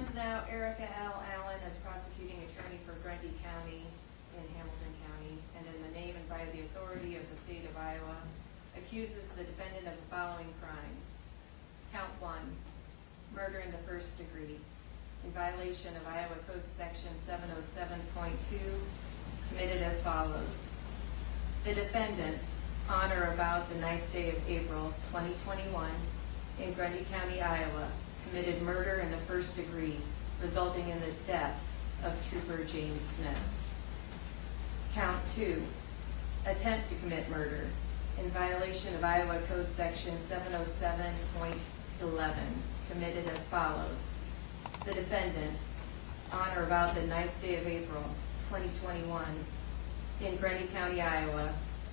on to now Erica L. Allen as prosecuting attorney for Grundy County in Hamilton County, and in the name and by the authority of the state of Iowa, accuses the defendant of the following crimes. Count 1, murder in the first degree, in violation of Iowa Code Section 707.2, committed as follows. The defendant, on or about the 9th day of April 2021, in Grundy County, Iowa, committed murder in the first degree, resulting in the death of Trooper James Smith. Count 2, attempt to commit murder, in violation of Iowa Code Section 707.11, committed as follows. The defendant, on or about the 9th day of April 2021, in Grundy County, Iowa,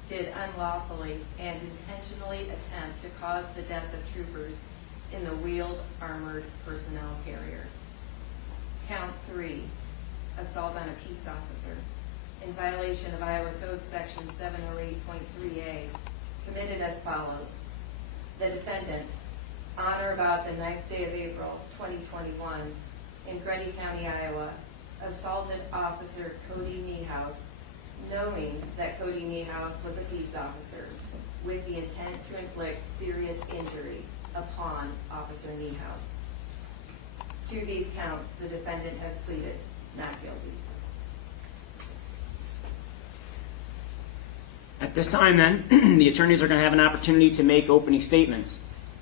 did unlawfully and intentionally attempt to cause the death of troopers in the wheeled armored personnel carrier. Count 3, assault on a peace officer, in violation of Iowa Code Section 708.3a, committed as follows. The defendant, on or about the 9th day of April 2021, in Grundy County, Iowa, assaulted Officer Cody Niehaus, knowing that Cody Niehaus was a peace officer, with the intent to inflict serious injury upon Officer Niehaus. To these counts, the defendant has pleaded not guilty. At this time, then, the attorneys are going to have an opportunity to make opening statements.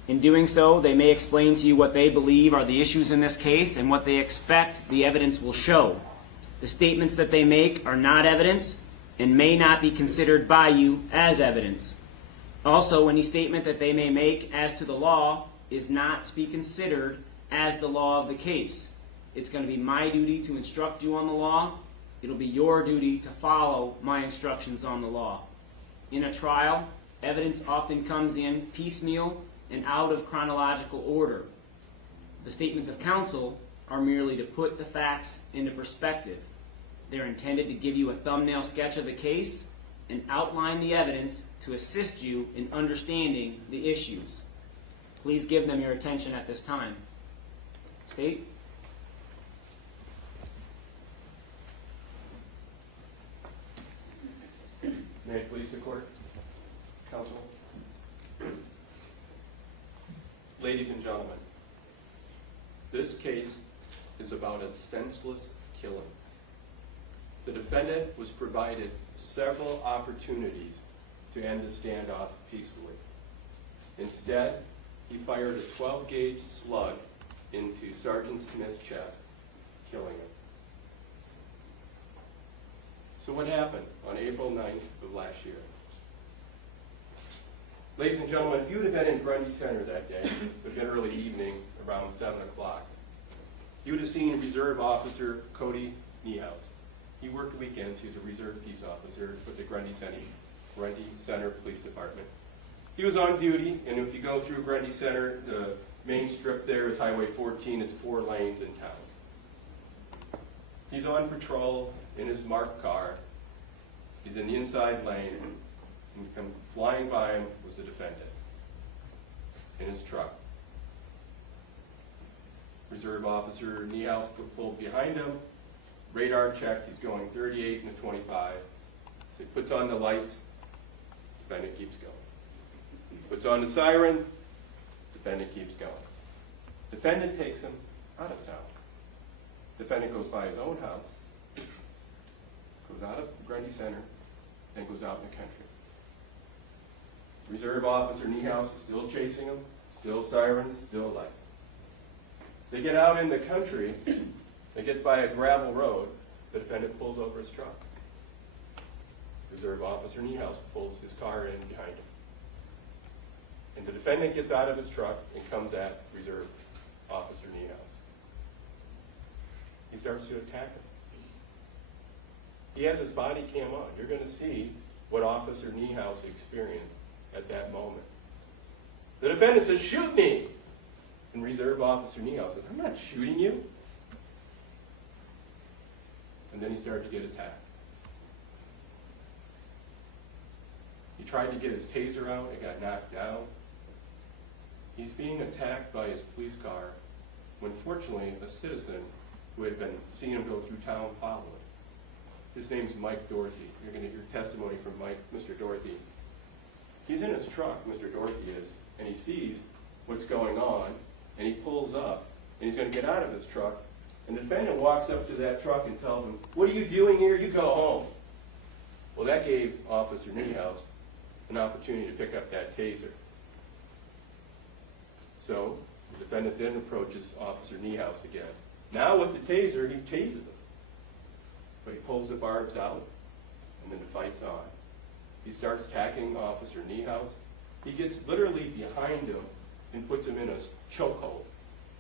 In doing so, they may explain to you what they believe are the issues in this case and what they expect the evidence will show. The statements that they make are not evidence and may not be considered by you as evidence. Also, any statement that they may make as to the law is not to be considered as the law of the case. It's going to be my duty to instruct you on the law. It'll be your duty to follow my instructions on the law. In a trial, evidence often comes in piecemeal and out of chronological order. The statements of counsel are merely to put the facts into perspective. They're intended to give you a thumbnail sketch of the case and outline the evidence to assist you in understanding the issues. Please give them your attention at this time. State. May it please the court, counsel. Ladies and gentlemen, this case is about a senseless killing. The defendant was provided several opportunities to end the standoff peacefully. Instead, he fired a 12-gauge slug into Sergeant Smith's chest, killing him. So what happened on April 9th of last year? Ladies and gentlemen, if you would have been in Grundy Center that day, it would have been early evening, around 7 o'clock, you would have seen Reserve Officer Cody Niehaus. He worked weekends. He was a reserve peace officer with the Grundy Center Police Department. He was on duty, and if you go through Grundy Center, the main strip there is Highway 14. It's 4 lanes in town. He's on patrol in his marked car. He's in the inside lane, and come flying by him was the defendant in his truck. Reserve Officer Niehaus pulled behind him. Radar checked, he's going 38 and a 25. So he puts on the lights, defendant keeps going. Puts on the siren, defendant keeps going. Defendant takes him out of town. Defendant goes by his own house, goes out of Grundy Center, then goes out in the country. Reserve Officer Niehaus is still chasing him, still sirens, still lights. They get out in the country. They get by a gravel road. The defendant pulls over his truck. Reserve Officer Niehaus pulls his car in behind him. And the defendant gets out of his truck and comes at Reserve Officer Niehaus. He starts to attack him. He has his body cam on. You're going to see what Officer Niehaus experienced at that moment. The defendant says, "Shoot me!" And Reserve Officer Niehaus says, "I'm not shooting you." And then he started to get attacked. He tried to get his taser out. It got knocked down. He's being attacked by his police car when fortunately a citizen who had been seeing him go through town followed. His name's Mike Dorothy. You're going to hear testimony from Mr. Dorothy. He's in his truck, Mr. Dorothy is, and he sees what's going on, and he pulls up, and he's going to get out of his truck, and the defendant walks up to that truck and tells him, "What are you doing here? You go home." Well, that gave Officer Niehaus an opportunity to pick up that taser. So the defendant then approaches Officer Niehaus again. Now with the taser, he tases him. But he pulls the barbs out, and then the fight's on. He starts attacking Officer Niehaus. He gets literally behind him and puts him in a chokehold.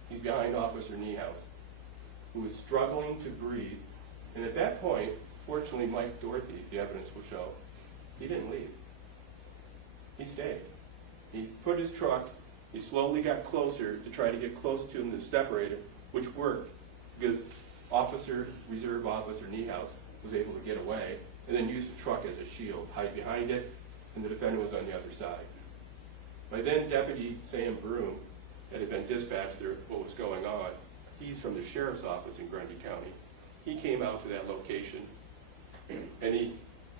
He's behind Officer Niehaus, who is struggling to breathe. And at that point, fortunately, Mike Dorothy, the evidence will show, he didn't leave. He stayed. He put his truck, he slowly got closer to try to get close to him to separate him, which worked because Reserve Officer Niehaus was able to get away and then use the truck as a shield, hide behind it, and the defendant was on the other side. By then, Deputy Sam Broome, that had been dispatched there, what was going on, he's from the Sheriff's Office in Grundy County. He came out to that location, and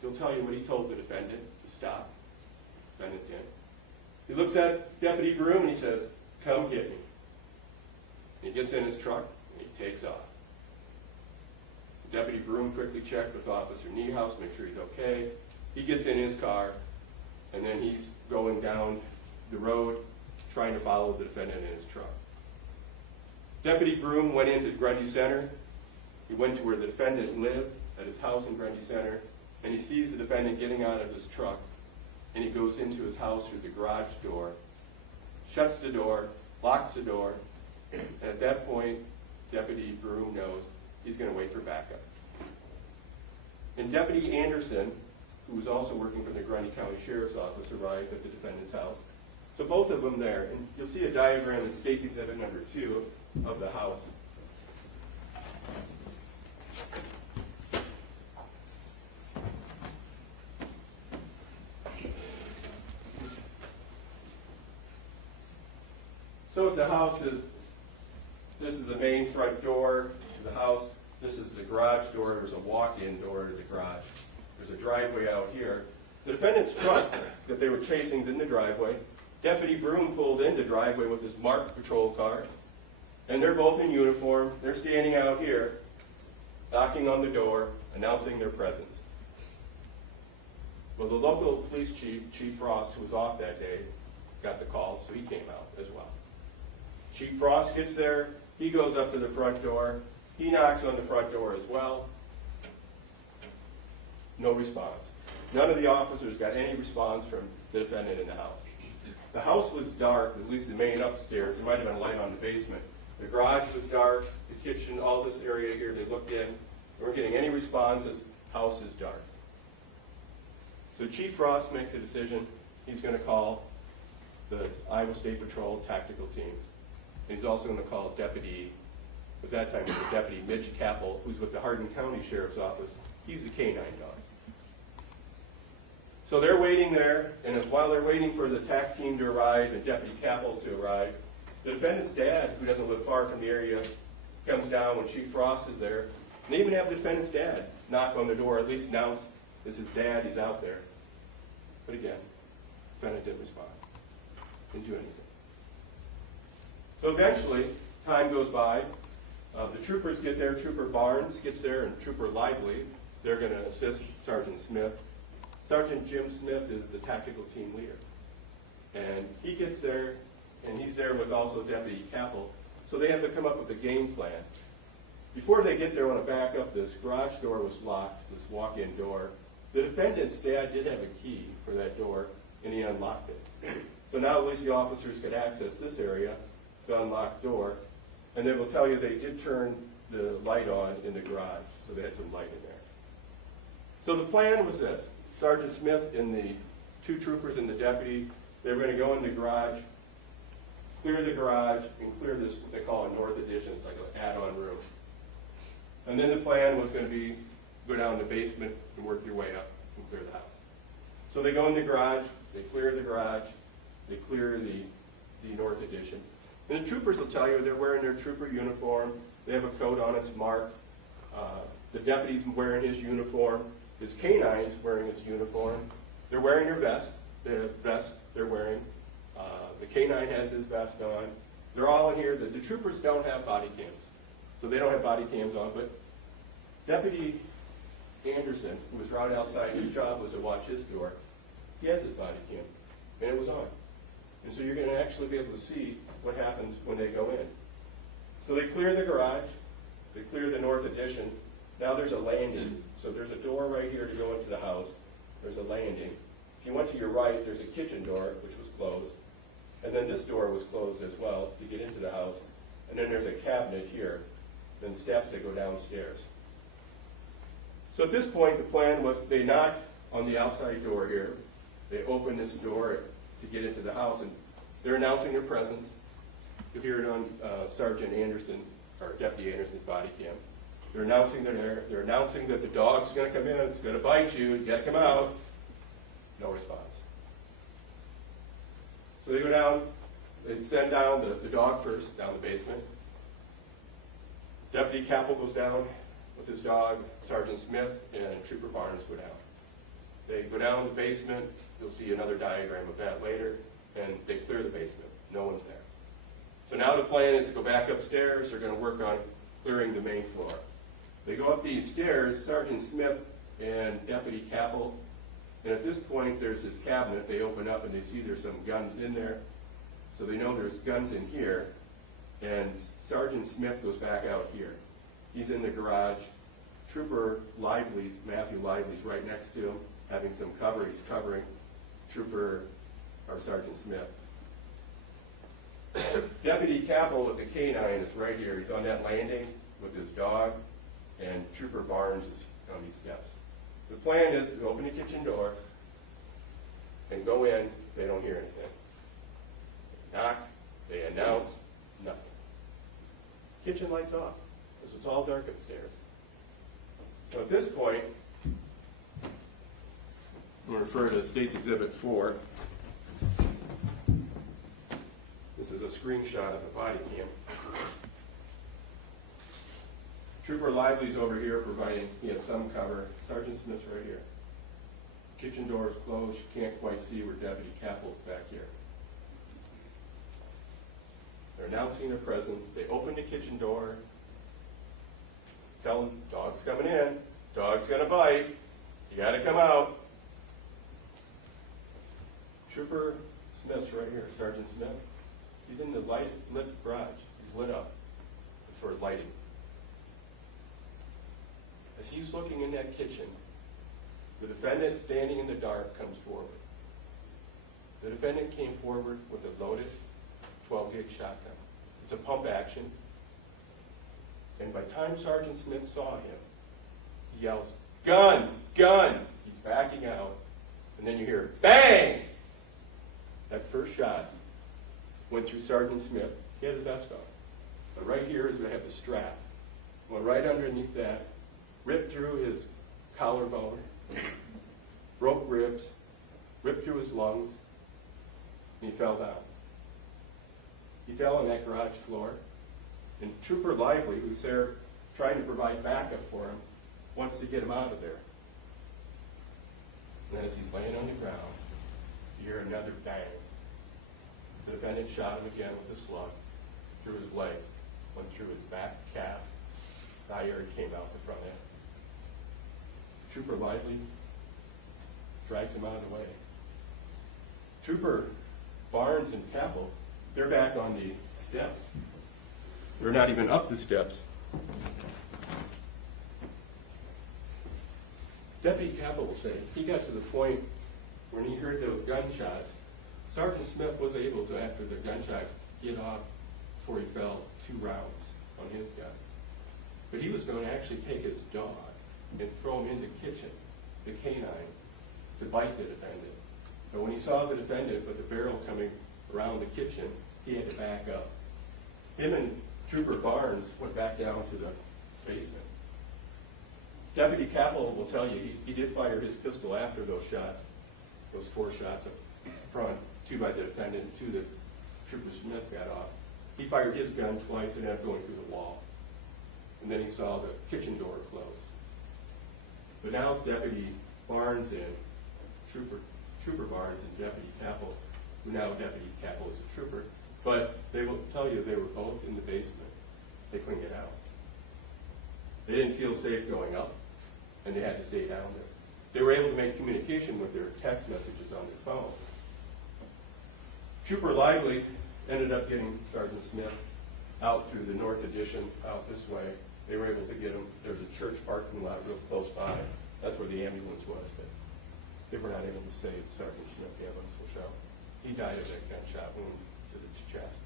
he'll tell you what he told the defendant to stop. The defendant did. He looks at Deputy Broome and he says, "Come get me." And he gets in his truck and he takes off. Deputy Broome quickly checked with Officer Niehaus, make sure he's okay. He gets in his car, and then he's going down the road trying to follow the defendant in his truck. Deputy Broome went into Grundy Center. He went to where the defendant lived, at his house in Grundy Center, and he sees the defendant getting out of his truck, and he goes into his house through the garage door, shuts the door, locks the door, and at that point, Deputy Broome knows he's going to wait for backup. And Deputy Anderson, who was also working for the Grundy County Sheriff's Office, arrived at the defendant's house. So both of them there, and you'll see a diagram in State's Exhibit number 2 of the house. So the house this is the main front door to the house. This is the garage door. There's a walk-in door to the garage. There's a driveway out here. The defendant's truck that they were chasing is in the driveway. Deputy Broome pulled in the driveway with his marked patrol car, and they're both in uniform. They're standing out here, knocking on the door, announcing their presence. Well, the local police chief, Chief Frost, who was off that day, got the call, so he came out as well. Chief Frost gets there. He goes up to the front door. He knocks on the front door as well. No response. None of the officers got any response from the defendant in the house. The house was dark, at least the main upstairs. There might have been a light on the basement. The garage was dark, the kitchen, all this area here they looked in. They weren't getting any responses. House is dark. So Chief Frost makes a decision. He's going to call the Iowa State Patrol tactical team. And he's also going to call Deputy, at that time it was Deputy Mitch Capel, who's with the Hardin County Sheriff's Office. He's the canine dog. So they're waiting there, and while they're waiting for the TAC team to arrive and Deputy Capel to arrive, the defendant's dad, who doesn't live far from the area, comes down when Chief Frost is there. And they even have the defendant's dad knock on the door, at least announce this is Dad, he's out there. But again, the defendant didn't respond, didn't do anything. So eventually, time goes by. The troopers get there. Trooper Barnes gets there, and Trooper Lively. They're going to assist Sergeant Smith. Sergeant Jim Smith is the tactical team leader. And he gets there, and he's there with also Deputy Capel. So they have to come up with a game plan. Before they get there, I want to back up. This garage door was locked, this walk-in door. The defendant's dad did have a key for that door, and he unlocked it. So now at least the officers could access this area, the unlocked door, and they will tell you they did turn the light on in the garage, so they had some light in there. So the plan was this. Sergeant Smith and the two troopers and the deputy, they were going to go in the garage, clear the garage, and clear this, what they call a north addition. It's like an add-on room. And then the plan was going to be go down the basement and work your way up and clear the house. So they go in the garage, they clear the garage, they clear the north addition. And the troopers will tell you they're wearing their trooper uniform. They have a coat on, it's marked. The deputy's wearing his uniform. His canine's wearing his uniform. They're wearing their vest, the vest they're wearing. The canine has his vest on. They're all in here. The troopers don't have body cams, so they don't have body cams on. But Deputy Anderson, who was right outside, his job was to watch his door. He has his body cam, and it was on. And so you're going to actually be able to see what happens when they go in. So they clear the garage. They clear the north addition. Now there's a landing. So there's a door right here to go into the house. There's a landing. If you went to your right, there's a kitchen door, which was closed. And then this door was closed as well to get into the house. And then there's a cabinet here, then steps that go downstairs. So at this point, the plan was they knock on the outside door here. They open this door to get into the house, and they're announcing their presence. You hear it on Sergeant Anderson, or Deputy Anderson's body cam. They're announcing they're there. They're announcing that the dog's going to come in. It's going to bite you. You got to come out. No response. So they go down. They send down the dog first, down the basement. Deputy Capel goes down with his dog. Sergeant Smith and Trooper Barnes go down. They go down the basement. You'll see another diagram of that later. And they clear the basement. No one's there. So now the plan is to go back upstairs. They're going to work on clearing the main floor. They go up these stairs, Sergeant Smith and Deputy Capel, and at this point there's this cabinet. They open up and they see there's some guns in there. So they know there's guns in here, and Sergeant Smith goes back out here. He's in the garage. Trooper Lively's, Matthew Lively's right next to him, having some cover. He's covering Sergeant Smith. Deputy Capel with the canine is right here. He's on that landing with his dog, and Trooper Barnes is on these steps. The plan is to open the kitchen door and go in. They don't hear anything. They knock. They announce. Nothing. Kitchen lights off because it's all dark upstairs. So at this point, we'll refer to State's Exhibit 4. This is a screenshot of the body cam. Trooper Lively's over here providing, he has some cover. Sergeant Smith's right here. Kitchen door is closed. You can't quite see where Deputy Capel's back here. They're announcing their presence. They open the kitchen door. Tell them, dog's coming in. Dog's going to bite. You got to come out. Trooper Smith's right here, Sergeant Smith. He's in the lit garage. He's lit up. It's for lighting. As he's looking in that kitchen, the defendant standing in the dark comes forward. The defendant came forward with a loaded 12-gauge shotgun. It's a pump action. And by the time Sergeant Smith saw him, he yells, "Gun! Gun!" He's backing out. And then you hear, bang! That first shot went through Sergeant Smith. He had his vest on. But right here is where I have the strap. Went right underneath that, ripped through his collarbone, broke ribs, ripped through his lungs, and he fell down. He fell on that garage floor, and Trooper Lively, who's there trying to provide backup for him, wants to get him out of there. And as he's laying on the ground, you hear another bang. The defendant shot him again with a slug through his leg, went through his back calf. The eye came out the front end. Trooper Lively drags him out of the way. Trooper Barnes and Capel, they're back on the steps. They're not even up the steps. Deputy Capel will say he got to the point when he heard those gunshots, Sergeant Smith was able to, after the gunshot, get off before he fell 2 rounds on his gun. But he was going to actually take his dog and throw him in the kitchen, the canine, to bite the defendant. But when he saw the defendant with the barrel coming around the kitchen, he had to back up. Him and Trooper Barnes went back down to the basement. Deputy Capel will tell you he did fire his pistol after those shots, those 4 shots up front, 2 by the defendant and 2 that Trooper Smith got off. He fired his gun twice and ended up going through the wall. And then he saw the kitchen door close. But now Deputy Barnes and Trooper Barnes and Deputy Capel, who now Deputy Capel is a trooper, but they will tell you they were both in the basement. They couldn't get out. They didn't feel safe going up, and they had to stay down there. They were able to make communication with their text messages on their phone. Trooper Lively ended up getting Sergeant Smith out through the north addition, out this way. They were able to get him. There's a church parking lot real close by. That's where the ambulance was, but they were not able to save Sergeant Smith. The ambulance will show. He died of a gunshot wound to the chest.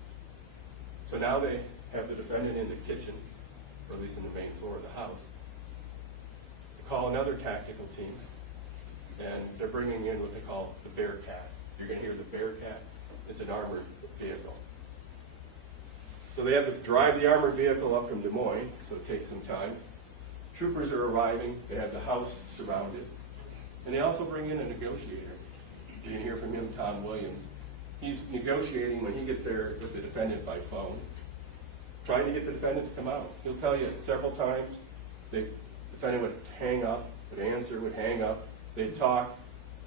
So now they have the defendant in the kitchen, or at least in the main floor of the house. They call another tactical team, and they're bringing in what they call the Bearcat. You're going to hear the Bearcat. It's an armored vehicle. So they have to drive the armored vehicle up from Des Moines, so it takes some time. Troopers are arriving. They have the house surrounded. And they also bring in a negotiator. You can hear from him, Tom Williams. He's negotiating when he gets there with the defendant by phone, trying to get the defendant to come out. He'll tell you several times the defendant would hang up, would answer, would hang up. They'd talk.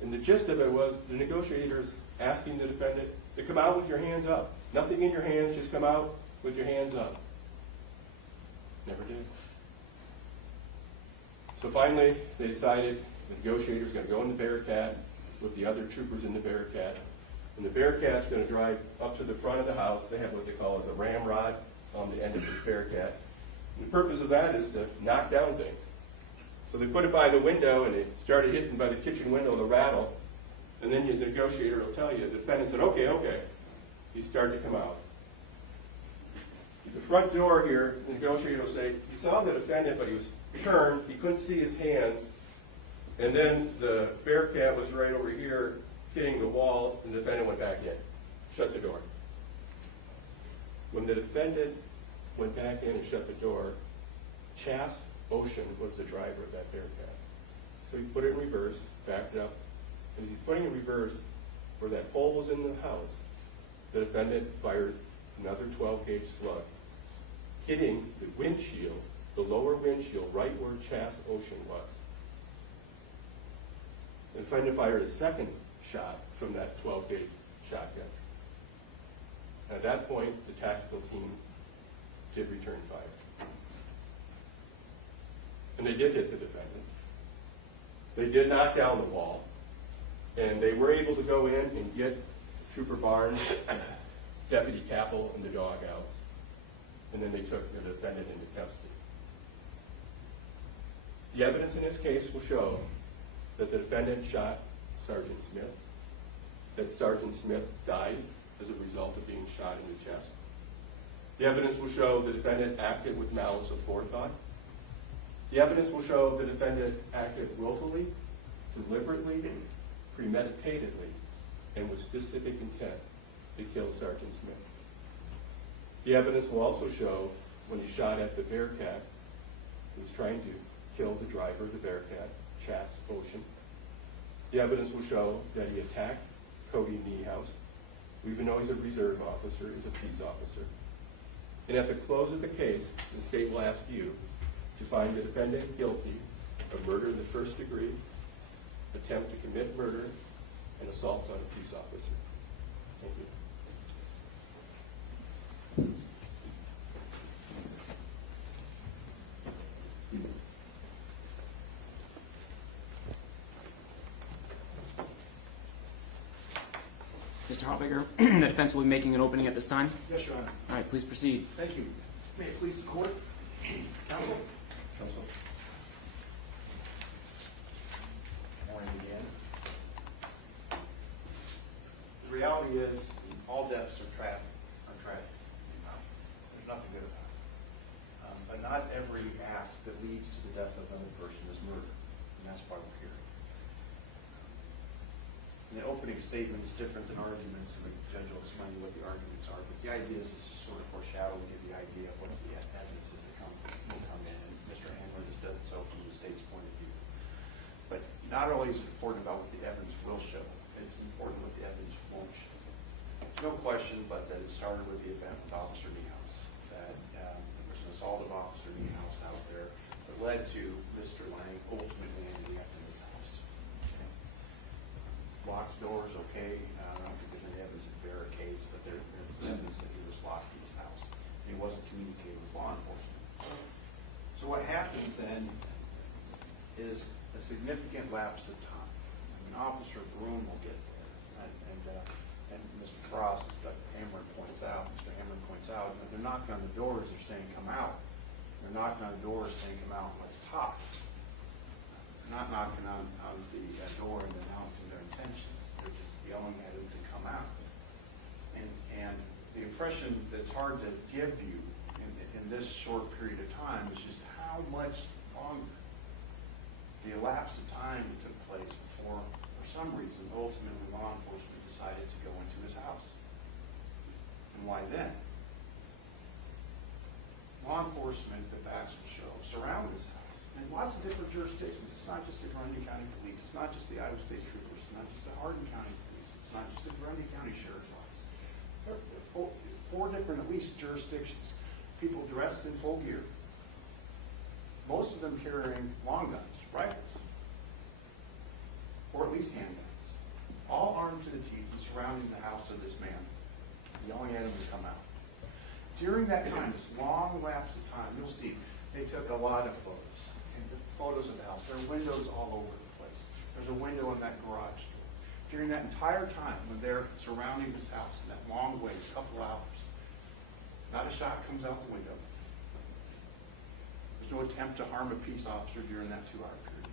And the gist of it was the negotiators asking the defendant to come out with your hands up. Nothing in your hands, just come out with your hands up. Never did. So finally, they decided the negotiator's going to go in the Bearcat with the other troopers in the Bearcat. And the Bearcat's going to drive up to the front of the house. They have what they call as a ramrod on the end of this Bearcat. And the purpose of that is to knock down things. So they put it by the window, and it started hitting by the kitchen window, the rattle. And then the negotiator will tell you, the defendant said, okay. He started to come out. At the front door here, the negotiator will say, he saw the defendant, but he was turned. He couldn't see his hands. And then the Bearcat was right over here, hitting the wall, and the defendant went back in. Shut the door. When the defendant went back in and shut the door, Chas Ocean was the driver of that Bearcat. So he put it in reverse, backed it up. As he's putting it in reverse, where that hole was in the house, the defendant fired another 12-gauge slug, hitting the windshield, the lower windshield, right where Chas Ocean was. The defendant fired a second shot from that 12-gauge shotgun. At that point, the tactical team did return fire. And they did hit the defendant. They did knock down the wall. And they were able to go in and get Trooper Barnes, Deputy Capel, and the dog out. And then they took the defendant into custody. The evidence in this case will show that the defendant shot Sergeant Smith, that Sergeant Smith died as a result of being shot in the chest. The evidence will show the defendant acted with malice aforethought. The evidence will show the defendant acted willfully, deliberately, premeditatedly, and with specific intent to kill Sergeant Smith. The evidence will also show when he shot at the Bearcat, he was trying to kill the driver of the Bearcat, Chas Ocean. The evidence will show that he attacked Cody Niehaus, who, even though he's a reserve officer, is a peace officer. And at the close of the case, the state will ask you to find the defendant guilty of murder in the first degree, attempt to commit murder, and assault on a peace officer. Thank you. Mr. Hoppeger, the defense will be making an opening at this time. Yes, Your Honor. All right, please proceed. Thank you. May it please the court? Counsel? Counsel. Morning again. The reality is, all deaths are tragic. There's nothing good about it. But not every act that leads to the death of another person is murder, and that's why we're here. And the opening statement is different than arguments, and the judge will explain what the arguments are. But the idea is to sort of foreshadow and give the idea of what the evidence is that will come in. And Mr. Hanlon has done so from the state's point of view. But not only is it important about what the evidence will show, it's important what the evidence won't show. There's no question but that it started with the event with Officer led to Mr. Lang ultimately ending up in his house. Okay. Locked doors, okay. I don't think there's any evidence of barricades, but there was evidence that he was locked in his house. And he wasn't communicating with law enforcement. So what happens then is a significant lapse of time. I mean, Officer Broome will get there, and Mr. Frost, as Dr. Hammer points out, that they're knocking on the doors, they're saying, come out. They're knocking on the doors saying, come out, let's talk. They're not knocking on the door and announcing their intentions. They're just yelling at him to come out. And the impression that's hard to give you in this short period of time is just how much longer the elapse of time that took place before, for some reason, ultimately law enforcement decided to go into his house. And why then? Law enforcement, the facts will show, surround this house. And lots of different jurisdictions. It's not just the Grundy County Police. It's not just the Iowa State Troopers. It's not just the Hardin County Police. It's not just the Grundy County Sheriff's Office. There are four different, at least, jurisdictions. People dressed in full gear. Most of them carrying long guns, rifles, or at least handguns, all armed to the teeth and surrounding the house of this man, yelling at him to come out. During that time, this long lapse of time, you'll see they took a lot of photos. And the photos of the house. There are windows all over the place. There's a window in that garage door. During that entire time, when they're surrounding this house in that long wait, a couple hours, not a shot comes out the window. There's no attempt to harm a peace officer during that 2-hour period.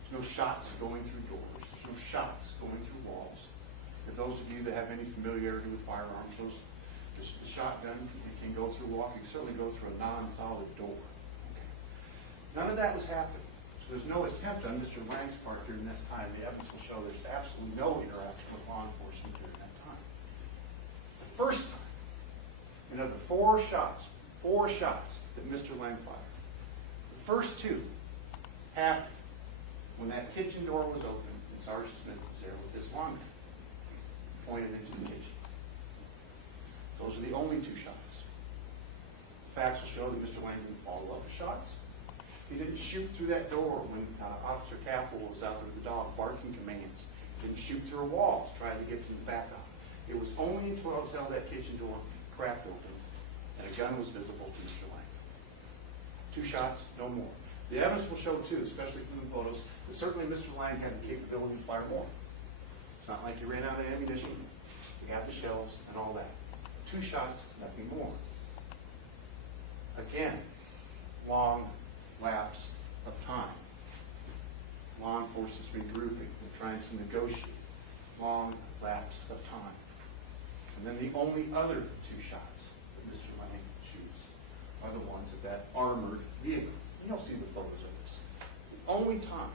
There's no shots going through doors. There's no shots going through walls. For those of you that have any familiarity with firearms, the shotgun can go through a wall. It can certainly go through a non-solid door. Okay. None of that was happening. So there's no attempt on Mr. Lang's part during this time. The evidence will show there's absolutely no interaction with law enforcement during that time. The first time, of the 4 shots that Mr. Lang fired, the first 2 happened when that kitchen door was open and Sergeant Smith was there with his long gun pointed into the kitchen. Those are the only 2 shots. Facts will show that Mr. Lang didn't follow up the shots. He didn't shoot through that door when Officer Capel was out there with the dog barking commands. He didn't shoot through a wall to try to get to the back up. It was only until that kitchen door cracked open and a gun was visible to Mr. Lang. 2 shots, no more. The evidence will show, too, especially from the photos, that certainly Mr. Lang had the capability to fire more. It's not like he ran out of ammunition. He got the shells and all that. 2 shots, nothing more. Again, long lapse of time. Law enforcement's regrouping. They're trying to negotiate. Long lapse of time. And then the only other 2 shots that Mr. Lang shoots are the ones of that armored vehicle. And you'll see the photos of this. The only time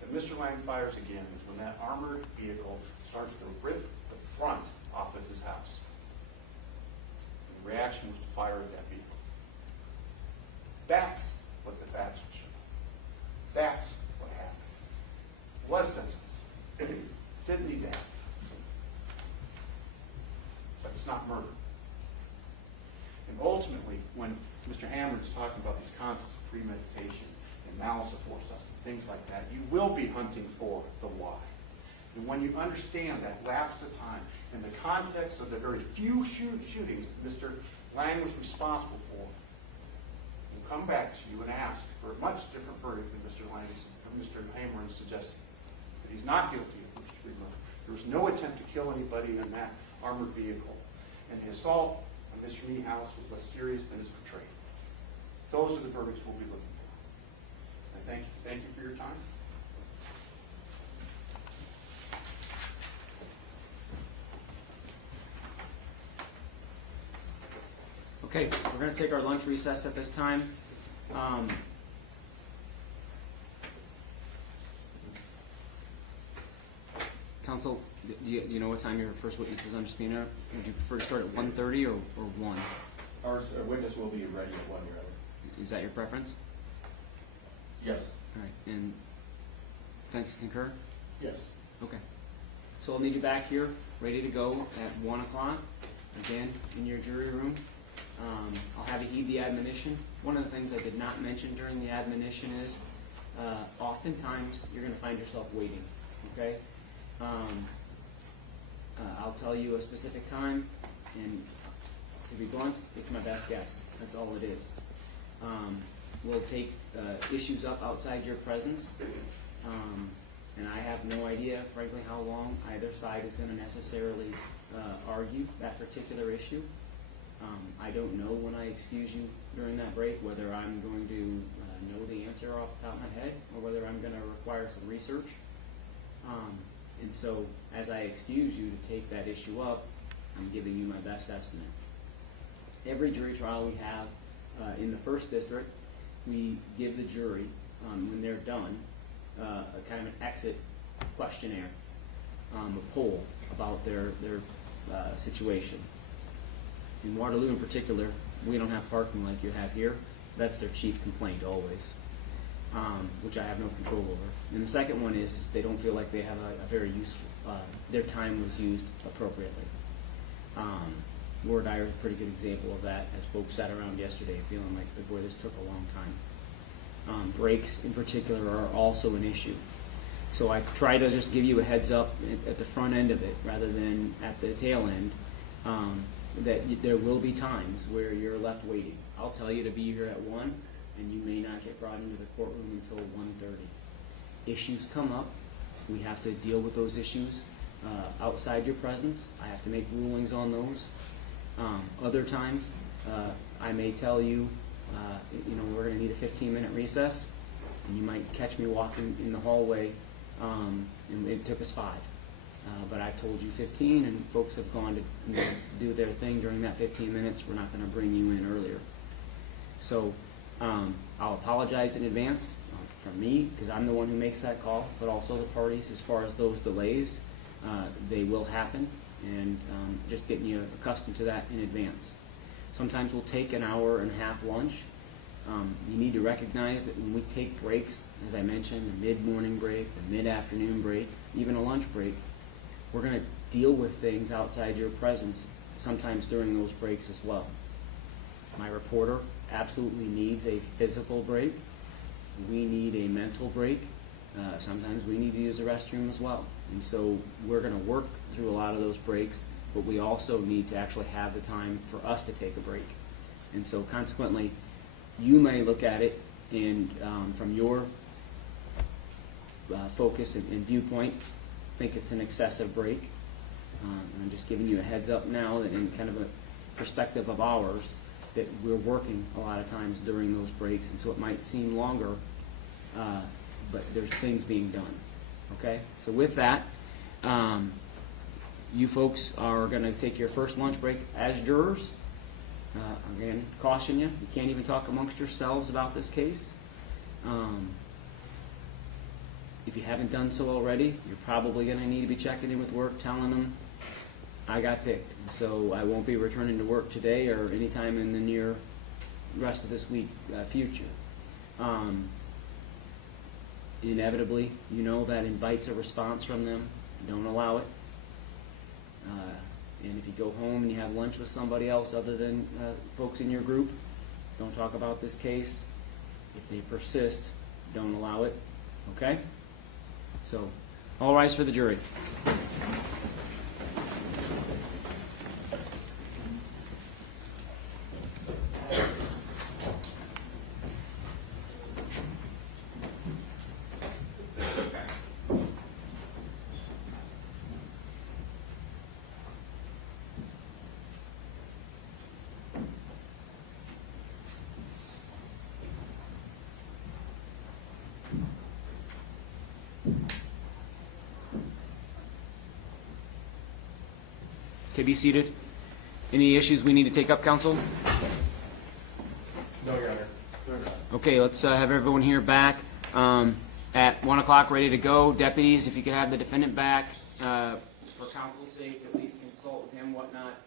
that Mr. Lang fires again is when that armored vehicle starts to rip the front off of his house. And the reaction was to fire at that vehicle. That's what the facts will show. That's what happened. It was senseless. Didn't need to happen. But it's not murder. And ultimately, when Mr. Hammer is talking about these concepts of premeditation and malice aforethought and things like that, you will be hunting for the why. And when you understand that lapse of time in the context of the very few shootings that Mr. Lang was responsible for, we'll come back to you and ask for a much different verdict than Mr. Hammer is suggesting. That he's not guilty of first-degree murder. There was no attempt to kill anybody in that armored vehicle. And the assault on Mr. Niehaus was less serious than is portrayed. Those are the verdicts we'll be looking for. And thank you for your time. Okay, we're going to take our lunch recess at this time. Counsel, do you know what time your first witness is on subpoena? Would you prefer to start at 1:30 or 1? Our witness will be ready at 1, Your Honor. Is that your preference? Yes. All right, and defense concur? Yes. Okay. So I'll need you back here, ready to go at 1 o'clock, again, in your jury room. I'll have you heed the admonition. One of the things I did not mention during the admonition is oftentimes you're going to find yourself waiting, okay? I'll tell you a specific time, and to be blunt, it's my best guess. That's all it is. We'll take issues up outside your presence, and I have no idea, frankly, how long either side is going to necessarily argue that particular issue. I don't know when I excuse you during that break whether I'm going to know the answer off the top of my head or whether I'm going to require some research. And so as I excuse you to take that issue up, I'm giving you my best estimate. Every jury trial we have in the first district, we give the jury, when they're done, a kind of an exit questionnaire, a poll about their situation. In Waterloo in particular, we don't have parking like you have here. That's their chief complaint always, which I have no control over. And the second one is they don't feel like they have a very useful, their time was used appropriately. Laura Dyer is a pretty good example of that, as folks sat around yesterday feeling like, boy, this took a long time. Breaks in particular are also an issue. So I try to just give you a heads up at the front end of it rather than at the tail end, that there will be times where you're left waiting. I'll tell you to be here at 1, and you may not get brought into the courtroom until 1:30. Issues come up. We have to deal with those issues outside your presence. I have to make rulings on those. Other times, I may tell you, we're going to need a 15-minute recess, and you might catch me walking in the hallway, and it took us 5. But I've told you 15, and folks have gone to do their thing during that 15 minutes. We're not going to bring you in earlier. So I'll apologize in advance from me, because I'm the one who makes that call, but also the parties as far as those delays. They will happen, and just getting you accustomed to that in advance. Sometimes we'll take an hour and a half lunch. You need to recognize that when we take breaks, as I mentioned, the mid-morning break, the mid-afternoon break, even a lunch break, we're going to deal with things outside your presence sometimes during those breaks as well. My reporter absolutely needs a physical break. We need a mental break. Sometimes we need to use the restroom as well. And so we're going to work through a lot of those breaks, but we also need to actually have the time for us to take a break. And so consequently, you may look at it and from your focus and viewpoint, think it's an excessive break. I'm just giving you a heads up now that in kind of a perspective of ours, that we're working a lot of times during those breaks, and so it might seem longer, but there's things being done. Okay? So with that, you folks are going to take your first lunch break as jurors. Again, caution you can't even talk amongst yourselves about this case. If you haven't done so already, you're probably going to need to be checking in with work, telling them, I got picked, so I won't be returning to work today or anytime in the near rest of this week future. Inevitably, that invites a response from them. Don't allow it. And if you go home and you have lunch with somebody else other than folks in your group, don't talk about this case. If they persist, don't allow it. Okay? So, all rise for the jury. Okay, be seated. Any issues we need to take up, counsel? No, Your Honor. Okay, let's have everyone here back at 1 o'clock, ready to go. Deputies, if you could have the defendant back for counsel's sake, at least consult with him, whatnot.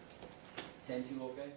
10-2, okay?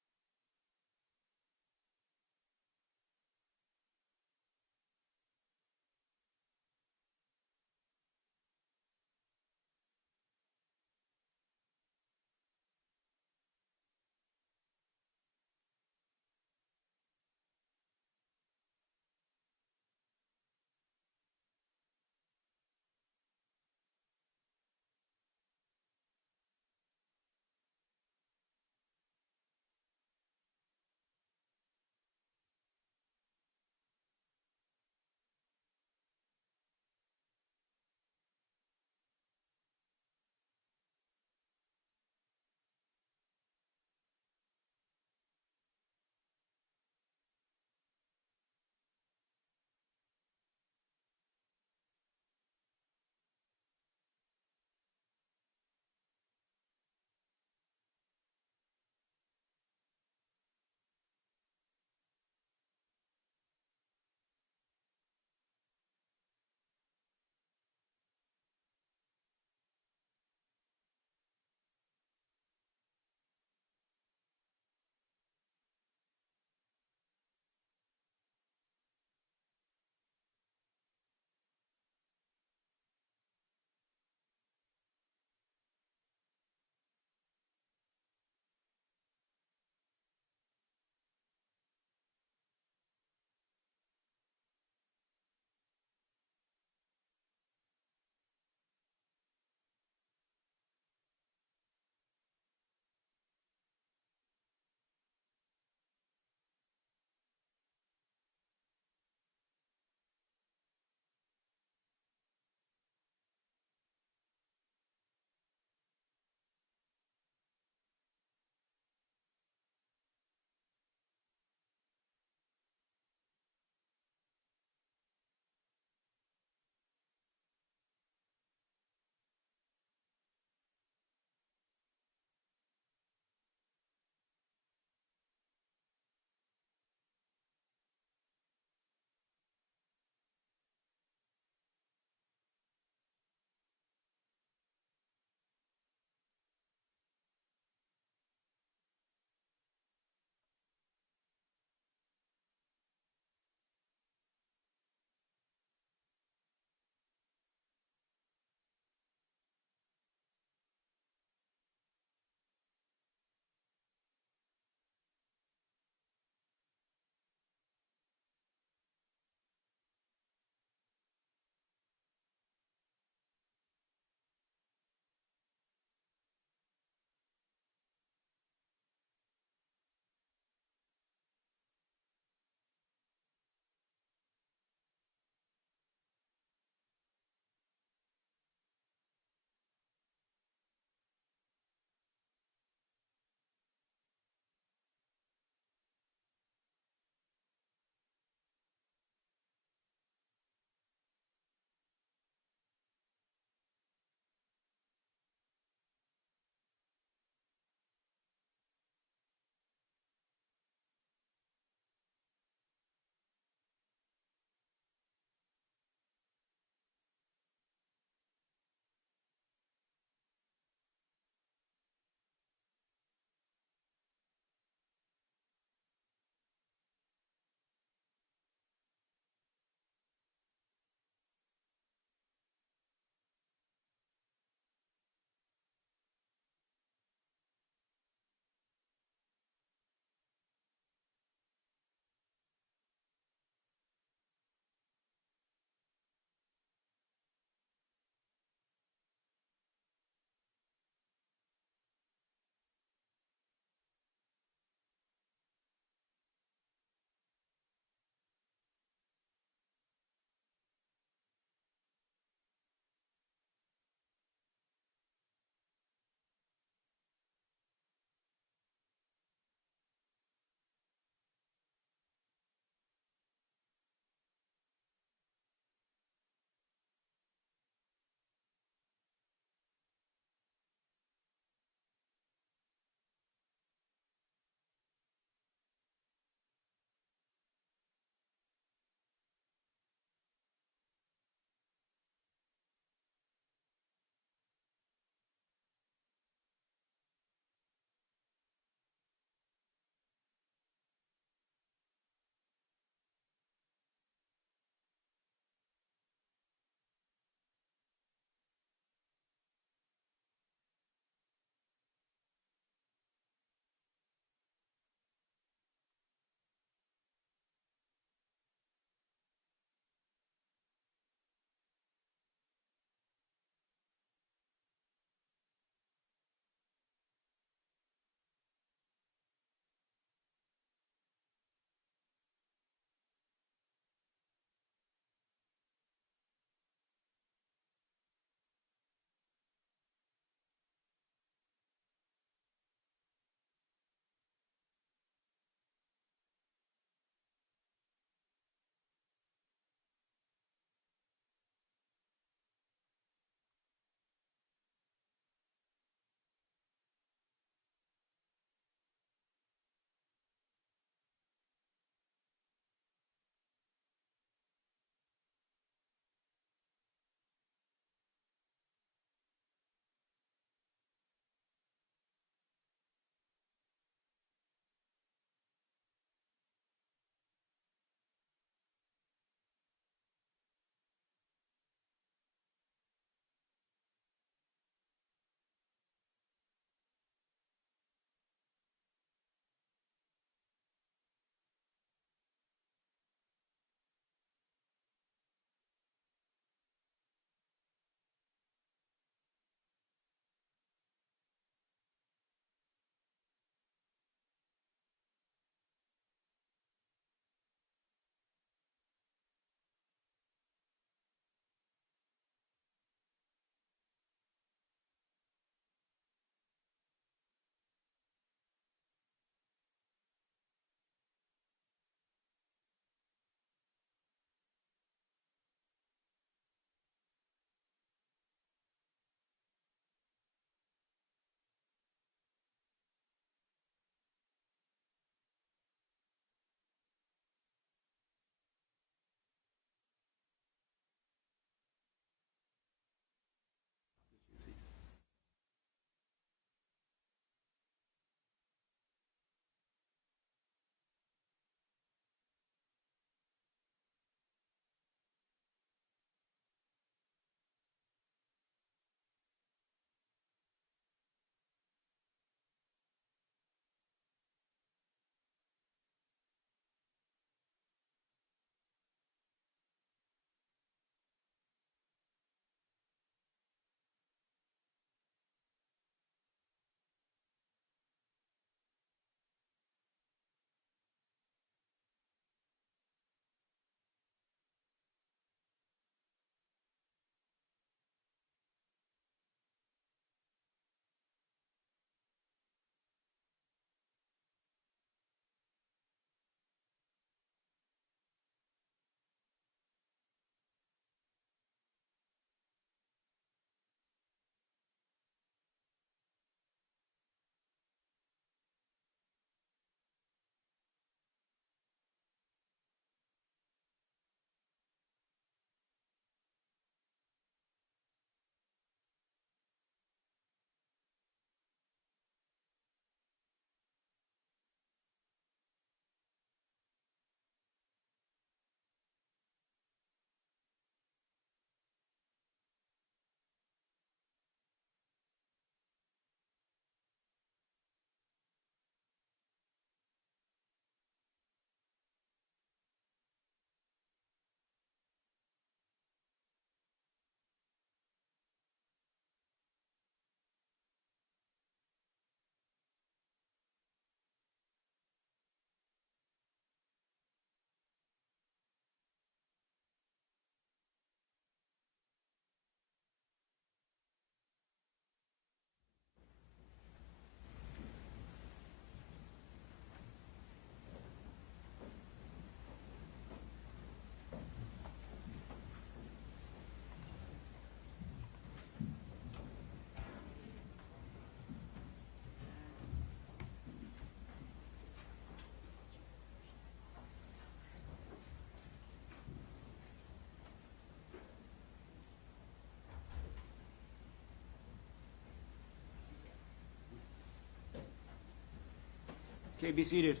Okay, be seated.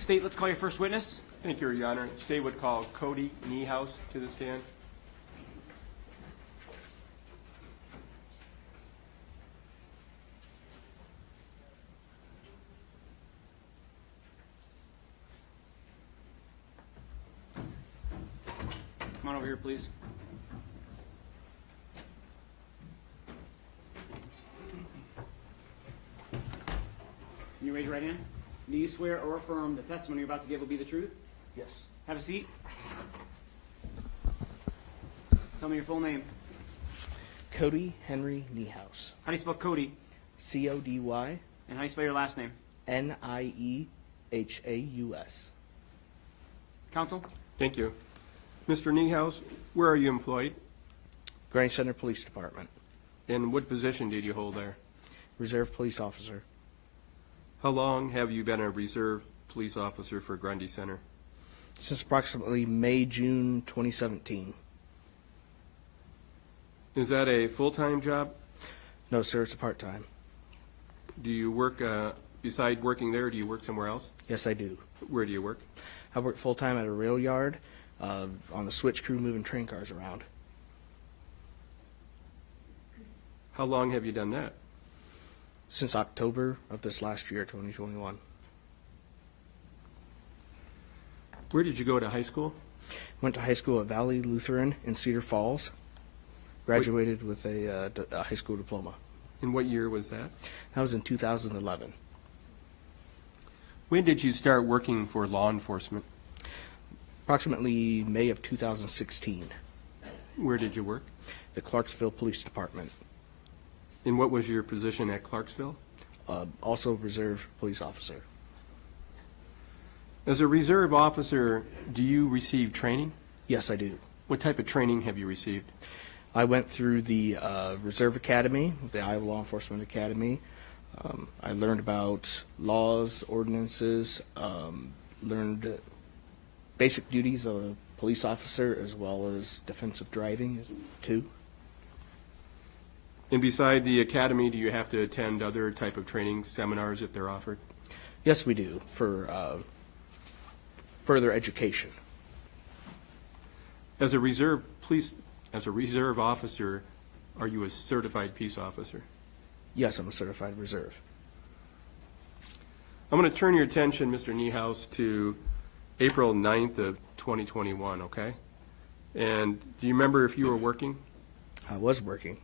State, let's call your first witness. Thank you, Your Honor. State would call Cody Niehaus to the stand. Come on over here, please. Can you raise your right hand? Do you swear or affirm the testimony you're about to give will be the truth? Yes. Have a seat. Tell me your full name. Cody Henry Niehaus. How do you spell Cody? C-O-D-Y And how do you spell your last name? N-I-E-H-A-U-S. Counsel? Thank you. Mr. Niehaus, where are you employed? Grundy Center Police Department. And what position did you hold there? Reserve Police Officer. How long have you been a reserve police officer for Grundy Center? Since approximately May, June 2017. Is that a full-time job? No, sir, it's a part-time. Do you work, beside working there, do you work somewhere else? Yes, I do. Where do you work? I work full-time at a rail yard on the switch crew moving train cars around. How long have you done that? Since October of this last year, 2021. Where did you go to high school? Went to high school at Valley Lutheran in Cedar Falls. Graduated with a high school diploma. And what year was that? That was in 2011. When did you start working for law enforcement? Approximately May of 2016. Where did you work? The Clarksville Police Department. And what was your position at Clarksville? Also reserve police officer. As a reserve officer, do you receive training? Yes, I do. What type of training have you received? I went through the Reserve Academy, the Iowa Law Enforcement Academy. I learned about laws, ordinances, learned basic duties of a police officer as well as defensive driving too. And beside the academy, do you have to attend other type of training seminars if they're offered? Yes, we do, for further education. As a reserve officer, are you a certified peace officer? Yes, I'm a certified reserve. I'm going to turn your attention, Mr. Niehaus, to April 9th of 2021, okay? And do you remember if you were working? I was working.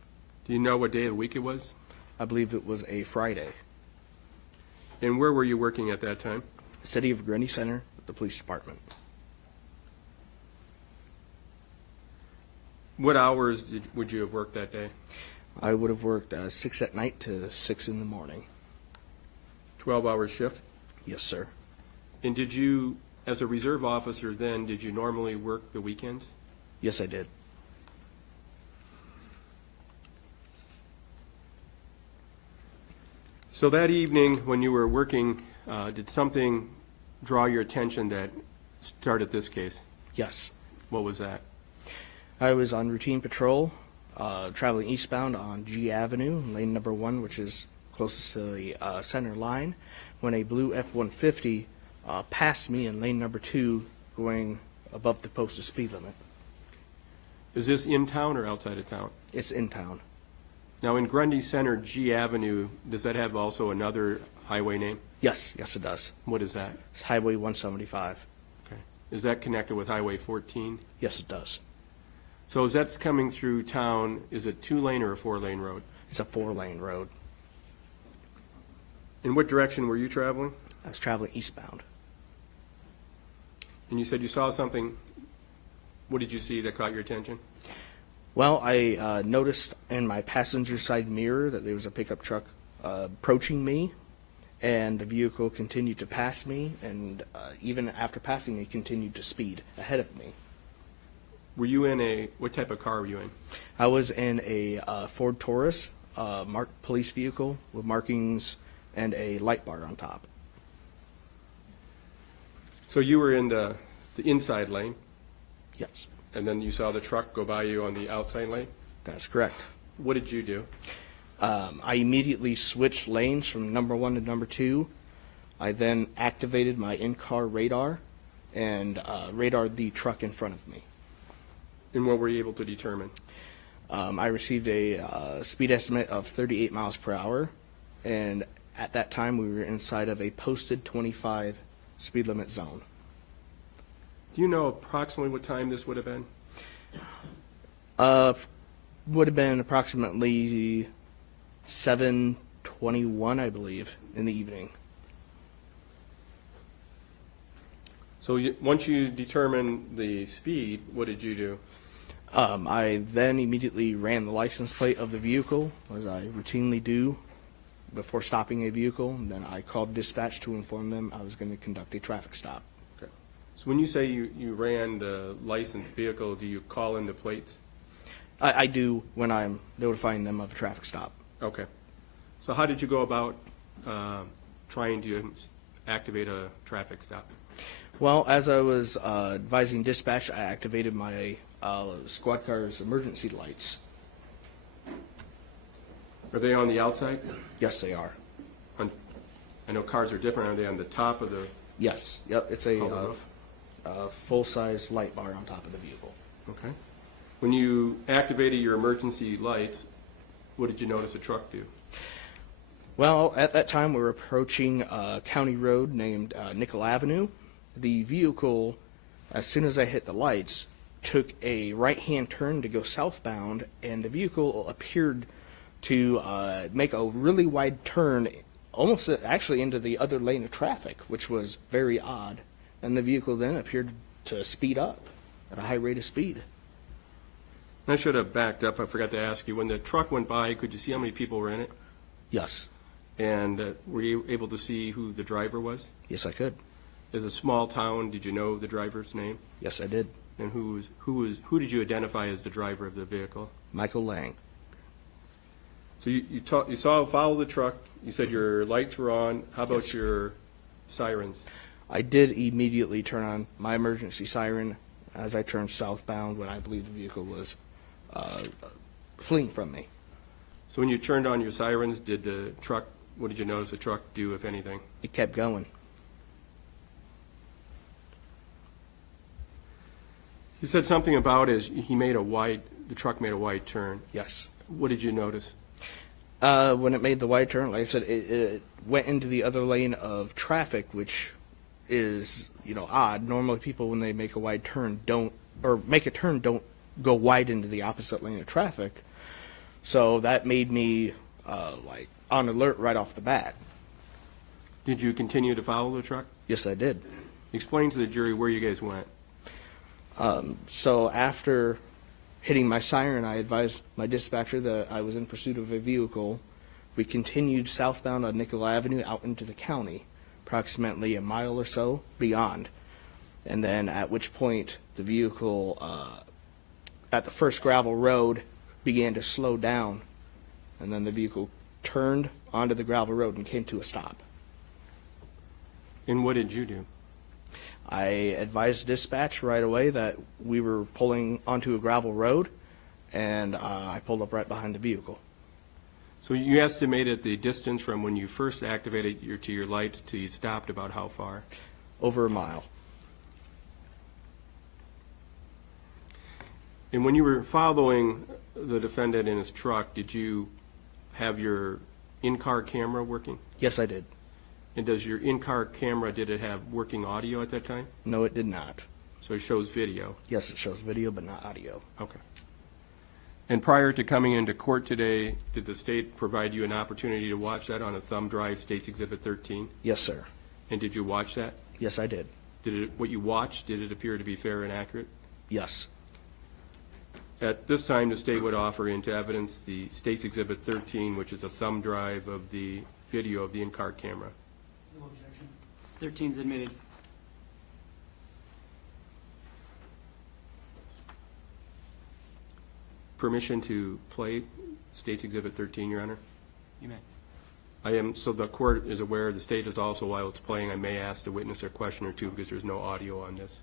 Do you know what day of the week it was? I believe it was a Friday. And where were you working at that time? City of Grundy Center, the police department. What hours would you have worked that day? I would have worked 6 at night to 6 in the morning. 12-hour shift? Yes, sir. And did you, as a reserve officer then, did you normally work the weekends? Yes, I did. So that evening, when you were working, did something draw your attention that started this case? Yes. What was that? I was on routine patrol, traveling eastbound on G Avenue, lane number 1, which is closest to the center line, when a blue F-150 passed me in lane number 2, going above the posted speed limit. Is this in town or outside of town? It's in town. Now, in Grundy Center, G Avenue, does that have also another highway name? Yes, yes it does. What is that? It's Highway 175. Okay. Is that connected with Highway 14? Yes, it does. So as that's coming through town, is it 2-lane or a 4-lane road? It's a 4-lane road. In what direction were you traveling? I was traveling eastbound. And you said you saw something. What did you see that caught your attention? Well, I noticed in my passenger side mirror that there was a pickup truck approaching me, and the vehicle continued to pass me, and even after passing me, continued to speed ahead of me. Were you in what type of car were you in? I was in a Ford Taurus, marked police vehicle with markings and a light bar on top. So you were in the inside lane, Yes, and then you saw the truck go by you on the outside lane? that's correct. What did you do? I immediately switched lanes from number 1 to number 2. I then activated my in-car radar and radared the truck in front of me. And what were you able to determine? I received a speed estimate of 38 miles per hour, and at that time we were inside of a posted 25 speed limit zone. Do you know approximately what time this would have been? Would have been approximately 7:21, I believe, in the evening. So once you determined the speed, what did you do? I then immediately ran the license plate of the vehicle, as I routinely do before stopping a vehicle. And then I called dispatch to inform them I was going to conduct a traffic stop. Okay. So when you say you ran the licensed vehicle, do you call in the plates? I do when I'm notifying them of a traffic stop. Okay. So how did you go about trying to activate a traffic stop? Well, as I was advising dispatch, I activated my squad car's emergency lights. Are they on the outside? Yes, they are. I know cars are different. Are they on the top of the Yes. Yep. It's roof? a full-size light bar on top of the vehicle. Okay. When you activated your emergency lights, what did you notice a truck do? Well, at that time, we were approaching a county road named Nickel Avenue. The vehicle, as soon as I hit the lights, took a right-hand turn to go southbound, and the vehicle appeared to make a really wide turn, almost actually into the other lane of traffic, which was very odd. And the vehicle then appeared to speed up at a high rate of speed. I should have backed up. I forgot to ask you. When the truck went by, could you see how many people were in it? Yes. And were you able to see who the driver was? Yes, I could. As a small town, did you know the driver's name? Yes, I did. And who did you identify as the driver of the vehicle? Michael Lang. So you saw follow the truck. You said your lights were on. How about Yes. your sirens? I did immediately turn on my emergency siren as I turned southbound when I believe the vehicle was fleeing from me. So when you turned on your sirens, what did you notice the truck do, if anything? It kept going. You said something about the truck made a wide turn. Yes. What did you notice? When it made the wide turn, like I said, it went into the other lane of traffic, which is, odd. Normally people, when they make a wide turn, don't go wide into the opposite lane of traffic. So that made me, on alert right off the bat. Did you continue to follow the truck? Yes, I did. Explain to the jury where you guys went. So after hitting my siren, I advised my dispatcher that I was in pursuit of a vehicle. We continued southbound on Nickel Avenue out into the county, approximately a mile or so beyond. And then at which point the vehicle at the first gravel road began to slow down. And then the vehicle turned onto the gravel road and came to a stop. And what did you do? I advised dispatch right away that we were pulling onto a gravel road, and I pulled up right behind the vehicle. So you estimated the distance from when you first activated your lights to you stopped about how far? Over a mile. And when you were following the defendant in his truck, did you have your in-car camera working? Yes, I did. And does your in-car camera, did it have working audio at that time? No, it did not. So it shows video? Yes, it shows video, but not audio. Okay. And prior to coming into court today, did the state provide you an opportunity to watch that on a thumb drive, State's Exhibit 13? Yes, sir. And did you watch that? Yes, I did. What you watched, did it appear to be fair and accurate? Yes. At this time, the state would offer into evidence the State's Exhibit 13, which is a thumb drive of the video of the in-car camera. No objection. 13's admitted. Permission to play State's Exhibit 13, Your Honor? You may. So the court is aware, the state is also, while it's playing, I may ask the witness a question or two because there's no audio on this.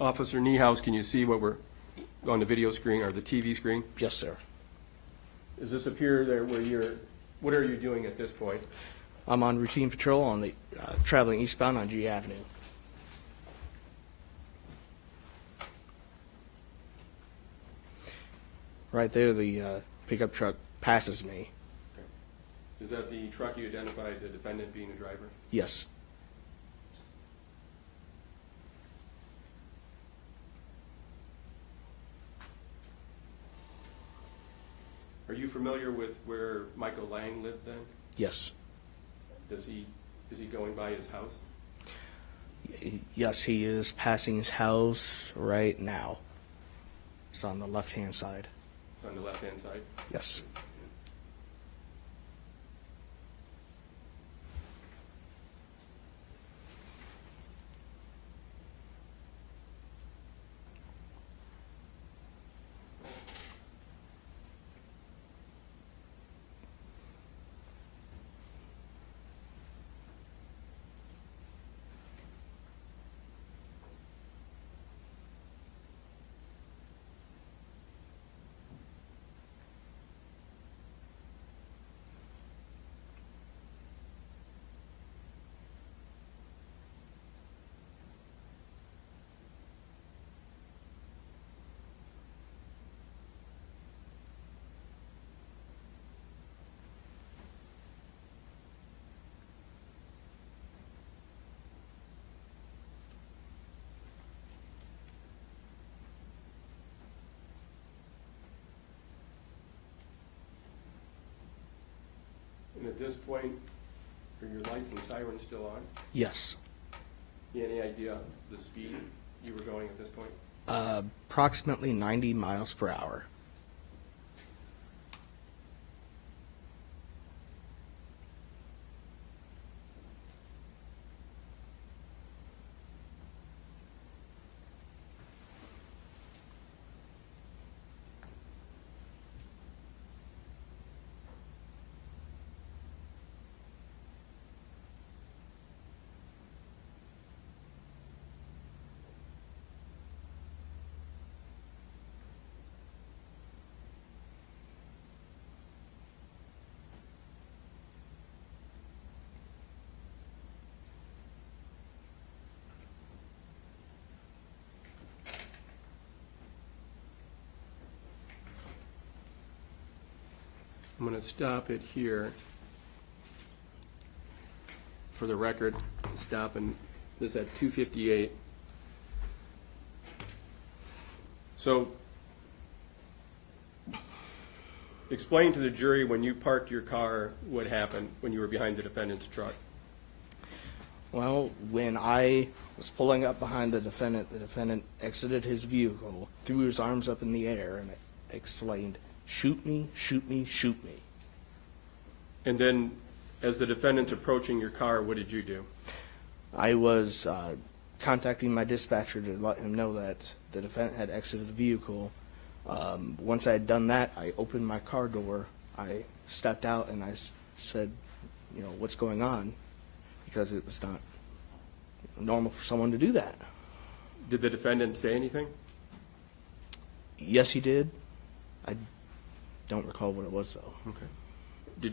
Officer Niehaus, can you see what we're on the video screen or the TV screen? Yes, sir. Does this appear there where what are you doing at this point? I'm on routine patrol on the traveling eastbound on G Avenue. Right there, the pickup truck passes me. Is that the truck you identified the defendant being the driver? Yes. Are you familiar with where Michael Lang lived then? Yes. Is he going by his house? Yes, he is passing his house right now. It's on the left-hand side. It's on the left-hand side. Yes. And at this point, are your lights and sirens still on? Yes. Any idea the speed you were going at this point? Approximately 90 miles per hour. I'm going to stop it here. For the record, stopping this at 2:58. So, explain to the jury when you parked your car what happened when you were behind the defendant's truck. Well, when I was pulling up behind the defendant exited his vehicle, threw his arms up in the air, and exclaimed, "Shoot me, shoot me, shoot me." And then, as the defendant's approaching your car, what did you do? I was contacting my dispatcher to let him know that the defendant had exited the vehicle. Once I had done that, I opened my car door. I stepped out and I said, what's going on? Because it was not normal for someone to do that. Did the defendant say anything? Yes, he did. I don't recall what it was, though. Okay.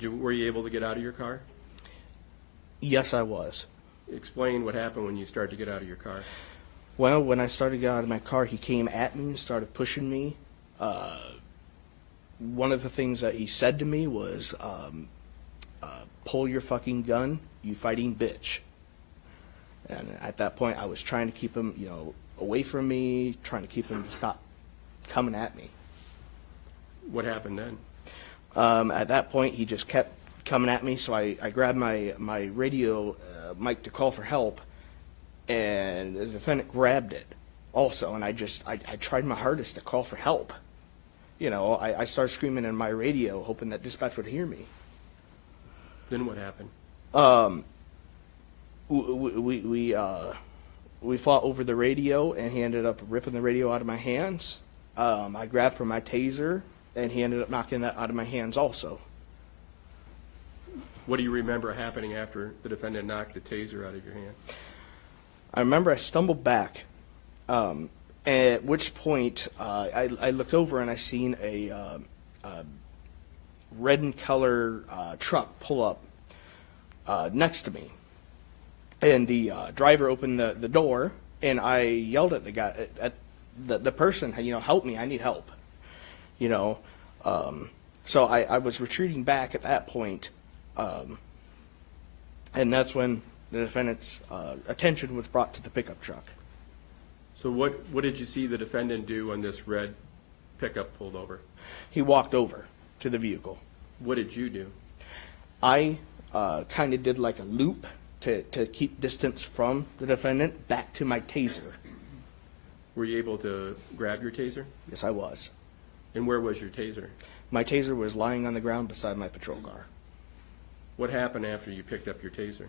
Were you able to get out of your car? Yes, I was. Explain what happened when you started to get out of your car. Well, when I started to get out of my car, he came at me and started pushing me. One of the things that he said to me was, pull your fucking gun, you fighting bitch. And at that point, I was trying to keep him, away from me, trying to keep him to stop coming at me. What happened then? At that point, he just kept coming at me, so I grabbed my radio mic to call for help, and the defendant grabbed it also, and I tried my hardest to call for help. I started screaming in my radio, hoping that dispatch would hear me. Then what happened? We fought over the radio, and he ended up ripping the radio out of my hands. I grabbed for my taser, and he ended up knocking that out of my hands also. What do you remember happening after the defendant knocked the taser out of your hand? I remember I stumbled back, At which point, I looked over and I seen a red and color truck pull up next to me. And the driver opened the door, and I yelled at the guy, at the person, you know, help me, I need help. You know, so I was retreating back at that point, and that's when the defendant's attention was brought to the pickup truck. So what did you see the defendant do when this red pickup pulled over? He walked over to the vehicle. What did you do? I kind of did like a loop to keep distance from the defendant back to my taser. Were you able to grab your taser? Yes, I was. And where was your taser? My taser was lying on the ground beside my patrol car. What happened after you picked up your taser?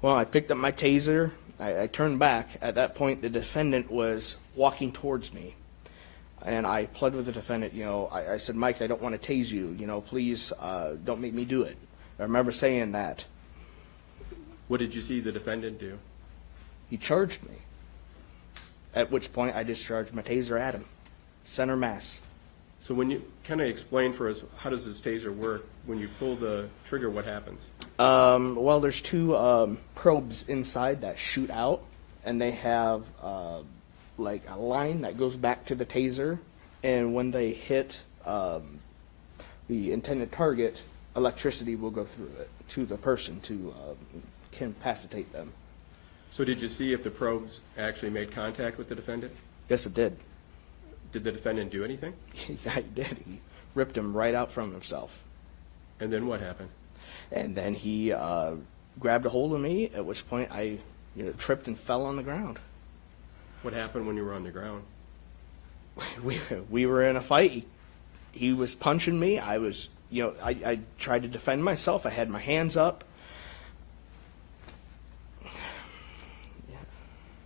Well, I picked up my taser. I turned back. At that point, the defendant was walking towards me. And I pled with the defendant, you know, I said, Mike, I don't want to tase you. You know, please don't make me do it. I remember saying that. What did you see the defendant do? He charged me. At which point, I discharged my taser at him. Center mass. So when you kind of explain for us, how does this taser work? When you pull the trigger, what happens? Well, there's two probes inside that shoot out, and they have like a line that goes back to the taser, and when they hit the intended target, electricity will go through it to the person to incapacitate them. So did you see if the probes actually made contact with the defendant? Yes, it did. Did the defendant do anything? Yeah, he did. He ripped him right out from himself. And then what happened? And then he grabbed a hold of me, at which point I tripped and fell on the ground. What happened when you were on the ground? We were in a fight. He was punching me. I was, I tried to defend myself. I had my hands up.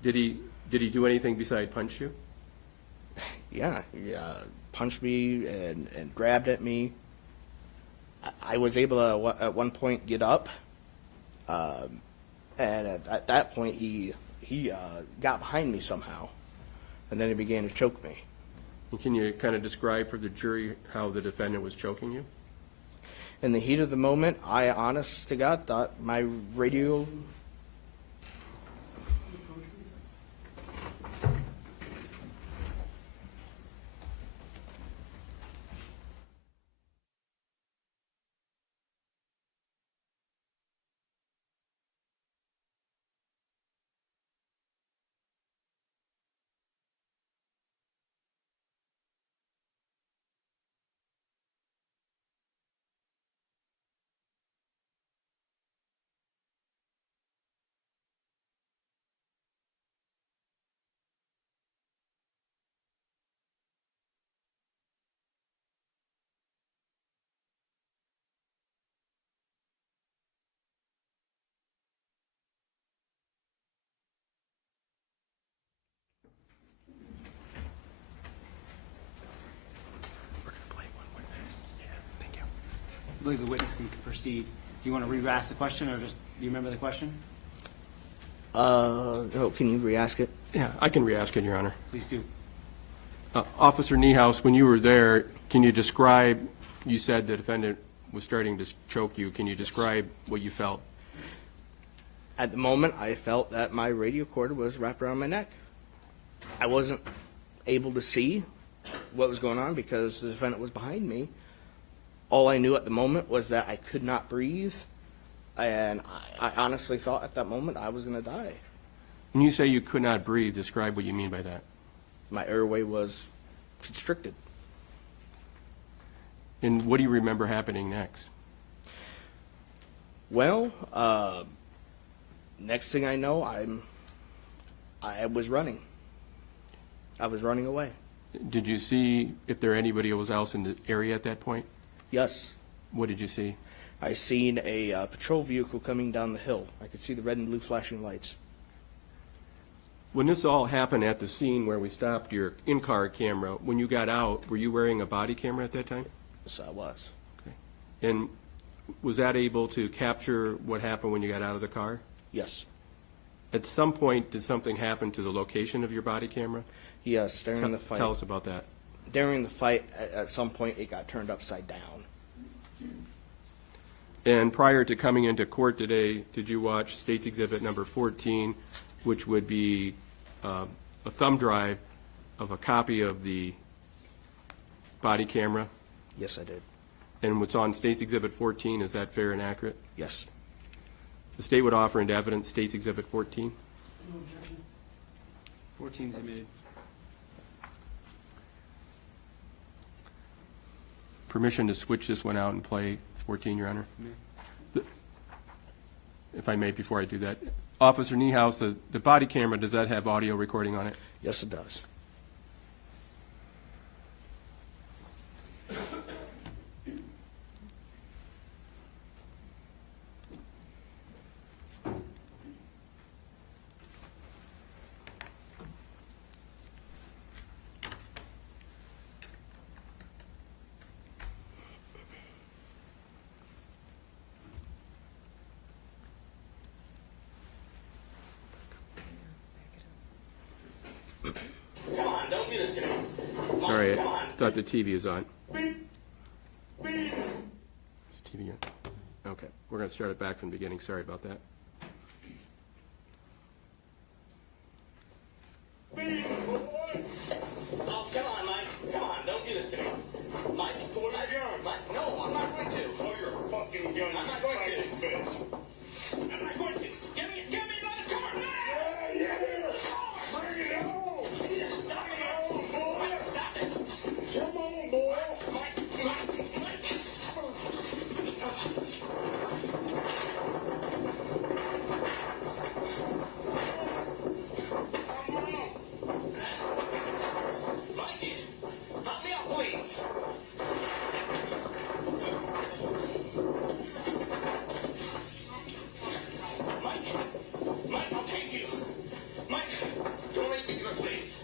Did he do anything besides punch you? Yeah, he punched me and grabbed at me. I was able to, at one point, get up. And at that point, he got behind me somehow. And then he began to choke me. And can you kind of describe for the jury how the defendant was choking you? In the heat of the moment, I, honest to God, thought my radio... I believe the witness can proceed. Do you want to re-ask the question, or just, do you remember the question? No, can you re-ask it? Yeah, I can re-ask it, Your Honor. Please do. Officer Niehaus, when you were there, can you describe, you said the defendant was starting to choke you. Can you describe what you felt? At the moment, I felt that my radio cord was wrapped around my neck. I wasn't able to see what was going on because the defendant was behind me. All I knew at the moment was that I could not breathe, and I honestly thought at that moment I was going to die. When you say you could not breathe, describe what you mean by that. My airway was constricted. And what do you remember happening next? Well, next thing I know, I was running. I was running away. Did you see if there anybody else in the area at that point? Yes. What did you see? I seen a patrol vehicle coming down the hill. I could see the red and blue flashing lights. When this all happened at the scene where we stopped your in-car camera, when you got out, were you wearing a body camera at that time? Yes, I was. Okay. And was that able to capture what happened when you got out of the car? Yes. At some point, did something happen to the location of your body camera? Yes, during the fight. Tell us about that. During the fight, at some point, it got turned upside down. And prior to coming into court today, did you watch State's Exhibit number 14, which would be a thumb drive of a copy of the body camera? Yes, I did. And what's on State's Exhibit 14, is that fair and accurate? Yes. The state would offer into evidence State's Exhibit 14? 14's admitted. Permission to switch this one out and play 14, Your Honor? If I may, before I do that. Officer Niehaus, the body camera, does that have audio recording on it? Yes, it does. Come on, don't do this to me. Sorry, Come I on. thought the TV is on. Is TV on? Okay, we're going to start it back from the beginning. Sorry about that. Oh, come on, Mike. Come on, don't do this to me. Mike, for my gun. Mike, no, I'm not going to. Oh, you're a fucking gun. I'm not going to. Bitch. I'm not going to. Get me by the car. Yeah. Bring it on. Stop it. Come on, boy. Stop it. Come on, boy. Mike. Mike, help me out, please. Mike, I'll take you. Mike, don't make me do it, please.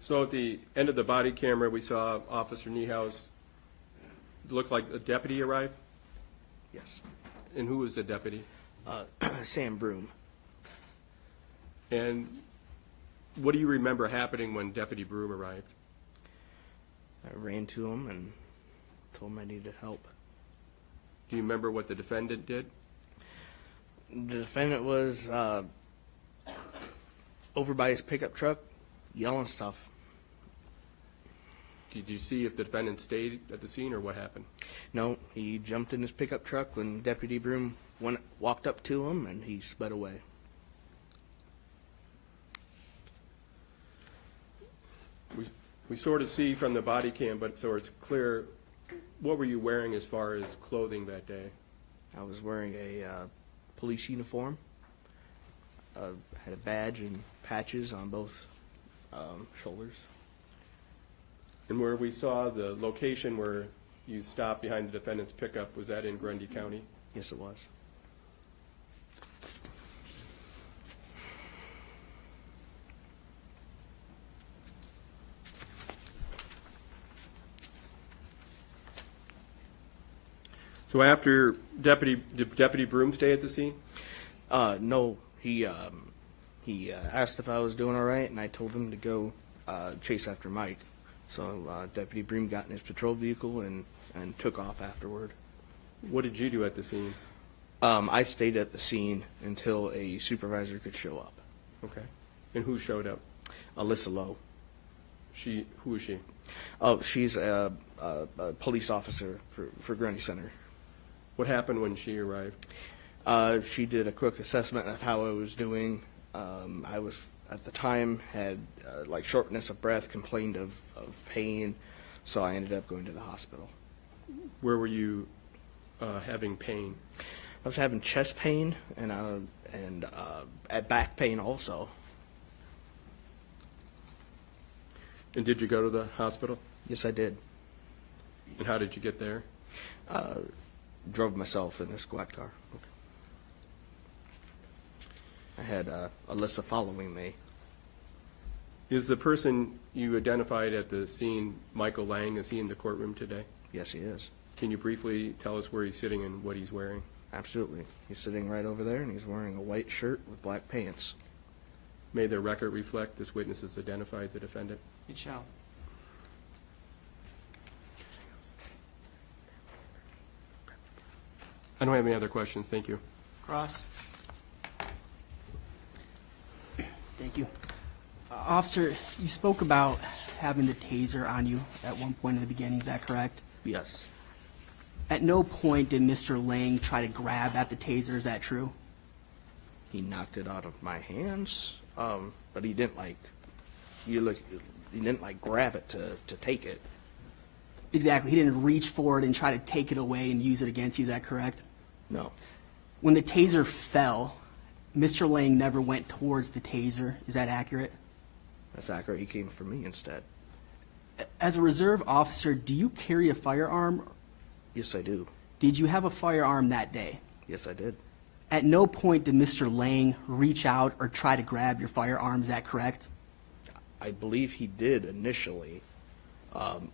So at the end of the body camera, we saw Officer Niehaus. It looked like a deputy arrived. Yes. And who was the deputy? Sam Broome. And what do you remember happening when Deputy Broome arrived? I ran to him and told him I needed help. Do you remember what the defendant did? The defendant was over by his pickup truck, yelling stuff. Did you see if the defendant stayed at the scene or what happened? No, he jumped in his pickup truck when Deputy Broome walked up to him, and he sped away. We sort of see from the body cam, but so it's clear, what were you wearing as far as clothing that day? I was wearing a police uniform. Had a badge and patches on both shoulders. And where we saw the location where you stopped behind the defendant's pickup, was that in Grundy County? Yes, it was. So after did Deputy Broome stay at the scene? No, he asked if I was doing all right, and I told him to go chase after Mike. So Deputy Broome got in his patrol vehicle and took off afterward. What did you do at the scene? I stayed at the scene until a supervisor could show up. Okay. And who showed up? Alyssa Lowe. Who is she? Oh, she's a police officer for Grundy Center. What happened when she arrived? She did a quick assessment of how I was doing. I was, at the time, had like shortness of breath, complained of pain, so I ended up going to the hospital. Where were you having pain? I was having chest pain and at back pain also. And did you go to the hospital? Yes, I did. And how did you get there? Drove myself in a squad car. I had Alyssa following me. Is the person you identified at the scene Michael Lang? Is he in the courtroom today? Yes, he is. Can you briefly tell us where he's sitting and what he's wearing? Absolutely. He's sitting right over there, and he's wearing a white shirt with black pants. May the record reflect this witness has identified the defendant? It shall. I don't have any other questions. Thank you. Cross. Thank you. Officer, you spoke about having the taser on you at one point in the beginning, is that correct? Yes. At no point did Mr. Lang try to grab at the taser, is that true? He knocked it out of my hands, but he didn't he didn't grab it to take it. Exactly, he didn't reach for it and try to take it away and use it against you, is that correct? No. When the taser fell, Mr. Lang never went towards the taser, is that accurate? That's accurate. He came for me instead. As a reserve officer, do you carry a firearm? Yes, I do. Did you have a firearm that day? Yes, I did. At no point did Mr. Lang reach out or try to grab your firearm, is that correct? I believe he did initially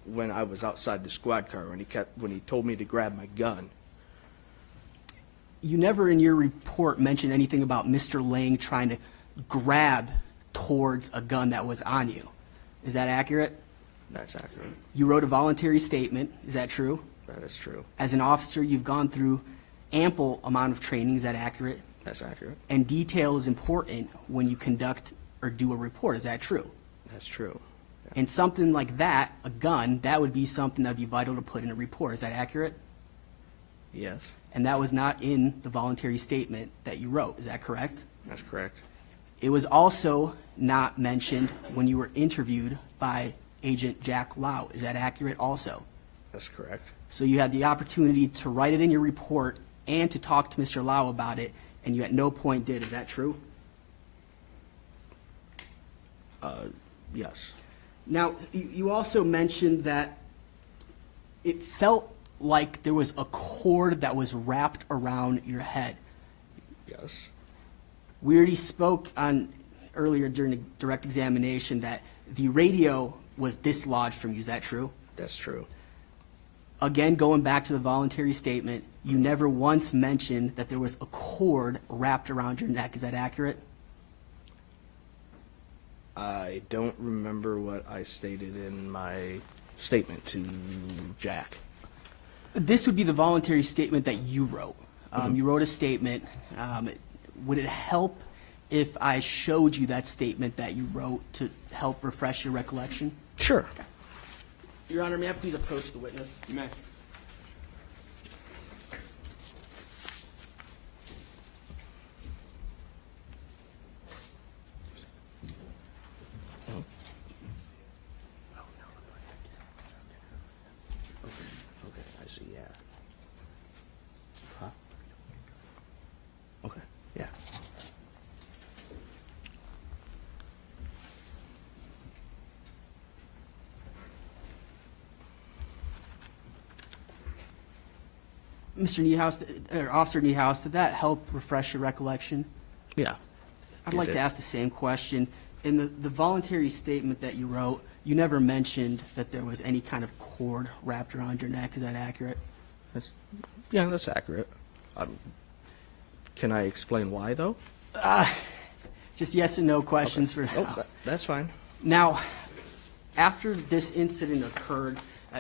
when I was outside the squad car when he told me to grab my gun. You never in your report mentioned anything about Mr. Lang trying to grab towards a gun that was on you. Is that accurate? That's accurate. You wrote a voluntary statement. Is that true? That is true. As an officer, you've gone through ample amount of training. Is that accurate? That's accurate. And detail is important when you conduct or do a report. Is that true? That's true. And something like that, a gun, that would be something that would be vital to put in a report. Is that accurate? Yes, And that was not in the voluntary statement that you wrote. Is that correct? that's correct. It was also not mentioned when you were interviewed by Agent Jack Lau. Is that accurate also? That's correct. So you had the opportunity to write it in your report and to talk to Mr. Lau about it, and you at no point did. Is that true? Yes. Now, you also mentioned that it felt like there was a cord that was wrapped around your head. Yes. We already spoke on earlier during the direct examination that the radio was dislodged from you. Is that true? That's true. Again, going back to the voluntary statement, you never once mentioned that there was a cord wrapped around your neck. Is that accurate? I don't remember what I stated in my statement to Jack. This would be the voluntary statement that you wrote. You wrote a statement. Would it help if I showed you that statement that you wrote to help refresh your recollection? Sure. Your Honor, may I please approach the witness? You may. Mr. Niehaus, or Officer Niehaus, did that help refresh your recollection? Yeah. I'd It like did. to ask the same question. In the voluntary statement that you wrote, you never mentioned that there was any kind of cord wrapped around your neck. Is that accurate? Yeah, that's accurate. Can I explain why, though? Just yes and no questions for Oh, now. that's fine. Now, after this incident occurred,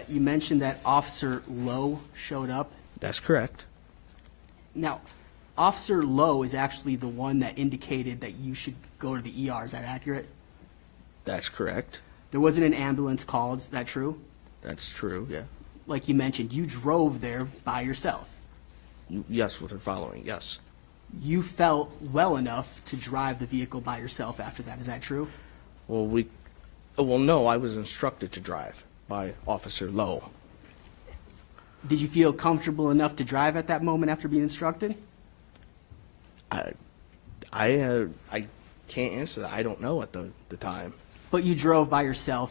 you mentioned that Officer Lowe showed up. That's correct. Now, Officer Lowe is actually the one that indicated that you should go to the ER. Is that accurate? That's correct. There wasn't an ambulance called. Is that true? That's true, yeah. Like you mentioned, you drove there by yourself. Yes, with her following, yes. You felt well enough to drive the vehicle by yourself after that. Is that true? Well, no, I was instructed to drive by Officer Lowe. Did you feel comfortable enough to drive at that moment after being instructed? I can't answer that. I don't know at the time. But you drove by yourself.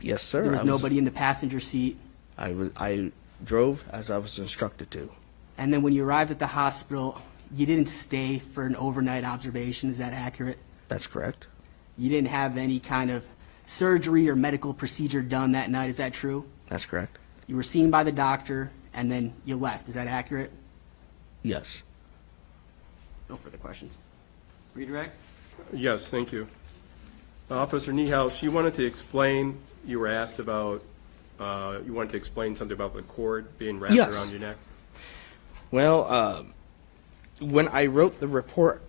Yes, sir. There was nobody in the passenger seat. I drove as I was instructed to. And then when you arrived at the hospital, you didn't stay for an overnight observation. Is that accurate? That's correct. You didn't have any kind of surgery or medical procedure done that night. Is that true? That's correct. You were seen by the doctor, and then you left. Is that accurate? Yes. No further questions. Redirect? Yes, thank you. Officer Niehaus, you wanted to explain, you were asked about, you wanted to explain something about the cord being wrapped Yes. around your neck? Well, when I wrote the report,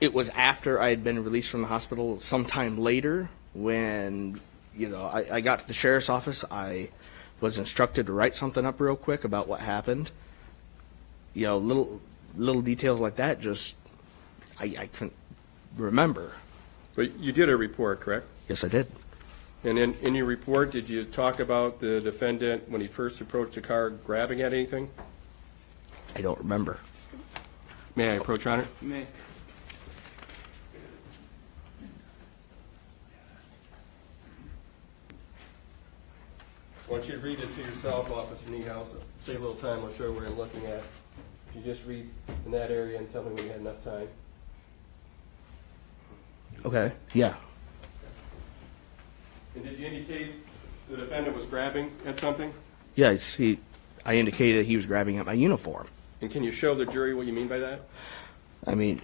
it was after I had been released from the hospital. Sometime later, when I got to the sheriff's office, I was instructed to write something up real quick about what happened. Little details like that. Just I couldn't remember. But you did a report, correct? Yes, I did. And in your report, did you talk about the defendant, when he first approached the car, grabbing at anything? I don't remember. May I approach on it? You may. I want you to read it to yourself, Officer Niehaus. Save a little time, I'll show you where I'm looking at. If you just read in that area and tell me when you had enough time. Okay. Yeah. And did you indicate the defendant was grabbing at something? Yes. I indicated he was grabbing at my uniform. And can you show the jury what you mean by that? I mean,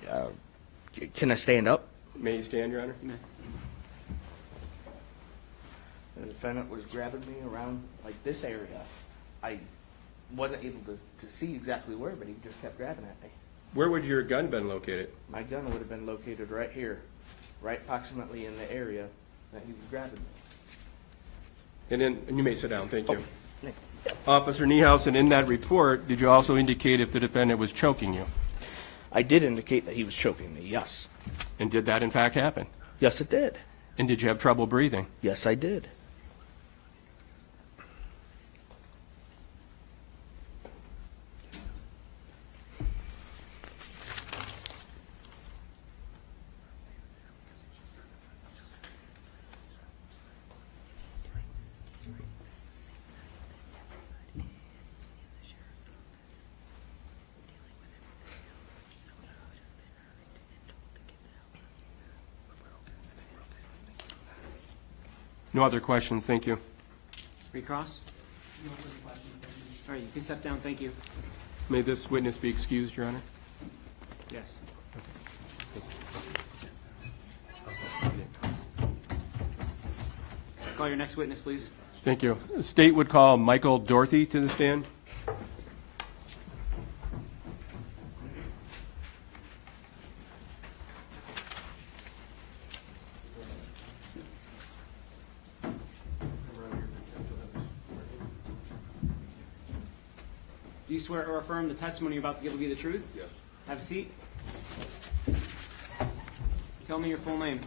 can I stand up? May you stand, Your Honor? You may. The defendant was grabbing me around like this area. I wasn't able to see exactly where, but he just kept grabbing at me. Where would your gun been located? My gun would have been located right here, right approximately in the area that he was grabbing me. And you may sit down, thank you. Oh. Officer Niehaus, and in that report, did you also indicate if the defendant was choking you? I did indicate that he was choking me, yes. And did that in fact happen? Yes, it did. And did you have trouble breathing? Yes, I did. No other questions, thank you. Recross? No further questions. All right, you can step down. Thank you. May this witness be excused, Your Honor? Yes. Let's call your next witness, please. Thank you. The state would call Michael Dorothy to the stand. Do you swear or affirm the testimony you're about to give will be the truth? Yes. Have a seat. Tell me your full name.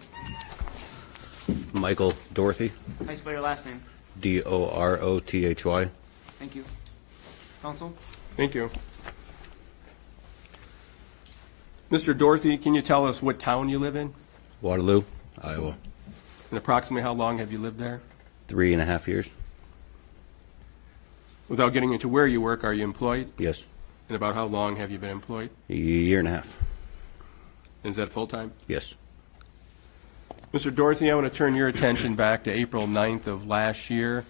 Michael Dorothy, How do you spell your last name? Dorothy. Thank you. Counsel? Thank you. Mr. Dorothy, can you tell us what town you live in? Waterloo, Iowa. And approximately how long have you lived there? 3.5 years. Without getting into where you work, are you employed? Yes. And about how long have you been employed? A year and a half. Is that full-time? Yes. Mr. Dorothy, I want to turn your attention back to April 9th of last year.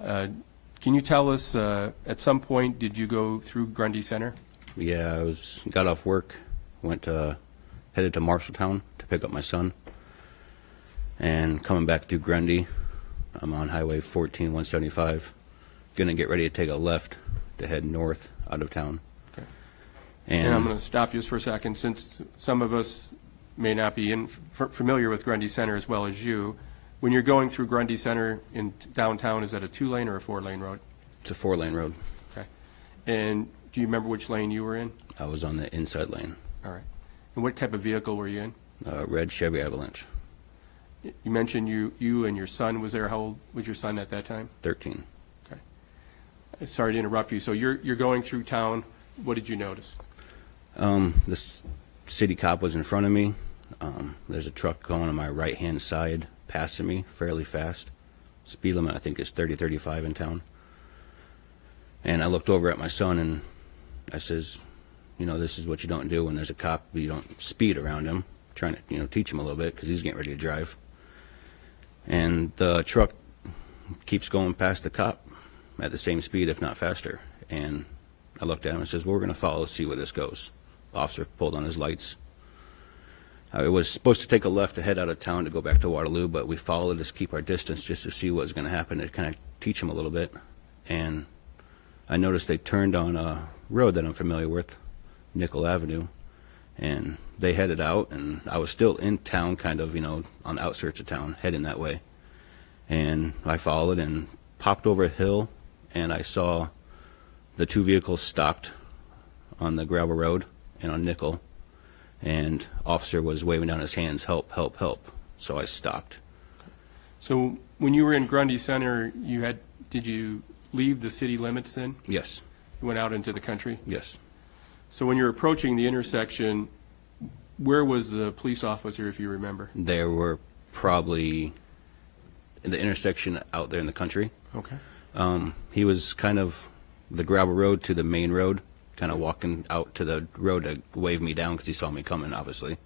Can you tell us, at some point, did you go through Grundy Center? Yeah, got off work, headed to Marshalltown to pick up my son, and coming back through Grundy, I'm on Highway 14, 175, gonna get ready to take a left to head north out of town. Okay. And And I'm going to stop you just for a second, since some of us may not be familiar with Grundy Center as well as you. When you're going through Grundy Center in downtown, is that a 2-lane or a 4-lane road? it's a 4-lane road. Okay. And do you remember which lane you were in? I was on the inside lane, All right. And what type of vehicle were you in? red Chevy Avalanche, You mentioned you and your son was there. How old was your son at that time? 13. Okay. Sorry to interrupt you. So you're going through town. What did you notice? This city cop was in front of me. There's a truck going on my right-hand side, passing me fairly fast. Speed limit, I think, is 30, 35 in town. And I looked over at my son, and I says, you know, this is what you don't do when there's a cop. You don't speed around him, trying to, you know, teach him a little bit because he's getting ready to drive. And the truck keeps going past the cop at the same speed, if not faster. And I looked at him and says, well, we're going to follow, see where this goes. The officer pulled on his lights. I was supposed to take a left to head out of town to go back to Waterloo, but we followed to keep our distance just to see what was going to happen, to kind of teach him a little bit. And I noticed they turned on a road that I'm familiar with, Nickel Avenue, and they headed out, and I was still in town, kind of, you know, on the outskirts of town, heading that way. And I followed and popped over a hill, and I saw the two vehicles stopped on the gravel road and on Nickel, and officer was waving down his hands, help, help, help. So I stopped. So when you were in Grundy Center, did you leave the city limits then? Yes, You went out into the country? yes. So when you're approaching the intersection, where was the police officer, if you remember? There were probably in the intersection out there in the country. Okay. He was kind of the gravel road to the main road, kind of walking out to the road to wave me down because he saw me coming, obviously.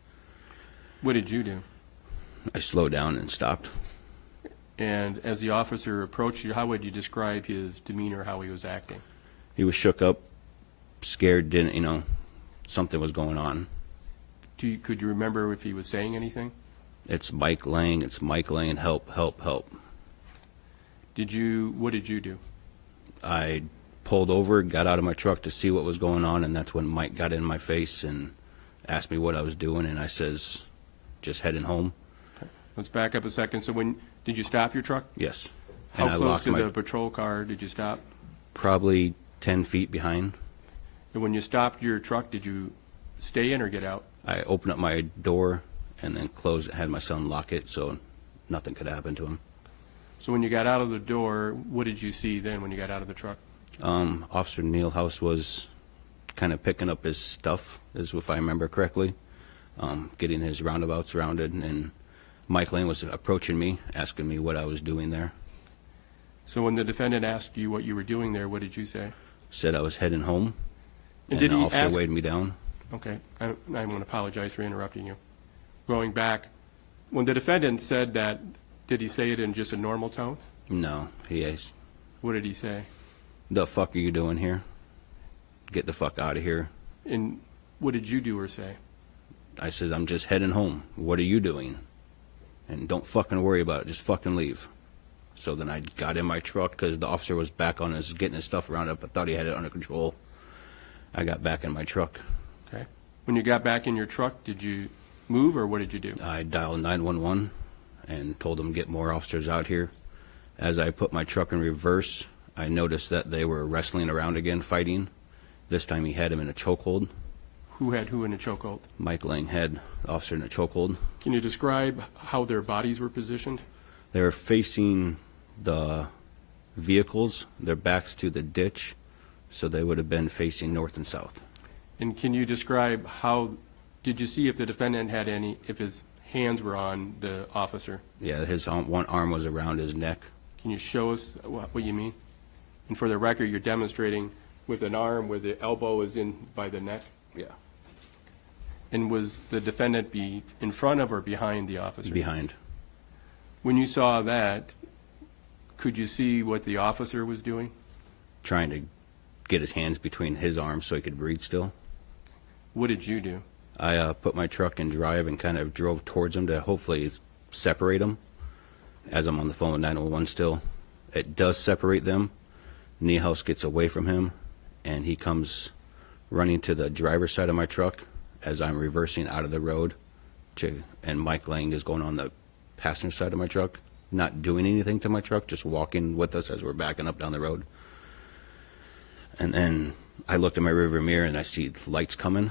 What did you do? I slowed down and stopped. And as the officer approached you, how would you describe his demeanor, how he was acting? He was shook up, scared, didn't, you know, something was going on. Could you remember if he was saying anything? It's Mike Lang, help, help, help. What did you do? I pulled over, got out of my truck to see what was going on, and that's when Mike got in my face and asked me what I was doing, and I says, just heading home. Okay. Let's back up a second. So did you stop your truck? Yes. How And I close locked to my, the patrol car did you stop? probably 10 feet behind. And when you stopped your truck, did you stay in or get out? I opened up my door and then closed it, had my son lock it so nothing could happen to him. So when you got out of the door, what did you see then when you got out of the truck? Officer Niehaus was kind of picking up his stuff, if I remember correctly, getting his roundabouts rounded, and Mike Lane was approaching me, asking me what I was doing there. So when the defendant asked you what you were doing there, what did you say? Said I was heading home, And and did the he officer ask? waved me down. Okay, I want to apologize for interrupting you. Going back, when the defendant said that, did he say it in just a normal tone? No, he asked, What did he say? the fuck are you doing here? Get the fuck out of here. And what did you do or say? I said, I'm just heading home. What are you doing? And don't fucking worry about it. Just fucking leave. So then I got in my truck because the officer was back on his, getting his stuff around up. I thought he had it under control. I got back in my truck. Okay. When you got back in your truck, did you move or what did you do? I dialed 911 and told them get more officers out here. As I put my truck in reverse, I noticed that they were wrestling around again, fighting. This time he had him in a chokehold. Who had who in a chokehold? Mike Lang had the officer in a chokehold. Can you describe how their bodies were positioned? They were facing the vehicles, their backs to the ditch, so they would have been facing north and south. And can you describe did you see if the defendant had if his hands were on the officer? Yeah, his one arm was around his neck. Can you show us what you mean? And for the record, you're demonstrating with an arm where the elbow is in by the neck? Yeah. And was the defendant be in front of or behind the officer? Behind. When you saw that, could you see what the officer was doing? Trying to get his hands between his arms so he could breathe still. What did you do? I put my truck in drive and kind of drove towards him to hopefully separate him. As I'm on the phone with 911 still, it does separate them. Niehaus gets away from him, and he comes running to the driver's side of my truck as I'm reversing out of the road, and Mike Lang is going on the passenger side of my truck, not doing anything to my truck, just walking with us as we're backing up down the road. And then I looked at my rearview mirror and I see lights coming,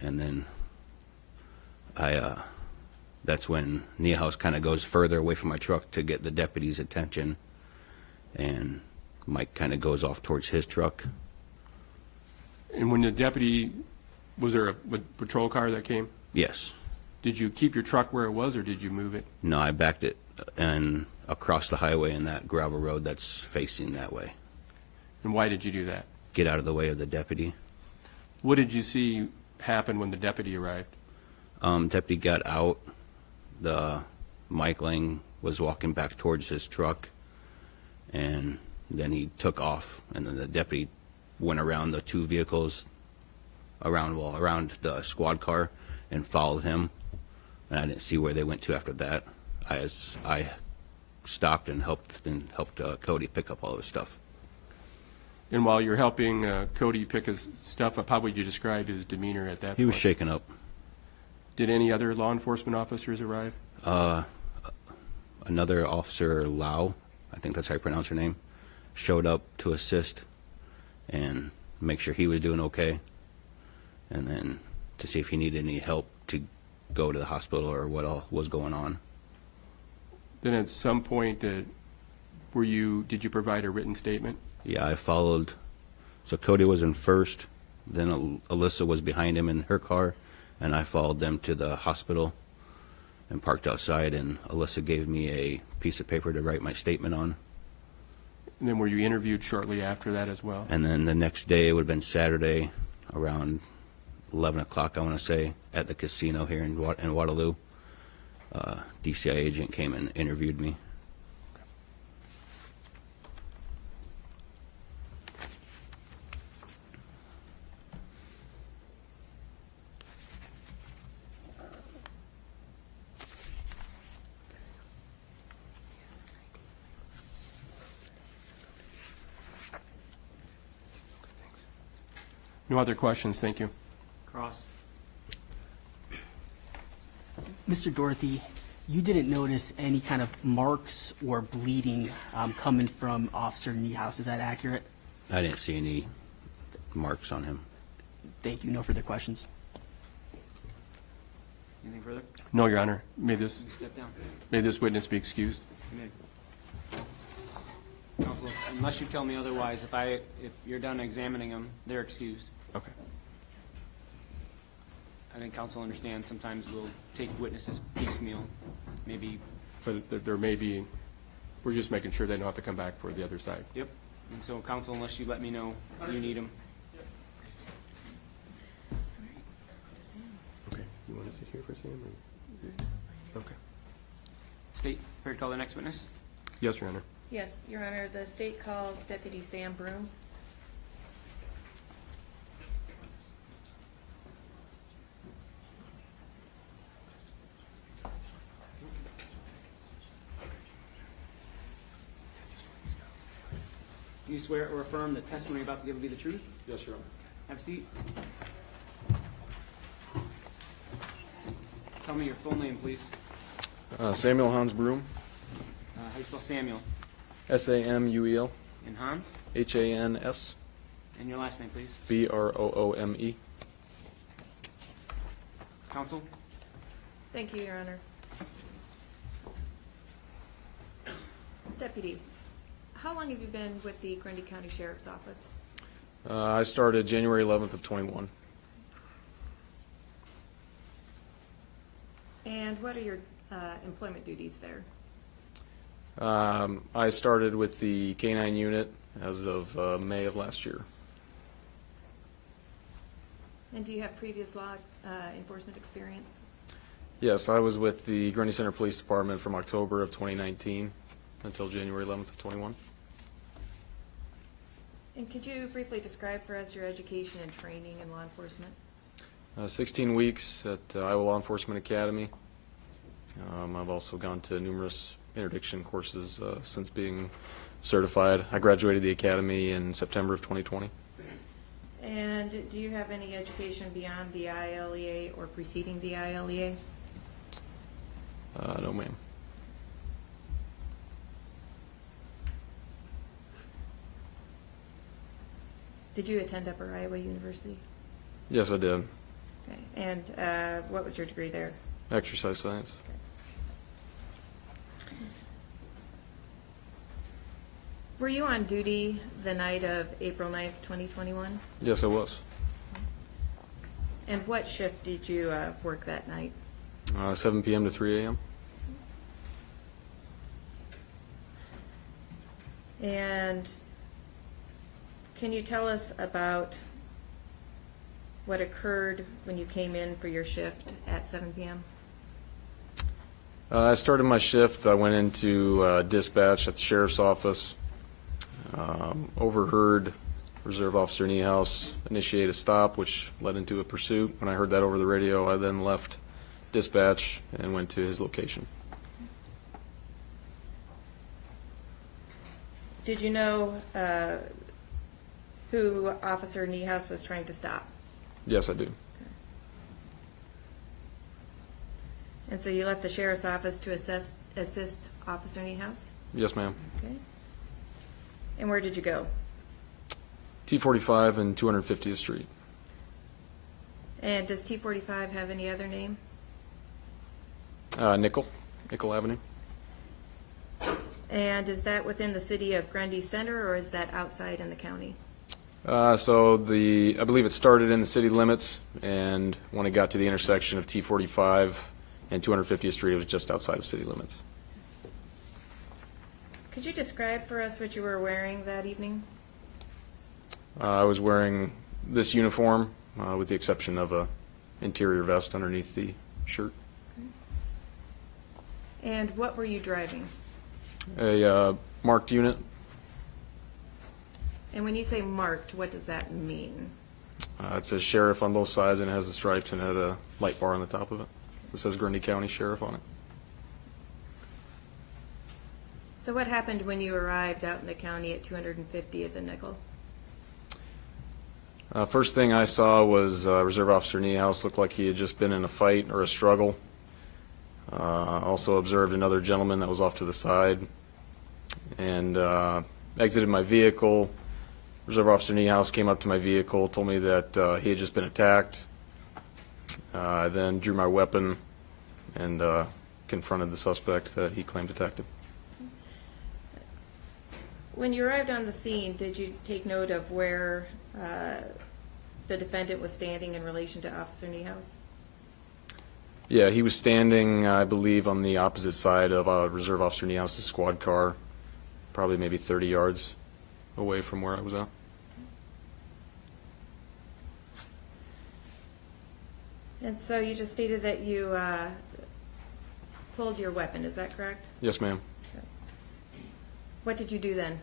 and then that's when Niehaus kind of goes further away from my truck to get the deputy's attention, and Mike kind of goes off towards his truck. And when the deputy, was there a patrol car that came? Yes. Did you keep your truck where it was, or did you move it? No, I backed it and across the highway in that gravel road that's facing that way. And why did you do that? Get out of the way of the deputy. What did you see happen when the deputy arrived? Deputy got out. The Mike Lang was walking back towards his truck, and then he took off, and then the deputy went around the two vehicles, around the squad car, and followed him. And I didn't see where they went to after that. I stopped and helped Cody pick up all his stuff. And while you're helping Cody pick his stuff up, how would you describe his demeanor at that point? He was shaken up. Did any other law enforcement officers arrive? Another officer, Lau, I think that's how you pronounce her name, showed up to assist and make sure he was doing okay, and then to see if he needed any help to go to the hospital or what all was going on. Then at some point, did you provide a written statement? Yeah, I followed. So Cody was in first, then Alyssa was behind him in her car, and I followed them to the hospital and parked outside, and Alyssa gave me a piece of paper to write my statement on. And then were you interviewed shortly after that as well? And then the next day, it would have been Saturday, around 11 o'clock, I want to say, at the casino here in Waterloo. DCI agent came and interviewed me. No other questions, thank you. Cross. Mr. Dorothy, you didn't notice any kind of marks or bleeding coming from Officer Niehaus. Is that accurate? I didn't see any marks on him. Thank you. No further questions. Anything further? No, Your Honor. May this Step down. witness be excused? You may. Counsel, unless you tell me otherwise, if you're done examining them, they're excused. Okay. I think counsel understands sometimes we'll take witnesses piecemeal, maybe. But there may be, we're just making sure they don't have to come back for the other side. Yep. And so counsel, unless you let me know you need them. Okay. You want to sit here for Sam? Okay. State, prepared to call the next witness? Yes, Your Honor. Yes, Your Honor, the state calls Deputy Sam Broome. Do you swear or affirm the testimony you're about to give will be the truth? Yes, Your Honor. Have a seat. Tell me your full name, please. Samuel Hans Broome, How you spell Samuel? Samuel, And Hans? Hans, And your last name, please. Broome. Counsel? Thank you, Your Honor. Deputy, how long have you been with the Grundy County Sheriff's Office? I started January 11th of 21. And what are your employment duties there? I started with the K-9 unit as of May of last year. And do you have previous law enforcement experience? Yes, I was with the Grundy Center Police Department from October of 2019 until January 11th of 21. And could you briefly describe for us your education and training in law enforcement? 16 weeks at Iowa Law Enforcement Academy. I've also gone to numerous interdiction courses since being certified. I graduated the academy in September of 2020. And do you have any education beyond the ILEA or preceding the ILEA? No, ma'am. Did you attend Upper Iowa University? Yes, I did. Okay. And what was your degree there? Exercise science. Were you on duty the night of April 9th, 2021? Yes, I was. And what shift did you work that night? 7 p.m. to 3 a.m. And can you tell us about what occurred when you came in for your shift at 7 p.m.? I started my shift. I went into dispatch at the sheriff's office. Overheard Reserve Officer Niehaus initiate a stop, which led into a pursuit. When I heard that over the radio, I then left dispatch and went to his location. Did you know who Officer Niehaus was trying to stop? Yes, I do. And so you left the sheriff's office to assist Officer Niehaus? Yes, ma'am. Okay. And where did you go? T45 and 250th Street. And does T45 have any other name? Nickel Avenue. And is that within the city of Grundy Center, or is that outside in the county? So I believe it started in the city limits, and when it got to the intersection of T45 and 250th Street, it was just outside of city limits. Could you describe for us what you were wearing that evening? I was wearing this uniform, with the exception of a interior vest underneath the shirt. And what were you driving? A marked unit. And when you say marked, what does that mean? It says sheriff on both sides, and it has the stripes, and it had a light bar on the top of it. It says Grundy County Sheriff on it. So what happened when you arrived out in the county at 250th and Nickel? First thing I saw was Reserve Officer Niehaus. Looked like he had just been in a fight or a struggle. Also observed another gentleman that was off to the side, and exited my vehicle. Reserve Officer Niehaus came up to my vehicle, told me that he had just been attacked. I then drew my weapon and confronted the suspect that he claimed attacked him. When you arrived on the scene, did you take note of where the defendant was standing in relation to Officer Niehaus? Yeah, he was standing, I believe, on the opposite side of Reserve Officer Niehaus' squad car, probably maybe 30 yards away from where I was at. And so you just stated that you pulled your weapon, is that correct? Yes, ma'am. What did you do then?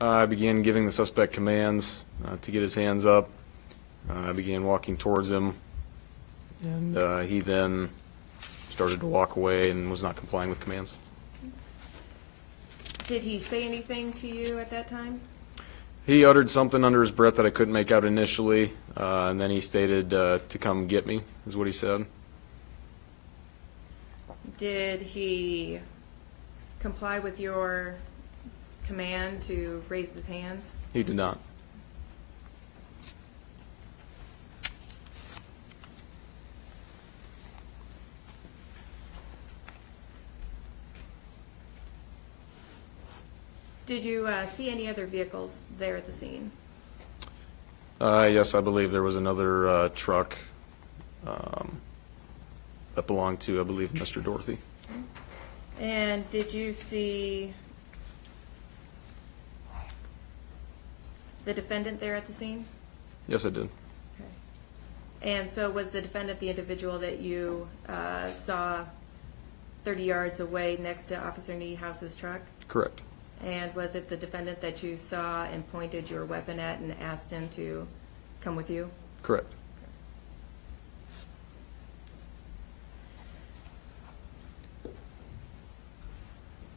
I began giving the suspect commands to get his hands up. I began walking towards him, and he then started to walk away and was not complying with commands. Did he say anything to you at that time? He uttered something under his breath that I couldn't make out initially, and then he stated to come get me, is what he said. Did he comply with your command to raise his hands? He did not. Did you see any other vehicles there at the scene? Yes, I believe there was another truck that belonged to, I believe, Mr. Dorothy. And did you see the defendant there at the scene? Yes, I did. And so was the defendant the individual that you saw 30 yards away next to Officer Niehaus's truck? Correct. And was it the defendant that you saw and pointed your weapon at and asked him to come with you? Correct.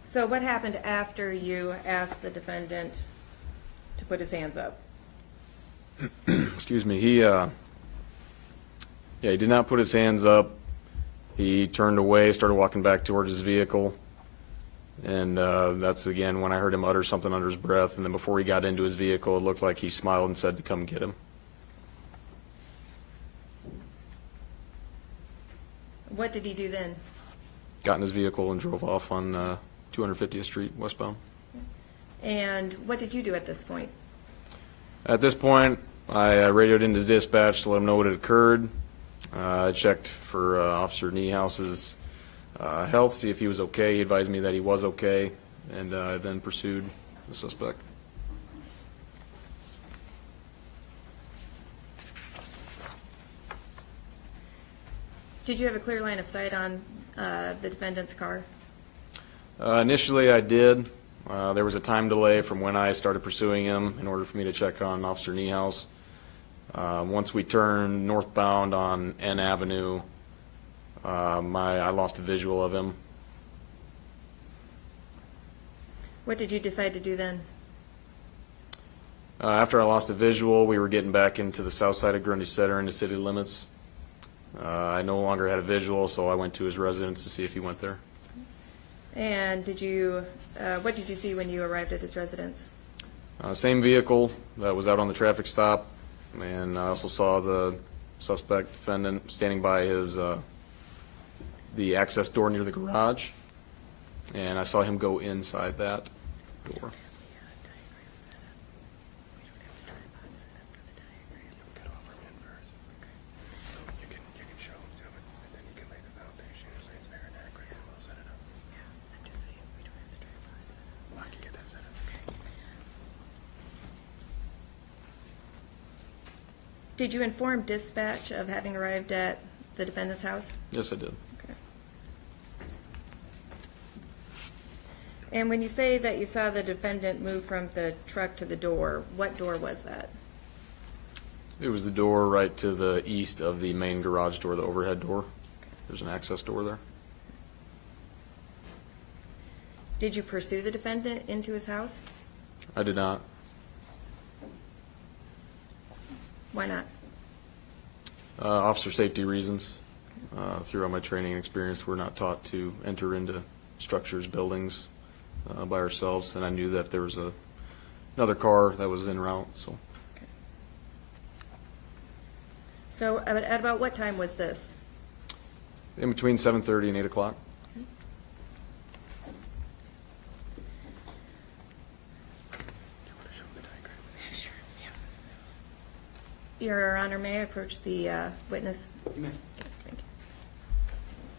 So what happened after you asked the defendant to put his hands up? Excuse me. He did not put his hands up. He turned away, started walking back towards his vehicle. And that's, again, when I heard him utter something under his breath. And then before he got into his vehicle, it looked like he smiled and said to come get him. What did he do then? Got in his vehicle and drove off on 250th Street westbound. And what did you do at this point? At this point, I radioed into dispatch to let him know what had occurred. I checked for Officer Niehaus's health, see if he was okay. He advised me that he was okay, and I then pursued the suspect. Did you have a clear line of sight on the defendant's car? Initially, I did. There was a time delay from when I started pursuing him in order for me to check on Officer Niehaus. Once we turned northbound on N Avenue, I lost a visual of him. What did you decide to do then? After I lost a visual, we were getting back into the south side of Grundy Center into city limits. I no longer had a visual, so I went to his residence to see if he went there. And did you, what did you see when you arrived at his residence? Same vehicle that was out on the traffic stop, and I also saw the suspect defendant standing by his the access door near the garage, and I saw him go inside that door. Did you inform dispatch of having arrived at the defendant's house? Yes, I did. Okay. And when you say that you saw the defendant move from the truck to the door, what door was that? It was the door right to the east of the main garage door, the overhead door. There's an access door there. Did you pursue the defendant into his house? I did not. Why not? Officer safety reasons. Throughout my training and experience, we're not taught to enter into structures, buildings by ourselves, and I knew that there was another car that was en route. So at about what time was this? In between 7:30 and 8 o'clock. Your Honor, may I approach the witness? You may. Thank you.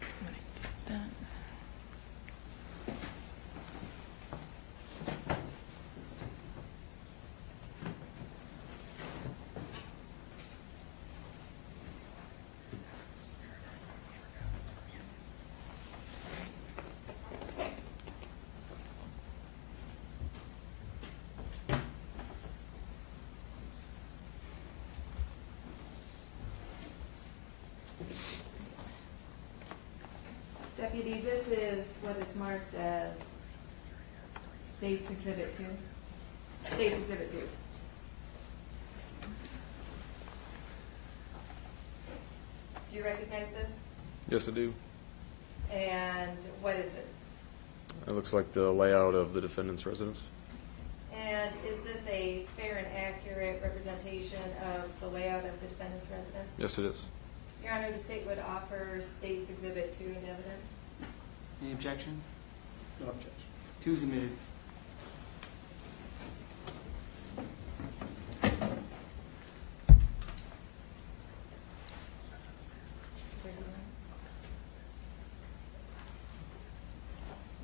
I'm gonna get that. Deputy, this is what is marked as State's Exhibit 2. State's Exhibit 2. Do you recognize this? Yes, I do. And what is it? It looks like the layout of the defendant's residence. And is this a fair and accurate representation of the layout of the defendant's residence? Yes, it is. Your Honor, the state would offer State's Exhibit 2 into evidence. Any objection? No objection. 2 submitted.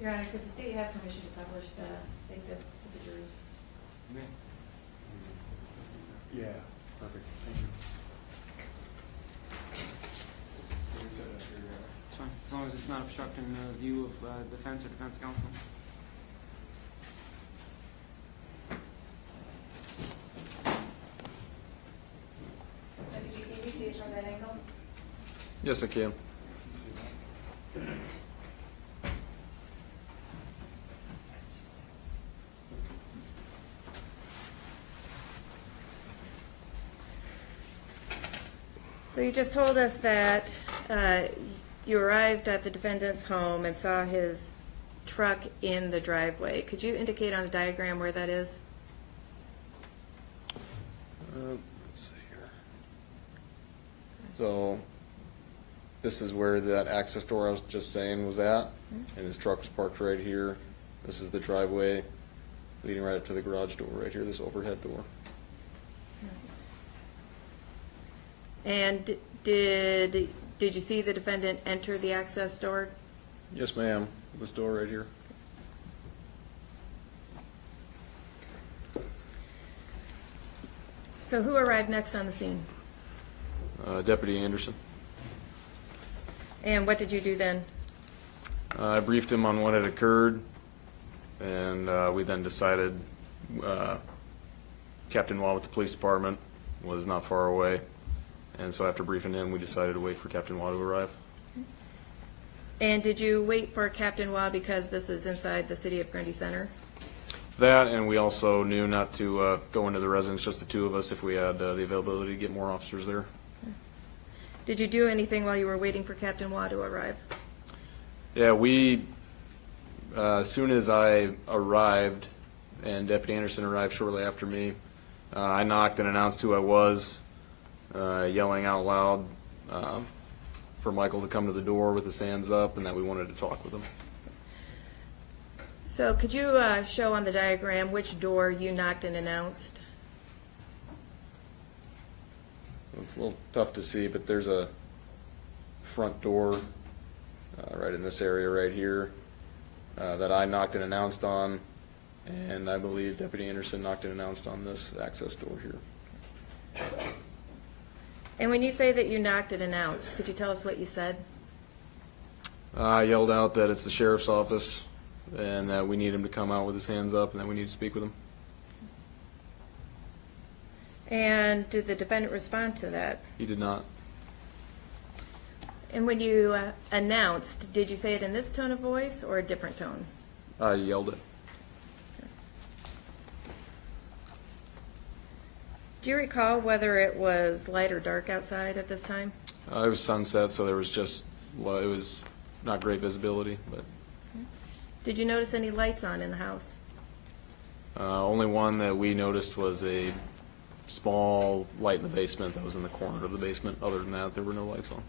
Your Honor, could the state have permission to publish the exhibit to the jury? You may. Yeah, perfect, thank you. It's fine, as long as it's not obstructing the view of defense or defense counsel. Deputy, can you see it from that angle? Yes, I can. So you just told us that you arrived at the defendant's home and saw his truck in the driveway. Could you indicate on the diagram where that is? Let's see here. So, this is where that access door I was just saying was at, and his truck was parked right here. This is the driveway leading right up to the garage door right here, this overhead door. And did you see the defendant enter the access door? Yes, ma'am, this door right here. So who arrived next on the scene? Deputy Anderson. And what did you do then? I briefed him on what had occurred, and we then decided Captain Waugh with the police department was not far away, and so after briefing him, we decided to wait for Captain Waugh to arrive. And did you wait for Captain Waugh because this is inside the city of Grundy Center? That, and we also knew not to go into the residence, just the two of us, if we had the availability to get more officers there. Did you do anything while you were waiting for Captain Waugh to arrive? Yeah, we, as soon as I arrived, and Deputy Anderson arrived shortly after me, I knocked and announced who I was, yelling out loud for Michael to come to the door with his hands up, and that we wanted to talk with him. So could you show on the diagram which door you knocked and announced? It's a little tough to see, but there's a front door right in this area right here that I knocked and announced on, and I believe Deputy Anderson knocked and announced on this access door here. And when you say that you knocked and announced, could you tell us what you said? I yelled out that it's the sheriff's office and that we need him to come out with his hands up and that we need to speak with him. And did the defendant respond to that? He did not. And when you announced, did you say it in this tone of voice or a different tone? I yelled it. Do you recall whether it was light or dark outside at this time? It was sunset, so there was just, well, it was not great visibility, but Did you notice any lights on in the house? only one that we noticed was a small light in the basement that was in the corner of the basement. Other than that, there were no lights on.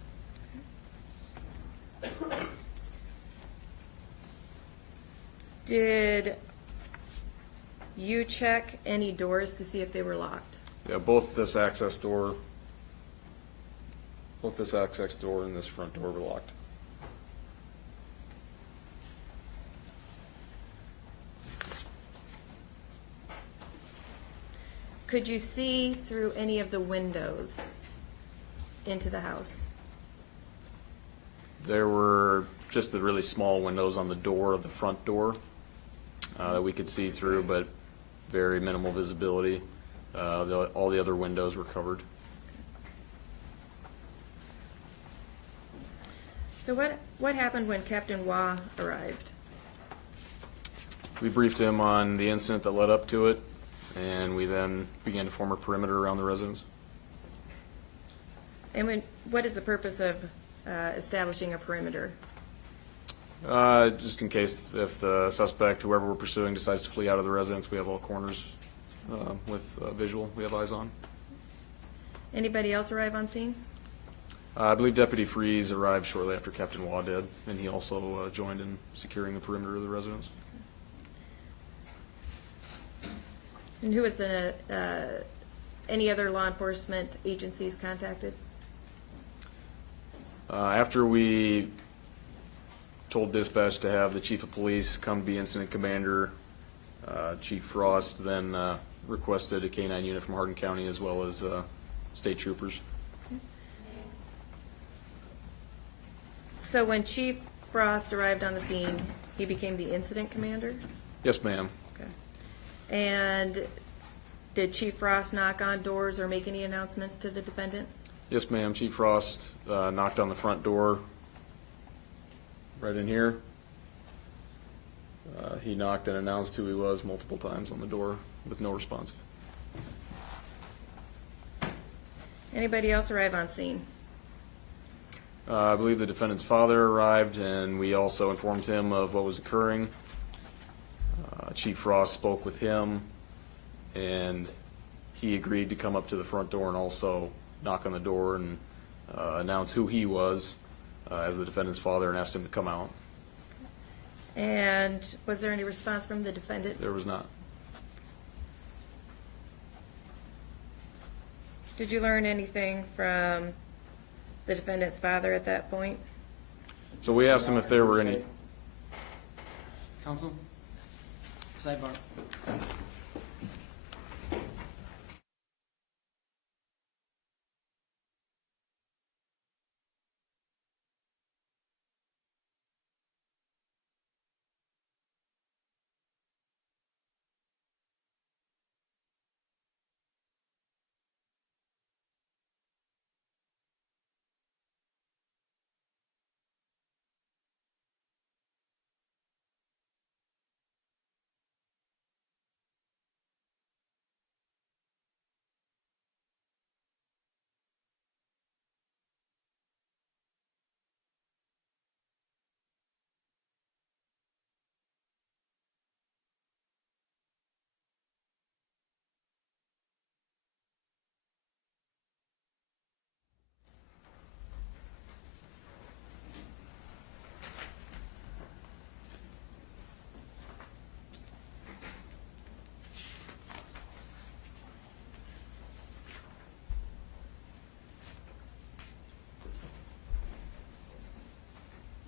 Did you check any doors to see if they were locked? Yeah, both this access door and this front door were locked. Could you see through any of the windows into the house? There were just the really small windows on the door of the front door that we could see through, but very minimal visibility. All the other windows were covered. So what happened when Captain Waugh arrived? We briefed him on the incident that led up to it, and we then began to form a perimeter around the residence. And what is the purpose of establishing a perimeter? Just in case if the suspect, whoever we're pursuing, decides to flee out of the residence, we have all corners with visual we have eyes on. Anybody else arrive on scene? I believe Deputy Freeze arrived shortly after Captain Waugh did, and he also joined in securing the perimeter of the residence. And who was the, any other law enforcement agencies contacted? After we told dispatch to have the chief of police come be incident commander, Chief Frost then requested a K-9 unit from Hardin County as well as state troopers. So when Chief Frost arrived on the scene, he became the incident commander? Yes, ma'am. Okay. And did Chief Frost knock on doors or make any announcements to the defendant? Yes, ma'am. Chief Frost knocked on the front door right in here. He knocked and announced who he was multiple times on the door with no response. Anybody else arrive on scene? I believe the defendant's father arrived, and we also informed him of what was occurring. Chief Frost spoke with him, and he agreed to come up to the front door and also knock on the door and announce who he was as the defendant's father and asked him to come out. And was there any response from the defendant? There was not. Did you learn anything from the defendant's father at that point? So we asked him if there were any. Counsel? Sidebar.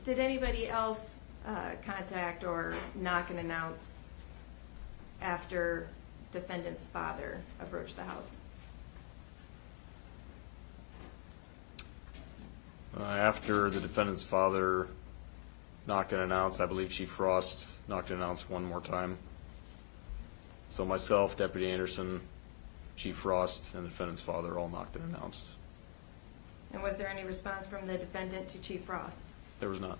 Did anybody else contact or knock and announce after defendant's father approached the house? After the defendant's father knocked and announced, I believe Chief Frost knocked and announced one more time. So myself, Deputy Anderson, Chief Frost, and the defendant's father all knocked and announced. And was there any response from the defendant to Chief Frost? There was not.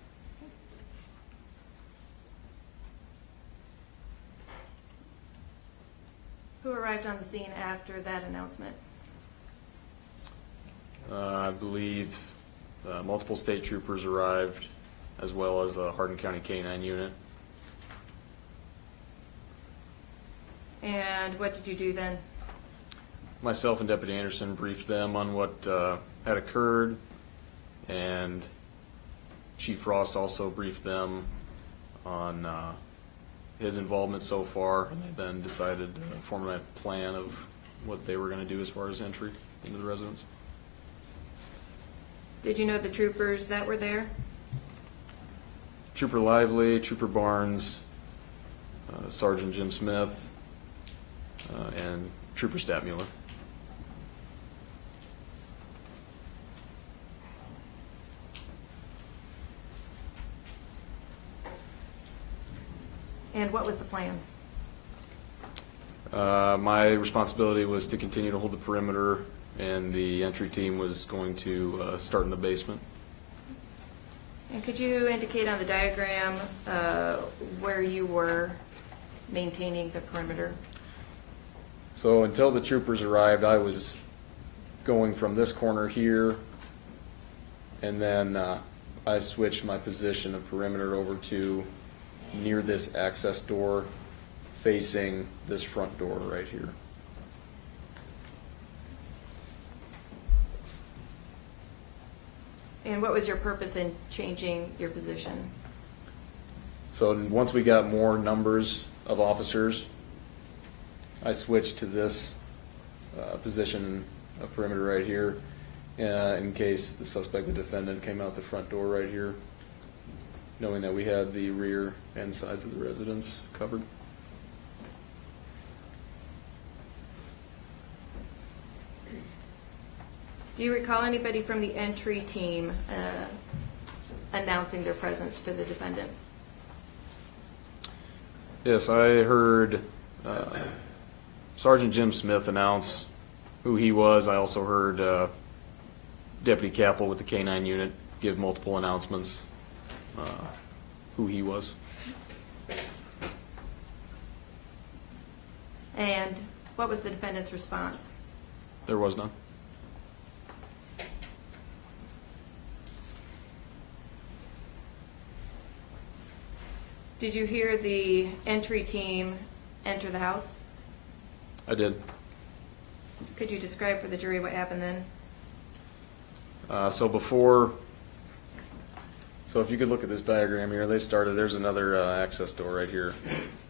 Who arrived on the scene after that announcement? I believe multiple state troopers arrived, as well as a Hardin County K-9 unit. And what did you do then? Myself and Deputy Anderson briefed them on what had occurred, and Chief Frost also briefed them on his involvement so far, and they then decided to form a plan of what they were going to do as far as entry into the residence. Did you know the troopers that were there? Trooper Lively, Trooper Barnes, Sergeant Jim Smith, and Trooper Statmuller. And what was the plan? My responsibility was to continue to hold the perimeter, and the entry team was going to start in the basement. And could you indicate on the diagram where you were maintaining the perimeter? So until the troopers arrived, I was going from this corner here, and then I switched my position of perimeter over to near this access door facing this front door right here. And what was your purpose in changing your position? So once we got more numbers of officers, I switched to this position of perimeter right here in case the suspect, the defendant, came out the front door right here, knowing that we had the rear and sides of the residence covered. Do you recall anybody from the entry team announcing their presence to the defendant? Yes, I heard Sergeant Jim Smith announce who he was. I also heard Deputy Capel with the K-9 unit give multiple announcements who he was. And what was the defendant's response? There was none. Did you hear the entry team enter the house? I did. Could you describe for the jury what happened then? So if you could look at this diagram here, there's another access door right here.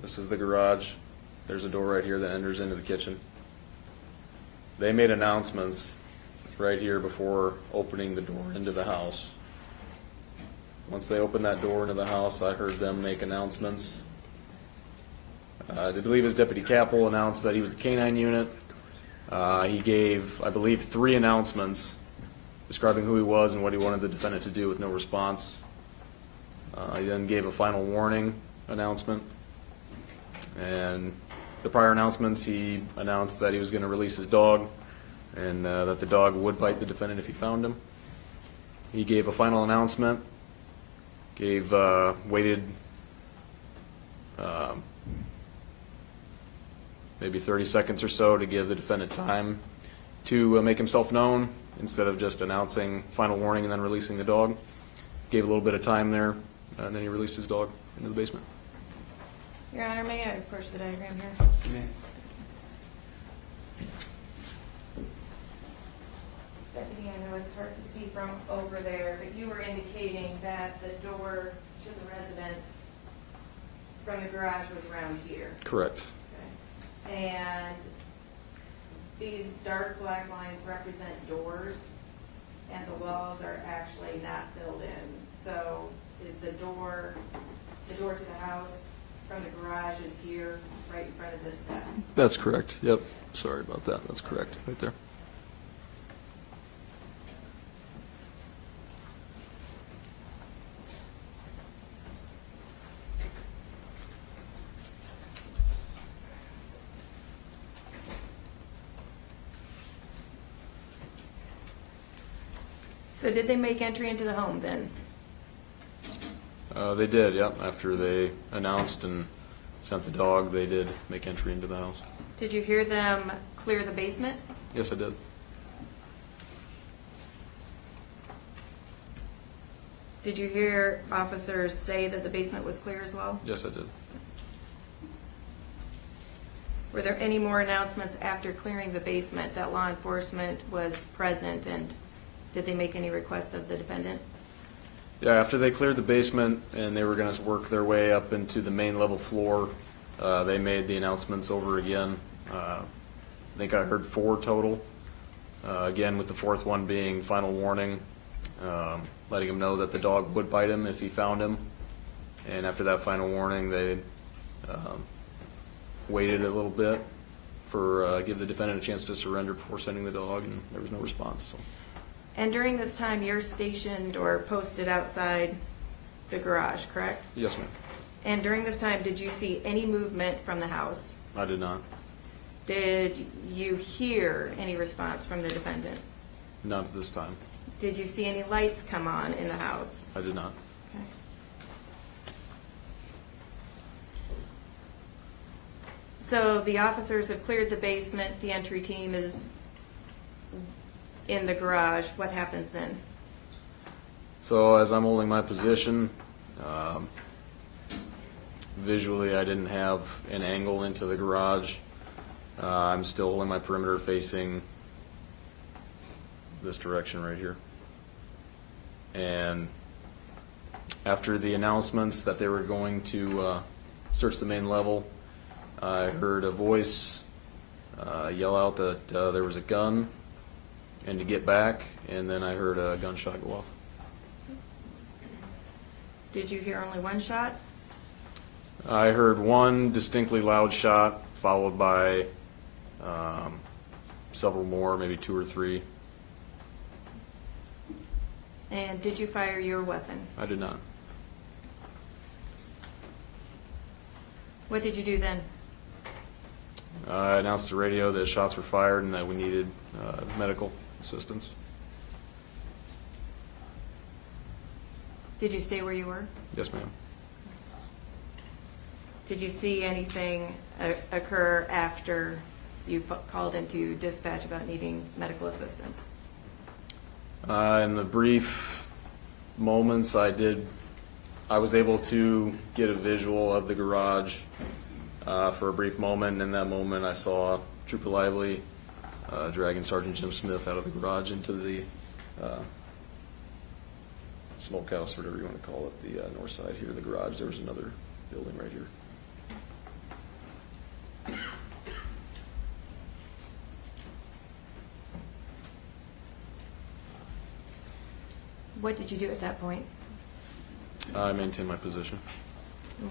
This is the garage. There's a door right here that enters into the kitchen. They made announcements right here before opening the door into the house. Once they opened that door into the house, I heard them make announcements. I believe his Deputy Capel announced that he was the K-9 unit. He gave, I believe, 3 announcements describing who he was and what he wanted the defendant to do with no response. He then gave a final warning announcement. And the prior announcements, he announced that he was going to release his dog and that the dog would bite the defendant if he found him. He gave a final announcement, waited maybe 30 seconds or so to give the defendant time to make himself known instead of just announcing final warning and then releasing the dog. Gave a little bit of time there, and then he released his dog into the basement. Your Honor, may I approach the diagram here? Deputy, I know it's hard to see from over there, but you were indicating that the door to the residence from the garage was around here. Correct. Okay. And these dark black lines represent doors, and the walls are actually not filled in. So is the door to the house from the garage is here, right in front of this desk? That's correct. Yep. Sorry about that. That's correct. Right there. So did they make entry into the home then? They did, yep. After they announced and sent the dog, they did make entry into the house. Did you hear them clear the basement? Yes, I did. Did you hear officers say that the basement was clear as well? Yes, I did. Were there any more announcements after clearing the basement that law enforcement was present, and did they make any requests of the defendant? Yeah, after they cleared the basement and they were going to work their way up into the main level floor, they made the announcements over again. I think I heard 4 total. Again, with the 4th one being final warning, letting him know that the dog would bite him if he found him. And after that final warning, they waited a little bit for give the defendant a chance to surrender before sending the dog, and there was no response. So. And during this time, you're stationed or posted outside the garage, correct? Yes, ma'am. And during this time, did you see any movement from the house? I did not. Did you hear any response from the defendant? Not at this time. Did you see any lights come on in the house? I did not. Okay. So the officers have cleared the basement, the entry team is in the garage. What happens then? So as I'm holding my position, visually I didn't have an angle into the garage. I'm still holding my perimeter facing this direction right here. And after the announcements that they were going to search the main level, I heard a voice yell out that there was a gun and to get back, and then I heard a gunshot go off. Did you hear only one shot? I heard one distinctly loud shot, followed by several more, maybe 2 or 3. And did you fire your weapon? I did not. What did you do then? I announced to the radio that shots were fired and that we needed medical assistance. Did you stay where you were? Yes, ma'am. Did you see anything occur after you called into dispatch about needing medical assistance? In the brief moments I was able to get a visual of the garage for a brief moment, and in that moment I saw Trooper Lively dragging Sergeant Jim Smith out of the garage into the smokehouse, whatever you want to call it, the north side here of the garage. There was another building right here. What did you do at that point? I maintained my position.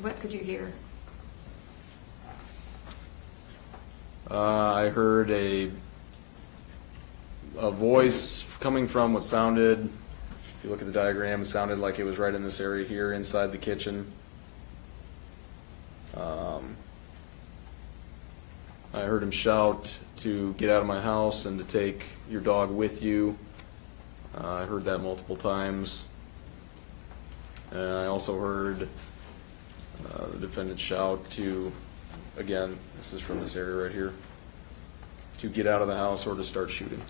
What could you hear? I heard a voice coming from what sounded, if you look at the diagram, it sounded like it was right in this area here inside the kitchen. I heard him shout to get out of my house and to take your dog with you. I heard that multiple times. And I also heard the defendant shout to, again, this is from this area right here, to get out of the house or to start shooting.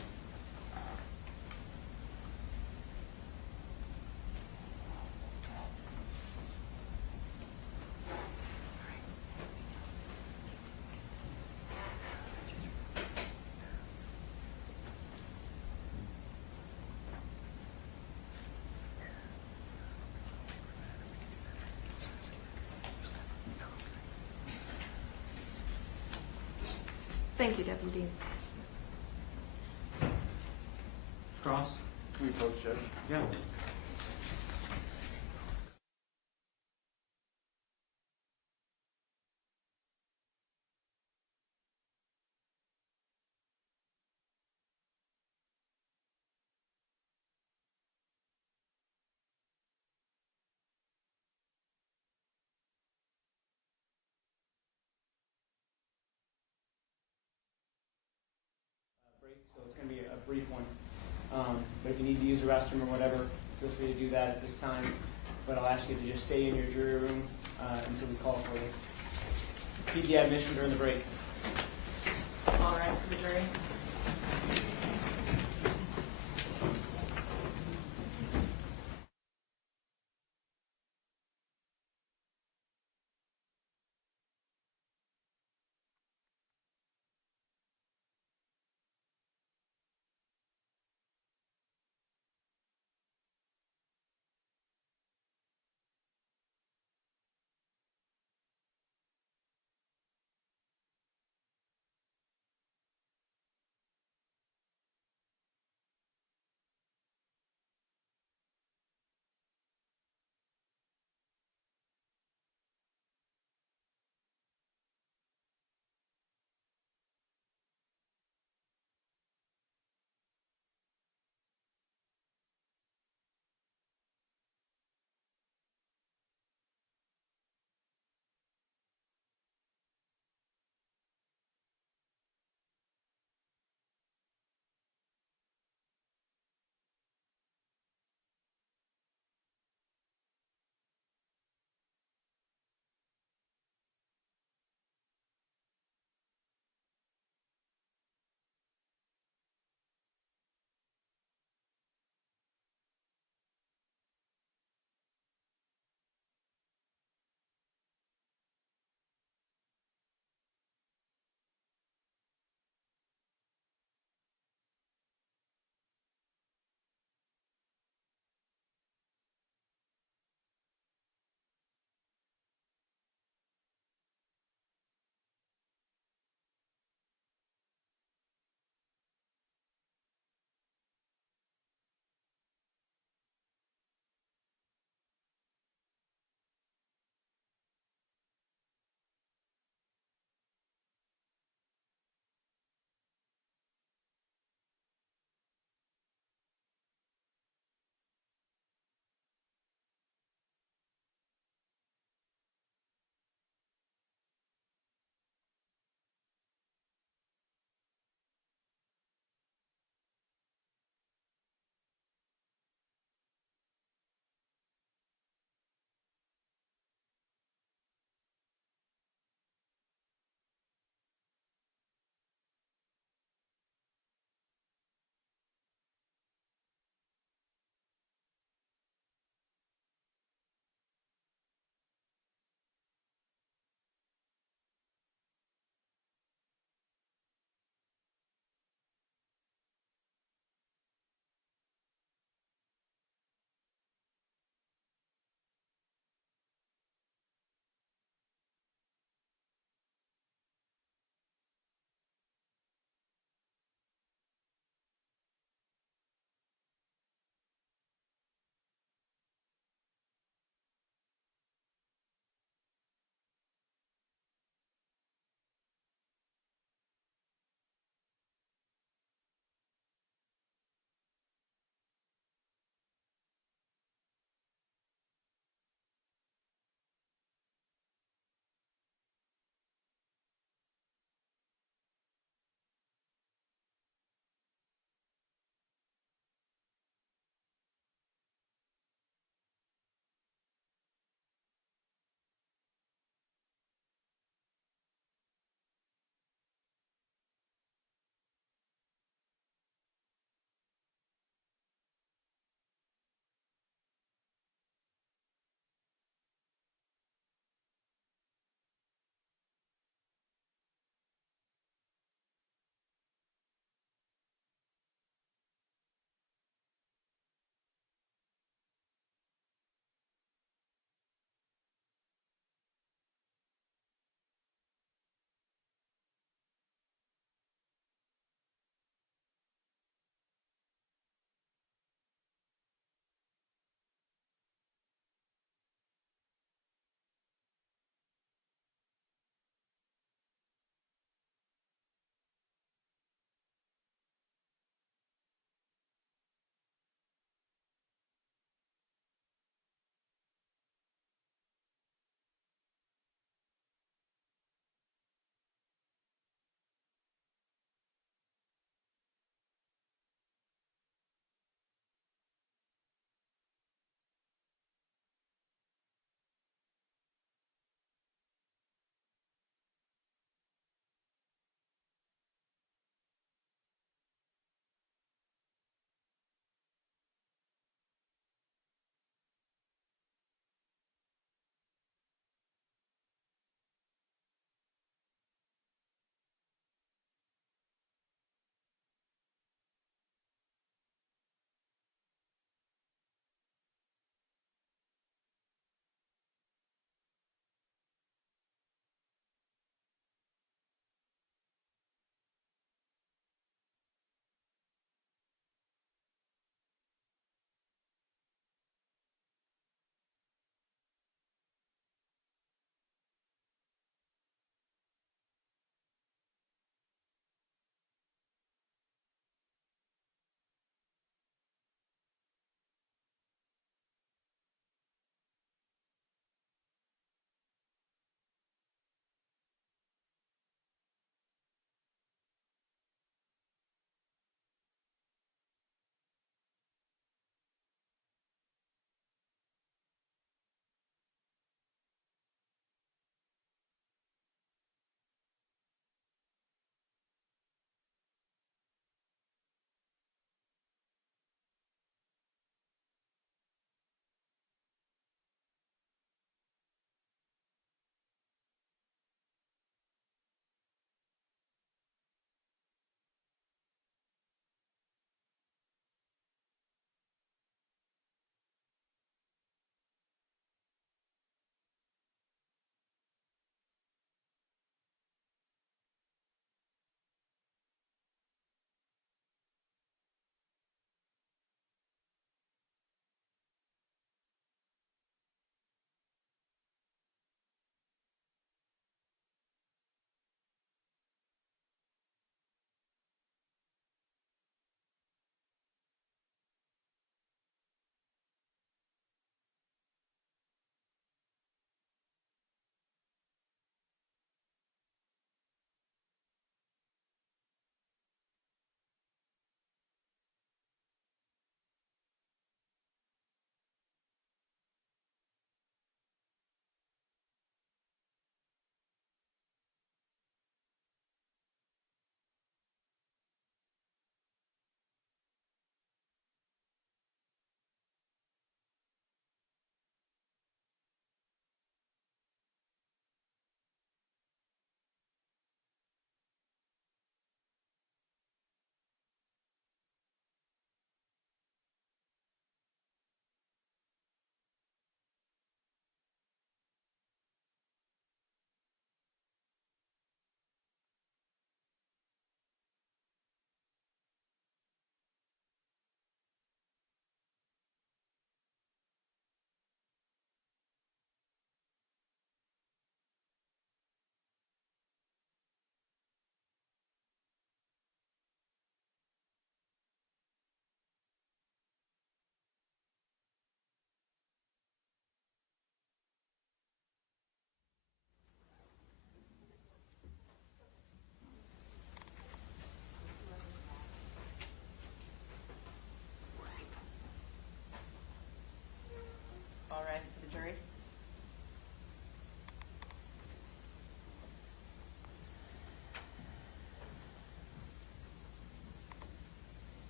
Thank you, Deputy. Cross? Can we approach, Judge? Yeah. Break, so it's going to be a brief one. But if you need to use the restroom or whatever, feel free to do that at this time. But I'll ask you to just stay in your jury room until we call for you. Keep the admission during the break. All rise for the jury.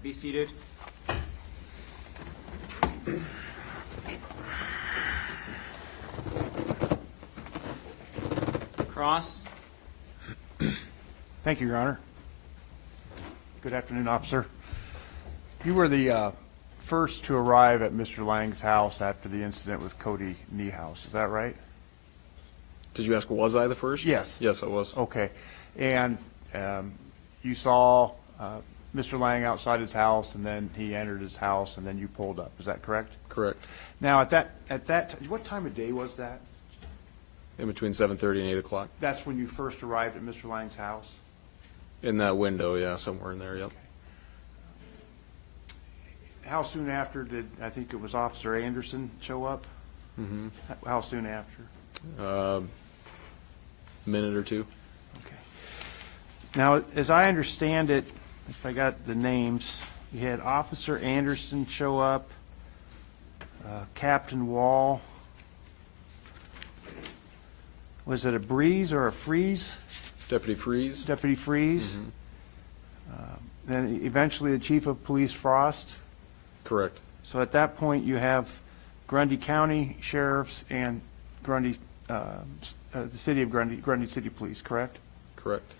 right, be seated. Cross. Thank you, Your Honor. Good afternoon, officer. You were the first to arrive at Mr. Lang's house after the incident with Cody Niehaus. Is that right? Did you ask, was I the first? Yes. Yes, I was. Okay. And you saw Mr. Lang outside his house, and then he entered his house, and then you pulled up. Is that correct? Correct. Now, at that what time of day was that? In between 7:30 and 8 o'clock. That's when you first arrived at Mr. Lang's house? In that window, yeah, somewhere in there, yep. How soon after did, I think it was Officer Anderson, show up? Mm-hmm. How soon after? Minute or two. Okay. Now, as I understand it, if I got the names, you had Officer Anderson show up, Captain Wall. Was it a Breeze or a Freeze? Deputy Freeze. Deputy Freeze? Then eventually the Chief of Police Frost. Correct. So at that point, you have Grundy County Sheriffs and Grundy, the City of Grundy City Police, correct? Correct.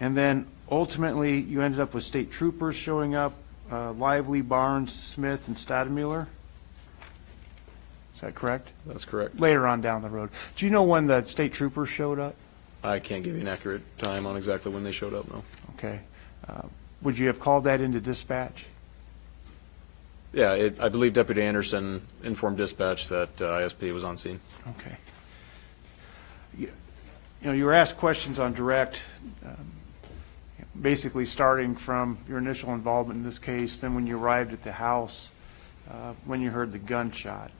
And then ultimately, you ended up with state troopers showing up, Lively, Barnes, Smith, and Stadmuller. Is that correct? That's correct. Later on down the road. Do you know when the state troopers showed up? I can't give you an accurate time on exactly when they showed up, no. Okay. Would you have called that into dispatch? Yeah, I believe Deputy Anderson informed dispatch that ISP was on scene. Okay. You know, you were asked questions on direct, basically starting from your initial involvement in this case, then when you arrived at the house, when you heard the gunshot.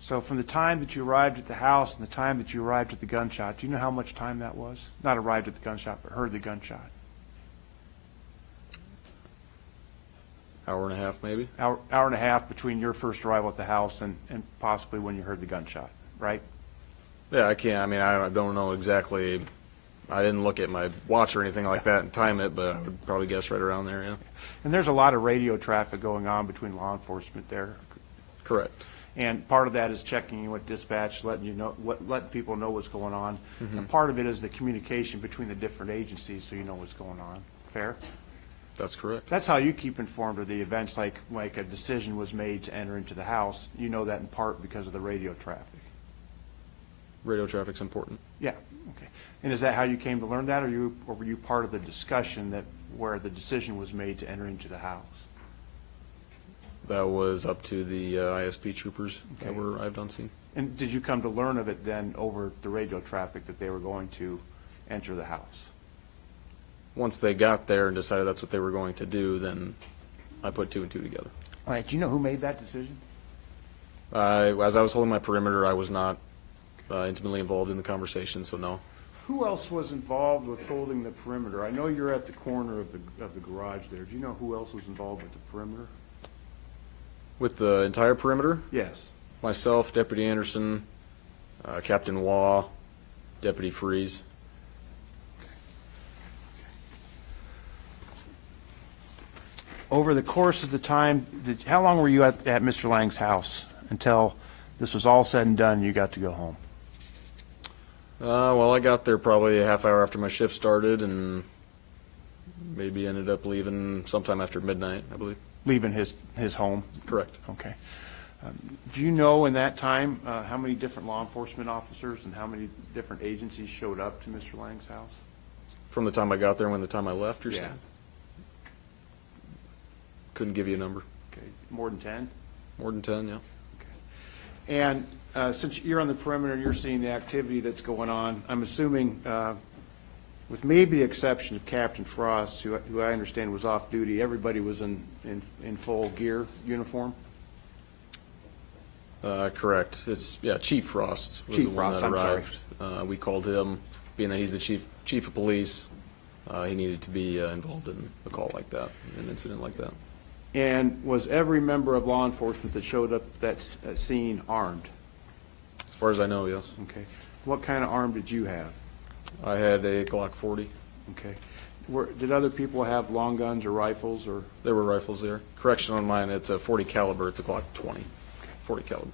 So from the time that you arrived at the house and the time that you arrived at the gunshot, do you know how much time that was? Not arrived at the gunshot, but heard the gunshot. Hour and a half, maybe? Hour and a half between your first arrival at the house and possibly when you heard the gunshot, right? Yeah, I can't, I mean, I don't know exactly, I didn't look at my watch or anything like that and time it, but I would probably guess right around there, yeah. And there's a lot of radio traffic going on between law enforcement there. Correct. And part of that is checking in with dispatch, letting people know what's going on. And part of it is the communication between the different agencies so you know what's going on. Fair? That's correct. That's how you keep informed of the events, like a decision was made to enter into the house. You know that in part because of the radio traffic. Radio traffic's important. Yeah, okay. And is that how you came to learn that, or were you part of the discussion that where the decision was made to enter into the house? That was up to the ISP troopers that Okay. were arrived on scene. And did you come to learn of it then over the radio traffic that they were going to enter the house? Once they got there and decided that's what they were going to do, then I put two and two together. All right, do you know who made that decision? As I was holding my perimeter, I was not intimately involved in the conversation, so no. Who else was involved with holding the perimeter? I know you're at the corner of the garage there. Do you know who else was involved with the perimeter? With the entire perimeter, Yes. myself, Deputy Anderson, Captain Waugh, Deputy Freeze. Over the course of the time, how long were you at Mr. Lang's house until this was all said and done and you got to go home? Well, I got there probably a half hour after my shift started and maybe ended up leaving sometime after midnight, I believe. Leaving his home? Correct. Okay. Do you know in that time how many different law enforcement officers and how many different agencies showed up to Mr. Lang's house? From the time I got there and when the time I left, you're Yeah. saying? Couldn't give you a number. Okay, more than 10? More than 10, yeah. And since you're on the perimeter and you're seeing the activity that's going on, I'm assuming, with maybe the exception of Captain Frost, who I understand was off duty, everybody was in full gear, uniform? Correct. It's, yeah, Chief Frost was Chief the one Frost, that I'm sorry. arrived. We called him, being that he's the chief of police, he needed to be involved in a call like that, an incident like that. And was every member of law enforcement that showed up at that scene armed? As far as I know, yes. Okay. What kind of arm did you have? I had a Glock 40. Okay. Did other people have long guns or rifles or? There were rifles there. Correction on mine, it's a 40 caliber, it's a Glock 20. 40 caliber.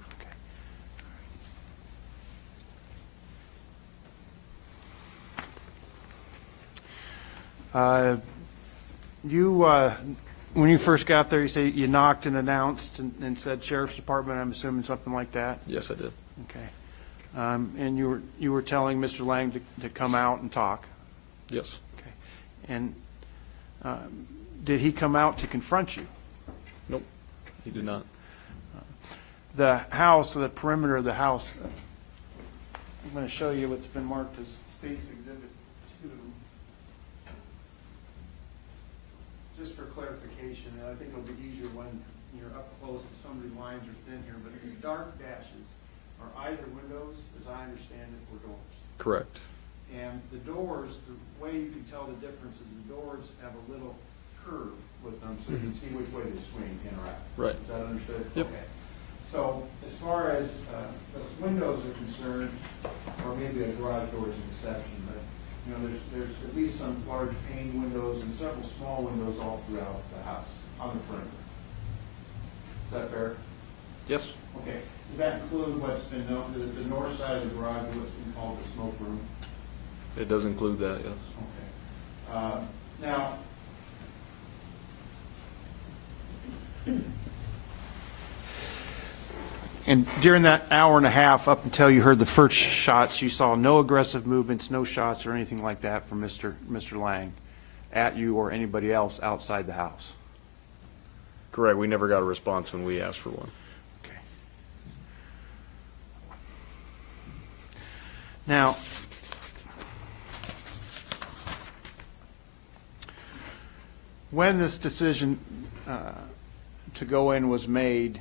When you first got there, you say you knocked and announced and said Sheriff's Department, I'm assuming something like that? Yes, I did. Okay. And you were telling Mr. Lang to come out and talk? Yes. Okay. And did he come out to confront you? Nope, he did not. The house, the perimeter of the house, I'm going to show you what's been marked as State's Exhibit 2. Just for clarification, and I think it'll be easier when you're up close and some of the lines are thin here, but these dark dashes are either windows, as I understand it, or doors. Correct. And the doors, the way you can tell the difference is the doors have a little curve with them, so you can see which way they swing in or out. Right. Is that understood? Yep. Okay. So as far as those windows are concerned, or maybe a garage door is an exception, but there's at least some large pane windows and several small windows all throughout the house on the perimeter. Is that fair? Yes. Okay. Does that include what's been known, the north side of the garage, what's been called the smoke room? It does include that, yes. Okay. Now, and during that hour and a half, up until you heard the first shots, you saw no aggressive movements, no shots or anything like that from Mr. Lang at you or anybody else outside the house? Correct, we never got a response when we asked for one. Okay. Now, when this decision to go in was made,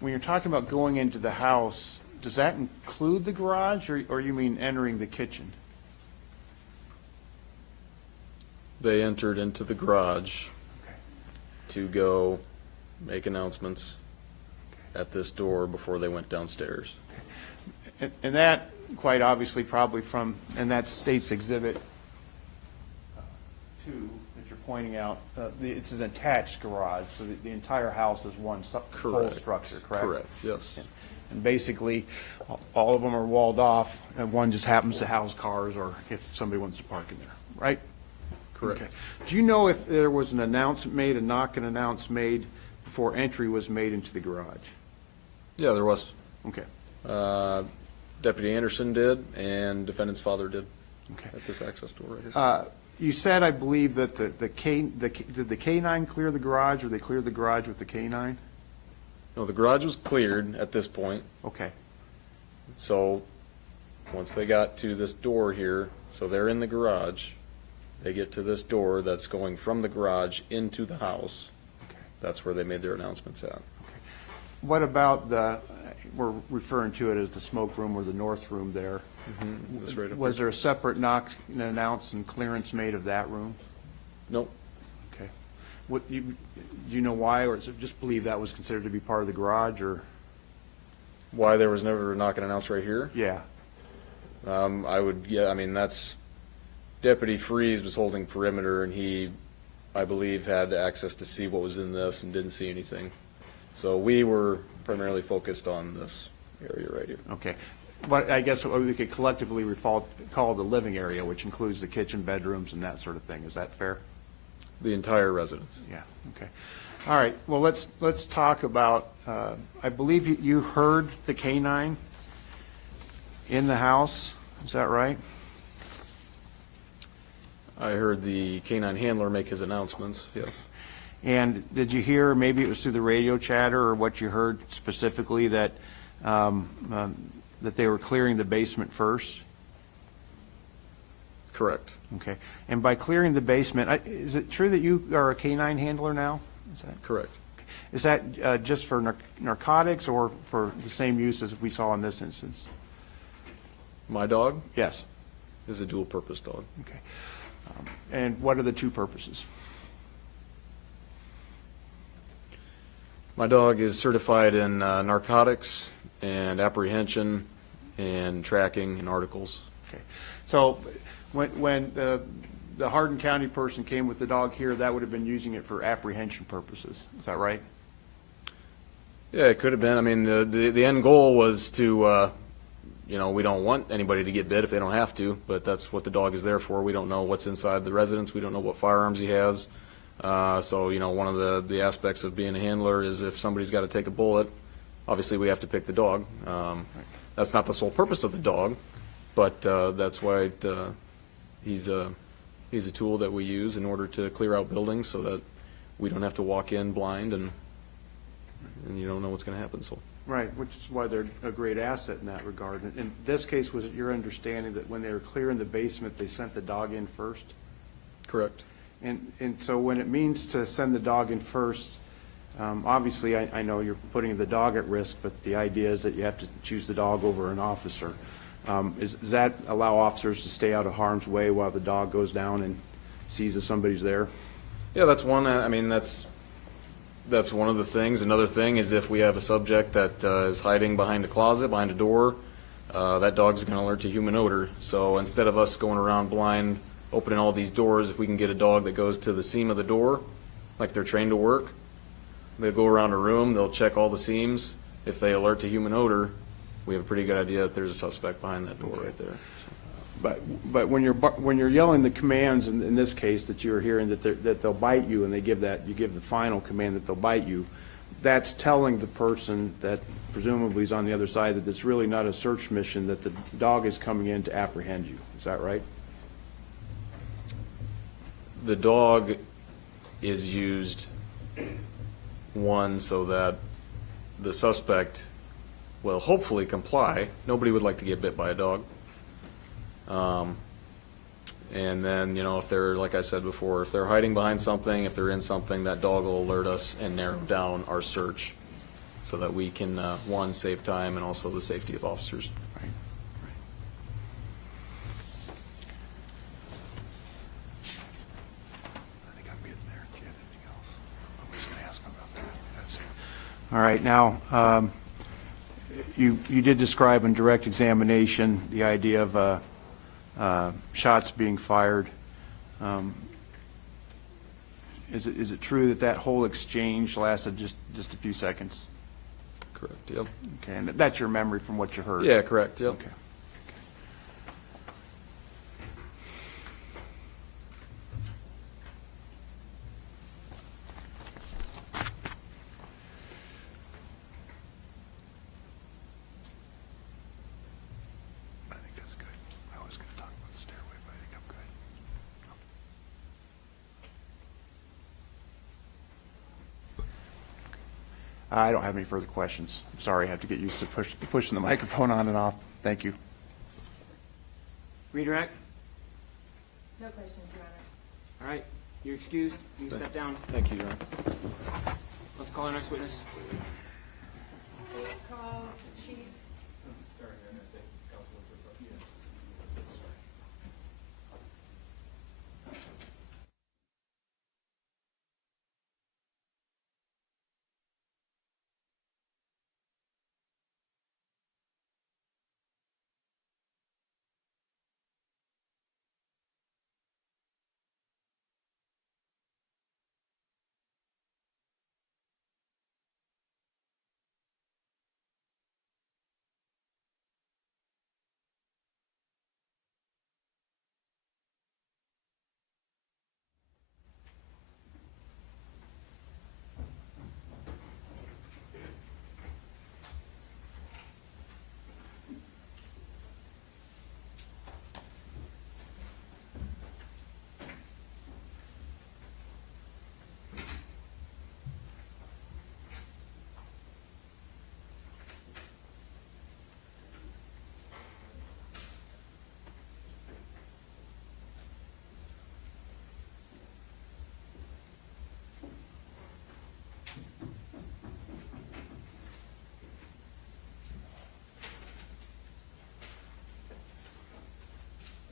when you're talking about going into the house, does that include the garage, or you mean entering the kitchen? They entered into the garage to go make announcements at this door before they went downstairs. And that, quite obviously, probably and that's State's Exhibit 2 that you're pointing out. It's an attached garage, so the entire house is one whole Correct. structure, correct? Correct, yes. And basically, all of them are walled off, and one just happens to house cars, or if somebody wants to park in there, right? Correct. Okay. Do you know if there was an announcement made, a knock and announce made before entry was made into the garage? Yeah, there was. Okay. Deputy Anderson did, and defendant's father did Okay. at this access door right here. You said, I believe, that did the K-9 clear the garage, or they cleared the garage with the K-9? No, the garage was cleared at this point, Okay. so once they got to this door here, so they're in the garage, they get to this door that's going from the garage into the house. Okay. That's where they made their announcements at. What about we're referring to it as the smoke room or the north room there. This right up Was here. there a separate knock and announce and clearance made of that room? Nope. Okay. Do you know why, or is it just believe that was considered to be part of the garage, or? Why there was never a knock and announce right here? Yeah. I mean, that's, Deputy Freeze was holding perimeter, and he, I believe, had access to see what was in this and didn't see anything. So we were primarily focused on this area right here. Okay. But I guess what we could collectively call the living area, which includes the kitchen, bedrooms, and that sort of thing. Is that fair? The entire residence. Yeah, okay. All right, well, let's talk about, I believe you heard the K-9 in the house, is that right? I heard the K-9 handler make his announcements, yes. And did you hear, maybe it was through the radio chatter, or what you heard specifically, that they were clearing the basement first? Correct. Okay. And by clearing the basement, is it true that you are a K-9 handler now? Is that Correct. Is that just for narcotics, or for the same use as we saw in this instance? My dog Yes. is a dual-purpose dog. Okay. And what are the two purposes? My dog is certified in narcotics and apprehension and tracking and articles. Okay. So When the Hardin County person came with the dog here, that would have been using it for apprehension purposes. Is that right? Yeah, it could have been. I mean, the end goal was to, we don't want anybody to get bit if they don't have to, but that's what the dog is there for. We don't know what's inside the residence. We don't know what firearms he has. So, one of the aspects of being a handler is if somebody's got to take a bullet, obviously we have to pick the dog. That's not the sole purpose of the dog, but that's why he's a tool that we use in order to clear out buildings so that we don't have to walk in blind and you don't know what's going to happen. So. Right, which is why they're a great asset in that regard. In this case, was it your understanding that when they were clearing the basement, they sent the dog in first? Correct. And so when it means to send the dog in first, obviously I know you're putting the dog at risk, but the idea is that you have to choose the dog over an officer. Does that allow officers to stay out of harm's way while the dog goes down and sees if somebody's there? Yeah, that's one. I mean, that's one of the things. Another thing is if we have a subject that is hiding behind a closet, behind a door, that dog's going to alert to human odor. So instead of us going around blind, opening all these doors, if we can get a dog that goes to the seam of the door, like they're trained to work, they'll go around a room, they'll check all the seams. If they alert to human odor, we have a pretty good idea that there's a suspect behind that door right there. But when you're yelling the commands in this case that you're hearing that they'll bite you, and you give the final command that they'll bite you, that's telling the person that presumably is on the other side that it's really not a search mission, that the dog is coming in to apprehend you. Is that right? The dog is used, one, so that the suspect will hopefully comply. Nobody would like to get bit by a dog. And then, if they're, like I said before, if they're hiding behind something, if they're in something, that dog will alert us and narrow down our search so that we can, one, save time and also the safety of officers. Right. I think I'm getting there. Do you have anything else? I'm just going to ask them about that. That's it. All right. Now, you did describe in direct examination the idea of shots being fired. Is it true that whole exchange lasted just a few seconds? Correct, yep. Okay, and that's your memory from what you heard? Yeah, correct, yep. Okay. I think that's good. I was going to talk about the stairway, but I think I'm good. I don't have any further questions. I'm sorry, I have to get used to pushing the microphone on and off. Thank you. Redirect? No questions, Your Honor. All right, you're excused. You can step down. Thank you, Your Honor. Let's call our next witness. Calls Chief.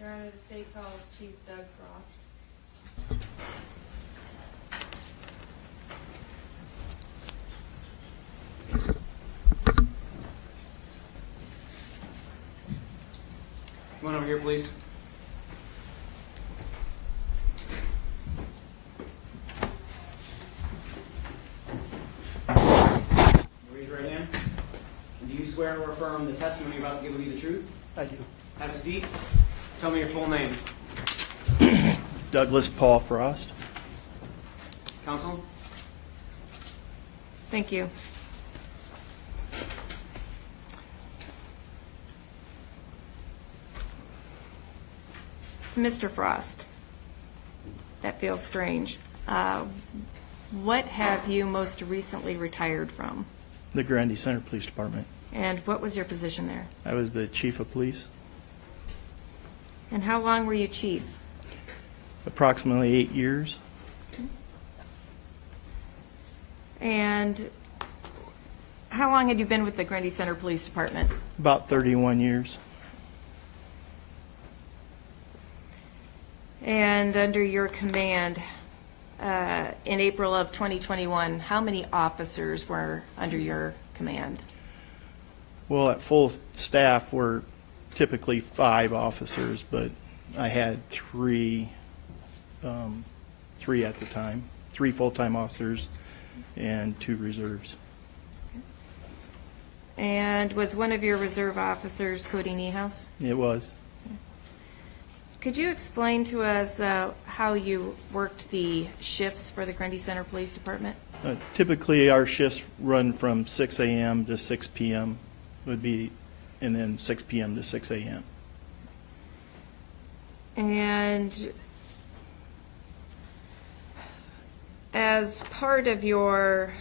Your Honor, the state calls Chief Doug Frost. Come on over here, please. swear or affirm the testimony you're about to give will be the truth? I do. Have a seat. Tell me your full name. Douglas Paul Frost. Counsel? Thank you. Mr. Frost, that feels strange. What have you most recently retired from? The Grundy Center Police Department. And what was your position there? I was the chief of police. And how long were you chief? Approximately 8 years. And how long had you been with the Grundy Center Police Department? About 31 years. And under your command, in April of 2021, how many officers were under your command? Well, at full staff, we're typically 5 officers, but I had 3 at the time, 3 full-time officers and 2 reserves. And was one of your reserve officers Cody Niehaus? It was. Could you explain to us how you worked the shifts for the Grundy Center Police Department? Typically, our shifts run from 6 a.m. to 6 p.m. would be, and then 6 p.m. to 6 a.m. And as part of your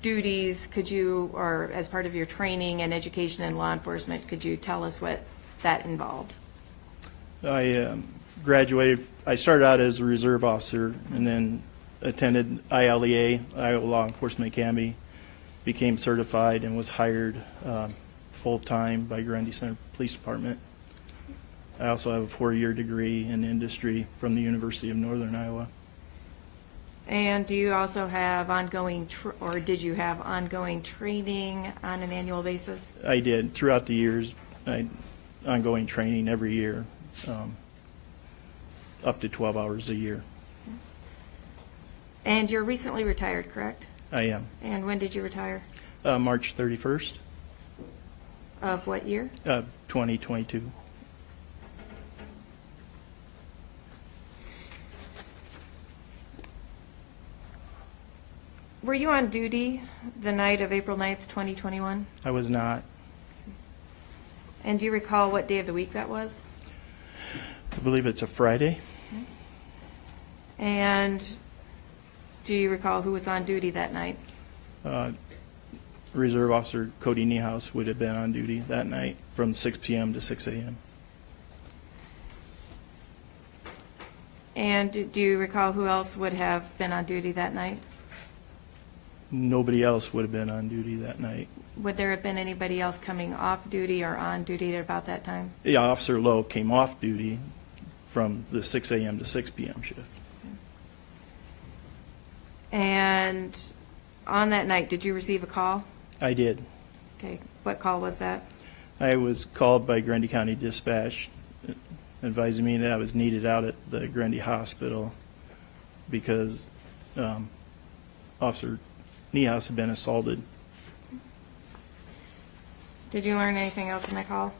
duties, could you, or as part of your training and education in law enforcement, could you tell us what that involved? I graduated, I started out as a reserve officer and then attended ILEA, Iowa Law Enforcement Academy, became certified and was hired full-time by Grundy Center Police Department. I also have a 4-year degree in industry from the University of Northern Iowa. And do you also have ongoing, or did you have ongoing training on an annual basis? I did. Throughout the years, ongoing training every year, up to 12 hours a year. And you're recently retired, correct? I am. And when did you retire? March 31st, Of what year? 2022. Were you on duty the night of April 9th, 2021? I was not. And do you recall what day of the week that was? I believe it's a Friday. And do you recall who was on duty that night? Reserve Officer Cody Niehaus would have been on duty that night from 6 p.m. to 6 a.m. And do you recall who else would have been on duty that night? Nobody else would have been on duty that night. Would there have been anybody else coming off duty or on duty at about that time? Yeah, Officer Lowe came off duty from the 6 a.m. to 6 p.m. shift. And on that night, did you receive a call? I did. Okay, what call was that? I was called by Grundy County Dispatch advising me that I was needed out at the Grundy Hospital because Officer Niehaus had been assaulted. Did you learn anything else in that call?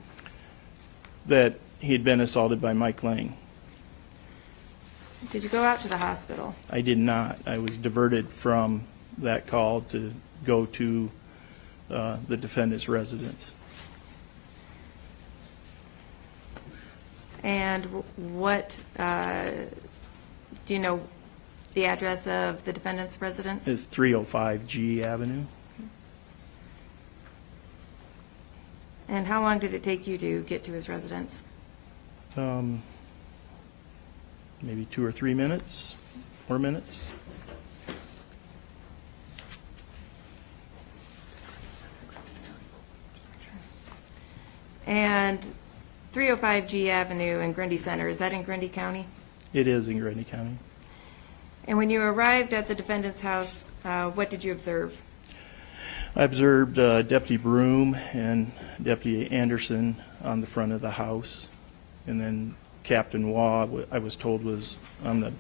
That he had been assaulted by Mike Lang. Did you go out to the hospital? I did not. I was diverted from that call to go to the defendant's residence. And what, do you know the address of the defendant's residence? It's 305 G Avenue. And how long did it take you to get to his residence? Maybe 2 or 3 minutes, 4 minutes. And 305 G Avenue in Grundy Center, is that in Grundy County? It is in Grundy County. And when you arrived at the defendant's house, what did you observe? I observed Deputy Broome and Deputy Anderson on the front of the house, and then Captain Waugh, I was told, was on the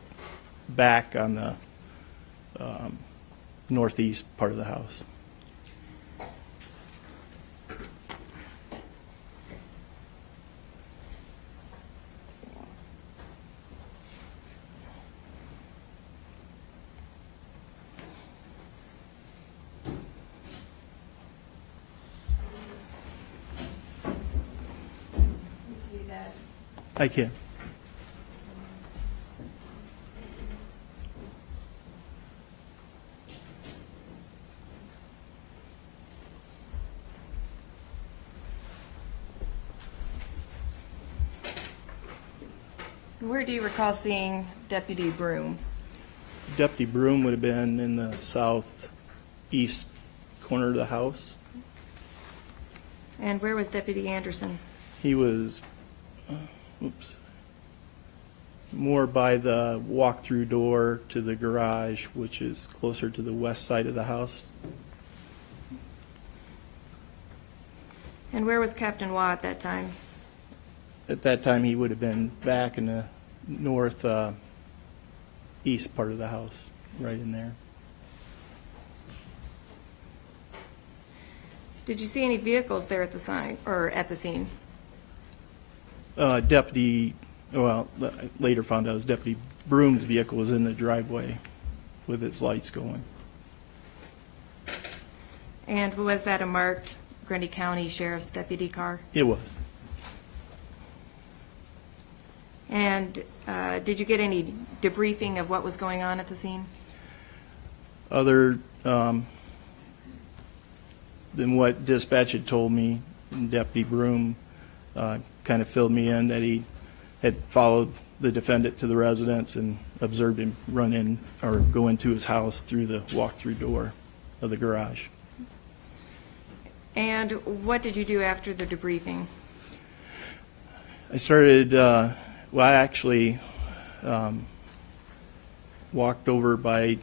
back on the northeast part of the house. I can. Where do you recall seeing Deputy Broome? Deputy Broome would have been in the southeast corner of the house. And where was Deputy Anderson? He was, more by the walk-through door to the garage, which is closer to the west side of the house. And where was Captain Waugh at that time? At that time, he would have been back in the north east part of the house, right in there. Did you see any vehicles there at the sign, or at the scene? Deputy, well, I later found out it was Deputy Broome's vehicle was in the driveway with its lights going. And was that a marked Grundy County Sheriff's deputy car? It was. And did you get any debriefing of what was going on at the scene? Other than what dispatch had told me, Deputy Broome kind of filled me in that he had followed the defendant to the residence and observed him run in or go into his house through the walk-through door of the garage. And what did you do after the debriefing? I started, well, I actually walked over by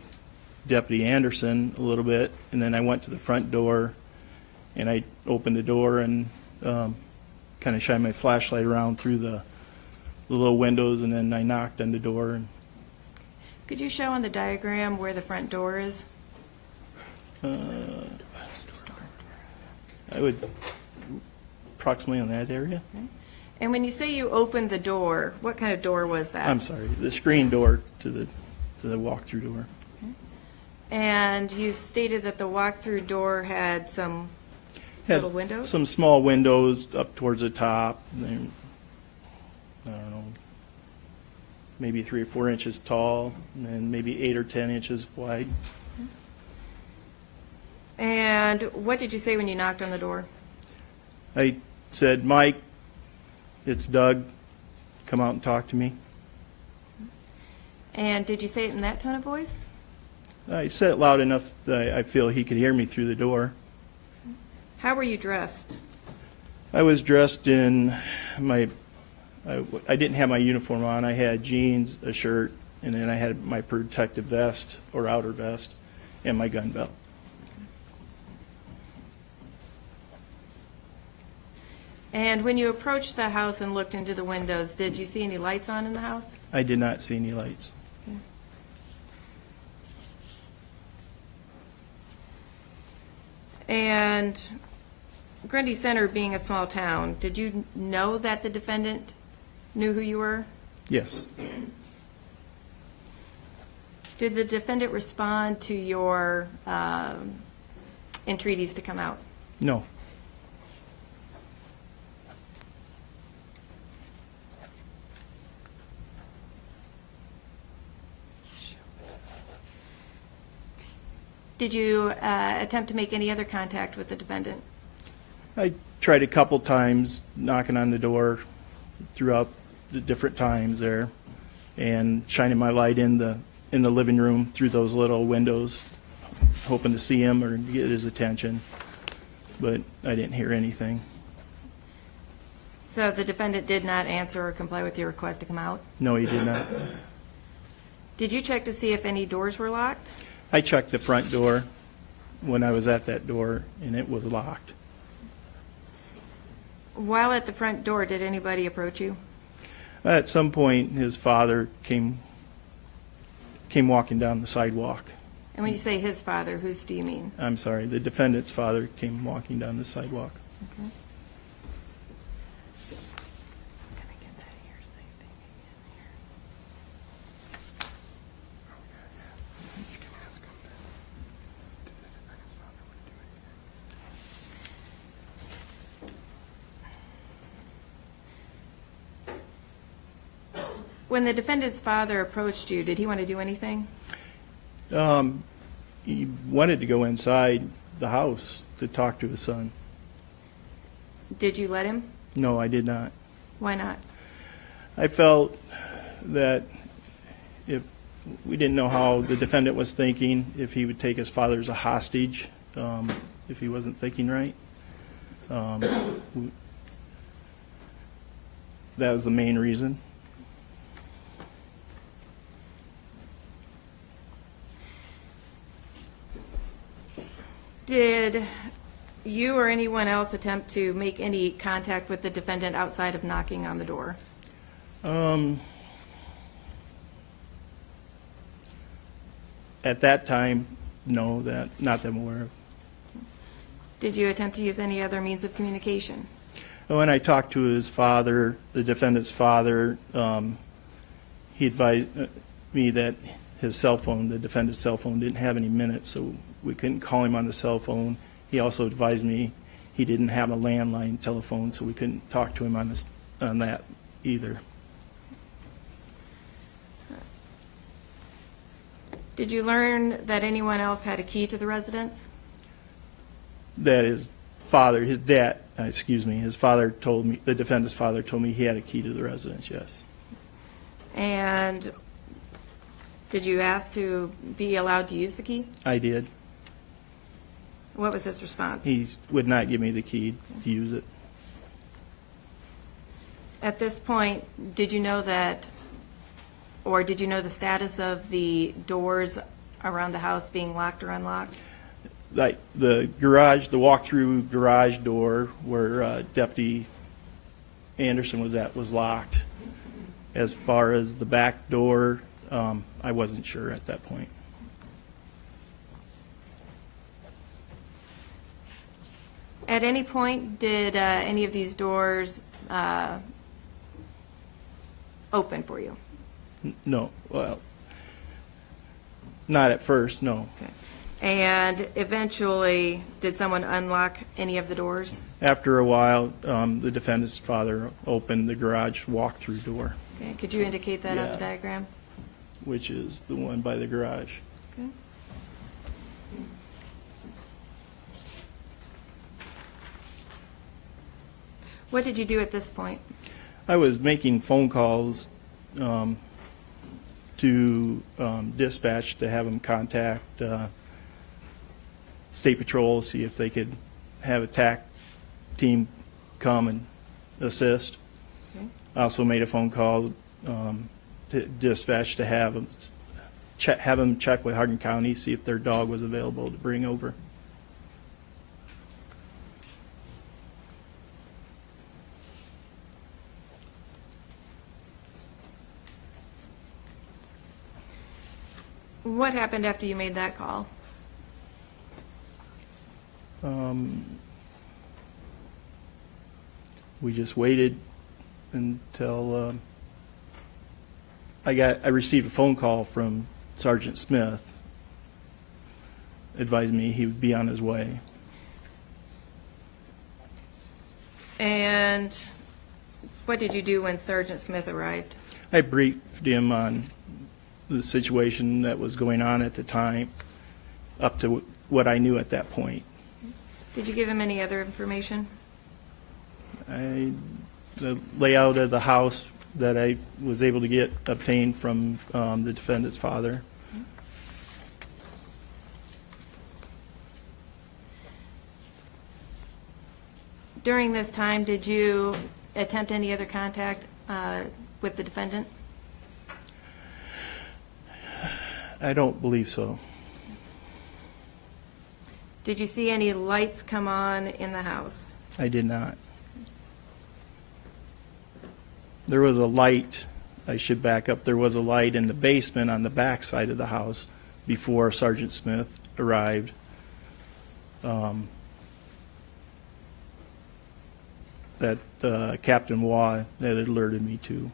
Deputy Anderson a little bit, and then I went to the front door, and I opened the door and kind of shined my flashlight around through the little windows, and then I knocked on the door. And Could you show on the diagram where the front door is? I would approximately on that area. And when you say you opened the door, what kind of door was that? I'm sorry, the screen door to the walk-through door. And you stated that the walk-through door had some little Had windows? some small windows up towards the top. And I don't know, maybe 3 or 4 inches tall, and maybe 8 or 10 inches wide. And what did you say when you knocked on the door? I said, "Mike, it's Doug. Come out and talk to me." And did you say it in that tone of voice? I said it loud enough that I feel he could hear me through the door. How were you dressed? I was dressed in my, I didn't have my uniform on. I had jeans, a shirt, and then I had my protective vest or outer vest and my gun belt. And when you approached the house and looked into the windows, did you see any lights on in the house? I did not see any lights. And Grundy Center being a small town, did you know that the defendant knew who you were? Yes. Did the defendant respond to your entreaties to come out? No. Did you attempt to make any other contact with the defendant? I tried a couple times knocking on the door throughout the different times there and shining my light in the living room through those little windows, hoping to see him or get his attention, but I didn't hear anything. So the defendant did not answer or comply with your request to come out? No, he did not. Did you check to see if any doors were locked? I checked the front door when I was at that door, and it was locked. While at the front door, did anybody approach you? At some point, his father came walking down the sidewalk. And when you say his father, whose do you mean? I'm sorry, the defendant's father came walking down the sidewalk. Okay. When the defendant's father approached you, did he want to do anything? He wanted to go inside the house to talk to his son. Did you let him? No, I did not. Why not? I felt that if we didn't know how the defendant was thinking, if he would take his father as a hostage, if he wasn't thinking right. That was the main reason. Did you or anyone else attempt to make any contact with the defendant outside of knocking on the door? At that time, no, not that I'm aware of. Did you attempt to use any other means of communication? When I talked to his father, the defendant's father, he advised me that his cell phone, the defendant's cell phone, didn't have any minutes, so we couldn't call him on the cell phone. He also advised me he didn't have a landline telephone, so we couldn't talk to him on that either. Did you learn that anyone else had a key to the residence? That his father, his father told me, the defendant's father told me he had a key to the residence, yes. And did you ask to be allowed to use the key? I did. What was his response? He would not give me the key to use it. At this point, did you know that, or did you know the status of the doors around the house being locked or unlocked? Like the garage, the walk-through garage door where Deputy Anderson was at was locked. As far as the back door, I wasn't sure at that point. At any point, did any of these doors open for you? No, well, not at first, no. Okay. And eventually, did someone unlock any of the doors? After a while, the defendant's father opened the garage walk-through door, Okay. Could you indicate that on Yeah. the diagram? which is the one by the garage. Okay. What did you do at this point? I was making phone calls to dispatch to have them contact State Patrol, see if they could have a TAC team come and assist. Okay. I also made a phone call to dispatch to have them check with Hardin County, see if their dog was available to bring over. What happened after you made that call? We just waited until I received a phone call from Sergeant Smith advising me he would be on his way. And what did you do when Sergeant Smith arrived? I briefed him on the situation that was going on at the time, up to what I knew at that point. Did you give him any other information? The layout of the house that I was able to obtained from the defendant's father. During this time, did you attempt any other contact with the defendant? I don't believe so. Did you see any lights come on in the house? I did not. There was a light, I should back up, there was a light in the basement on the back side of the house before Sergeant Smith arrived. That Captain Waugh had alerted me to.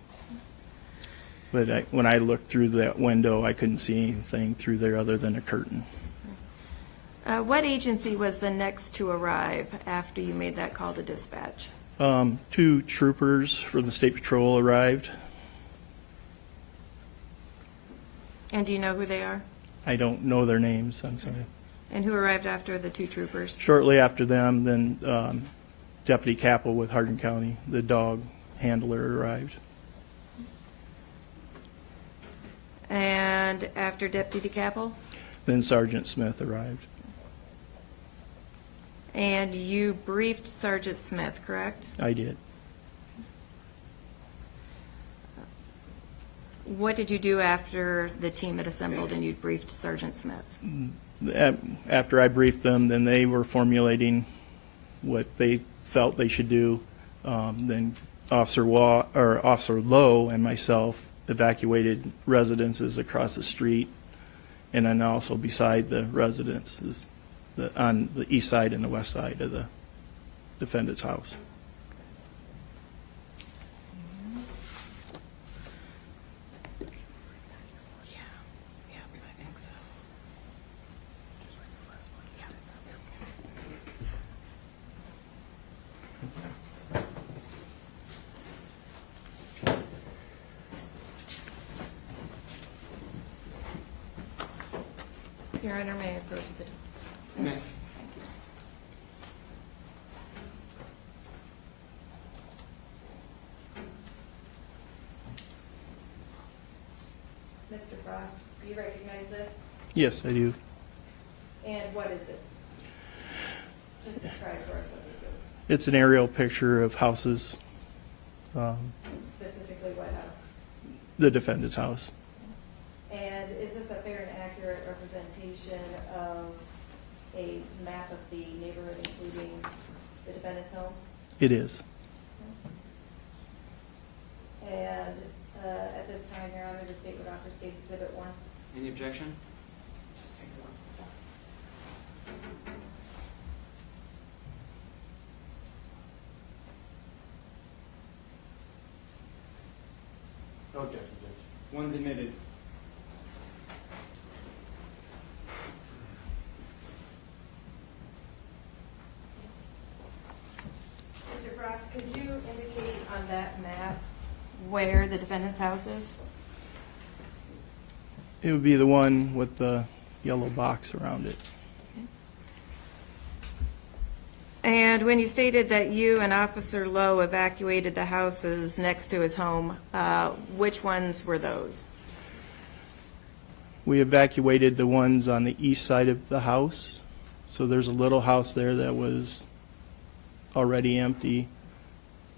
But when I looked through that window, I couldn't see anything through there other than a curtain. What agency was the next to arrive after you made that call to dispatch? 2 troopers from the State Patrol arrived. And do you know who they are? I don't know their names, I'm sorry. And who arrived after the two troopers? Shortly after them, then Deputy Capel with Hardin County, the dog handler, arrived. And after Deputy Capel? Then Sergeant Smith arrived. And you briefed Sergeant Smith, correct? I did. What did you do after the team had assembled and you'd briefed Sergeant Smith? After I briefed them, then they were formulating what they felt they should do. Then Officer Lowe and myself evacuated residences across the street, and then also beside the residences on the east side and the west side of the defendant's house. Yeah, I think so. Your Honor, may I approach the... May. Mr. Frost, do you recognize this? Yes, I do. And what is it? Just describe for us what this is. It's an aerial picture of houses, Specifically what house? the defendant's house. And is this a fair and accurate representation of a map of the neighborhood, including the defendant's home? It is. And at this time, Your Honor, the state would offer State Exhibit 1. Any objection? No objection, Judge. One's admitted. Mr. Frost, could you indicate on that map where the defendant's house is? It would be the one with the yellow box around it. And when you stated that you and Officer Lowe evacuated the houses next to his home, which ones were those? We evacuated the ones on the east side of the house. So there's a little house there that was already empty.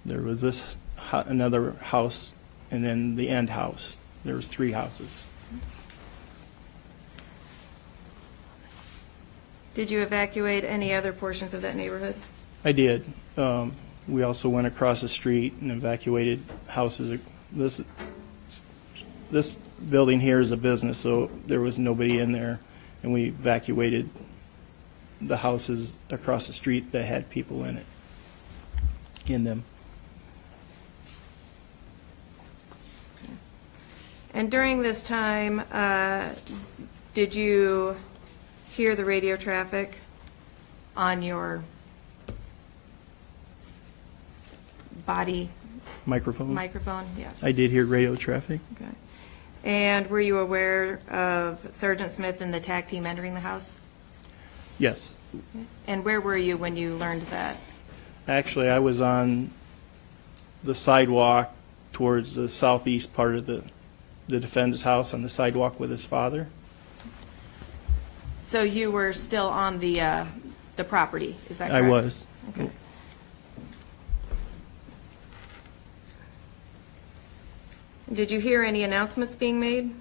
There was this another house, and then the end house. There was 3 houses. Did you evacuate any other portions of that neighborhood? I did. We also went across the street and evacuated houses. This building here is a business, so there was nobody in there, and we evacuated the houses across the street that had people in them. And during this time, did you hear the radio traffic on your body Microphone? microphone? Yes. I did hear radio traffic. Okay. And were you aware of Sergeant Smith and the TAC team entering the house? Yes. And where were you when you learned that? Actually, I was on the sidewalk towards the southeast part of the defendant's house, on the sidewalk with his father. So you were still on the property, is that correct? I was. Okay. Did you hear any announcements being made?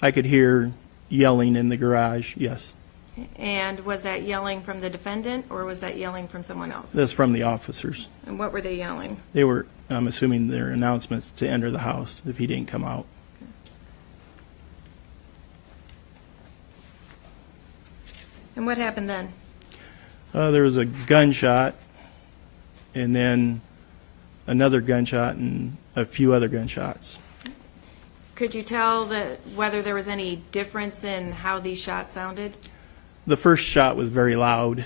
I could hear yelling in the garage, yes. And was that yelling from the defendant, or was that yelling from someone else? That's from the officers. And what were they yelling? They were, I'm assuming, their announcements to enter the house if he didn't come out. And what happened then? There was a gunshot, and then another gunshot, and a few other gunshots. Could you tell whether there was any difference in how these shots sounded? The first shot was very loud.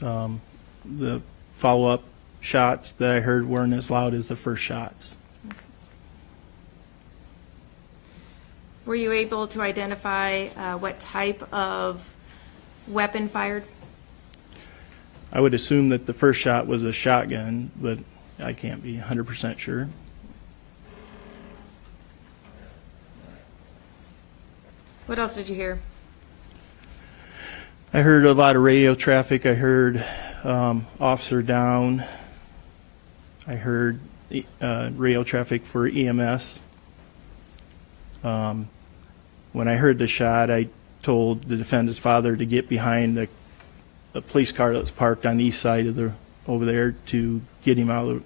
The follow-up shots that I heard weren't as loud as the first shots. Were you able to identify what type of weapon fired? I would assume that the first shot was a shotgun, but I can't be 100% sure. What else did you hear? I heard a lot of radio traffic. I heard officer down. I heard radio traffic for EMS. When I heard the shot, I told the defendant's father to get behind the police car that was parked on the east side of over there to get him out of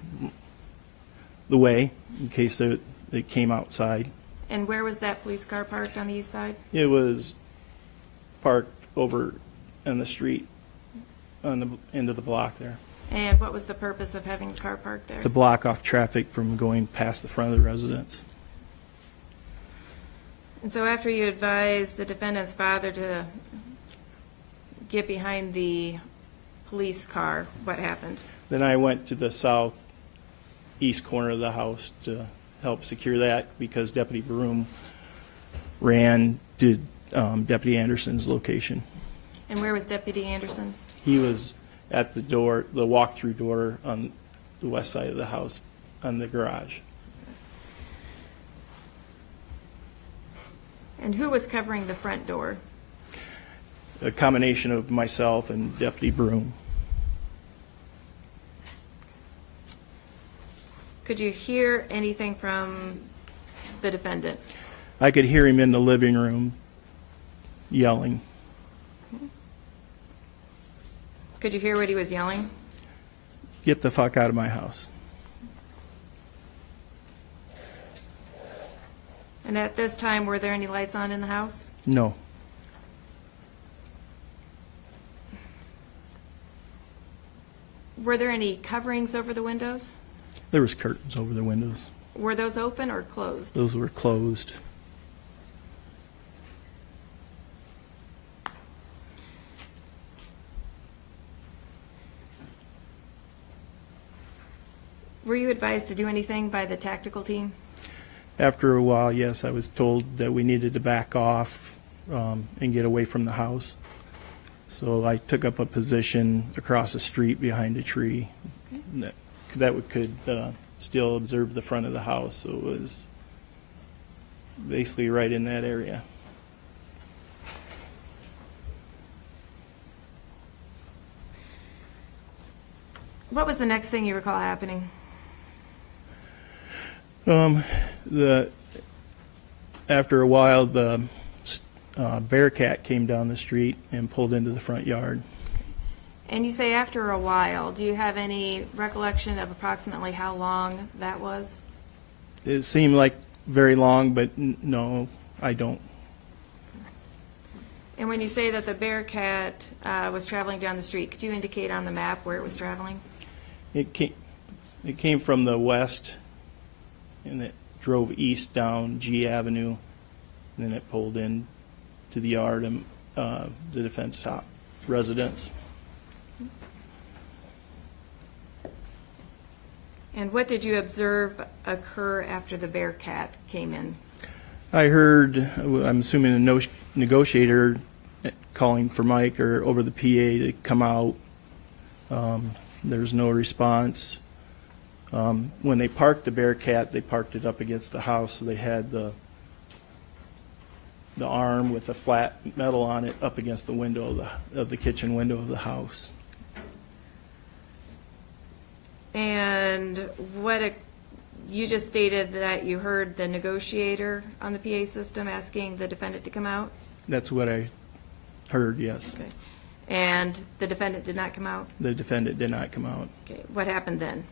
the way in case it came outside. And where was that police car parked on the east side? It was parked over on the street on the end of the block there And what was the purpose of having the car parked there? to block off traffic from going past the front of the residence. And so after you advised the defendant's father to get behind the police car, what happened? Then I went to the southeast corner of the house to help secure that because Deputy Broome ran to Deputy Anderson's location. And where was Deputy Anderson? He was at the door, the walk-through door on the west side of the house, on the garage. And who was covering the front door? A combination of myself and Deputy Broome. Could you hear anything from the defendant? I could hear him in the living room yelling. Could you hear what he was yelling? Get the fuck out of my house. And at this time, were there any lights on in the house? No. Were there any coverings over the windows? There was curtains over the windows. Were those open or closed? Those were closed. Were you advised to do anything by the tactical team? After a while, yes, I was told that we needed to back off and get away from the house. So I took up a position across the street behind a tree that could still observe the front of the house. So it was basically right in that area. What was the next thing you recall happening? After a while, the Bearcat came down the street and pulled into the front yard. And you say after a while. Do you have any recollection of approximately how long that was? It seemed like very long, but no, I don't. And when you say that the Bearcat was traveling down the street, could you indicate on the map where it was traveling? It came from the west, and it drove east down G Avenue, and then it pulled in to the yard and the defense residence. And what did you observe occur after the Bearcat came in? I heard, I'm assuming a negotiator calling for Mike or over the PA to come out. There's no response. When they parked the Bearcat, they parked it up against the house, so they had the arm with the flat metal on it up against the window of the kitchen window of the house. And you just stated that you heard the negotiator on the PA system asking the defendant to come out? That's what I heard, yes. Okay. And the defendant did not come out? The defendant did not come out. Okay. What happened then?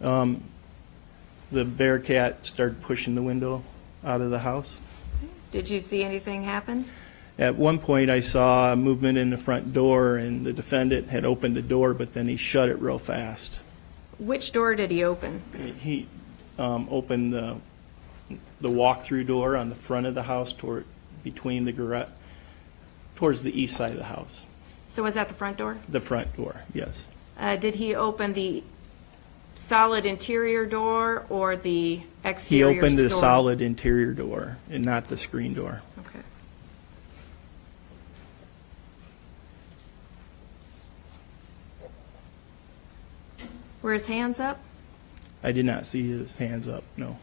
The Bearcat started pushing the window out of the house. Did you see anything happen? At one point, I saw a movement in the front door, and the defendant had opened the door, but then he shut it real fast. Which door did he open? He opened the walk-through door on the front of the house between the garage, towards the east side of the house. So was that the front door? The front door, yes. Did he open the solid interior door or the He exterior opened the store? solid interior door and not the screen door. Okay. Were his hands up? I did not see his hands up, no.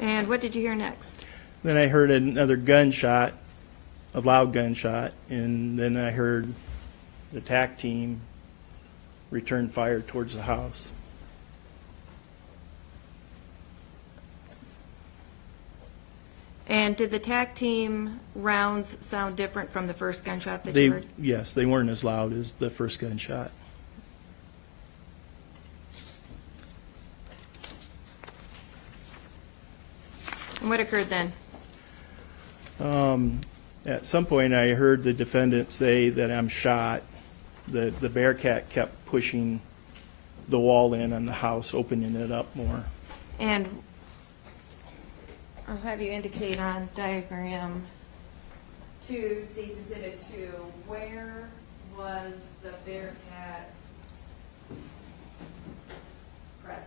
And what did you hear next? Then I heard another gunshot, a loud gunshot, and then I heard the TAC team return fire towards the house. And did the TAC team rounds sound different from the first gunshot that you heard? Yes, they weren't as loud as the first gunshot. And what occurred then? At some point, I heard the defendant say that I'm shot. The Bearcat kept pushing the wall in on the house, opening it up more. And I'll have you indicate on diagram 2, State's Exhibit 2, where was the Bearcat present?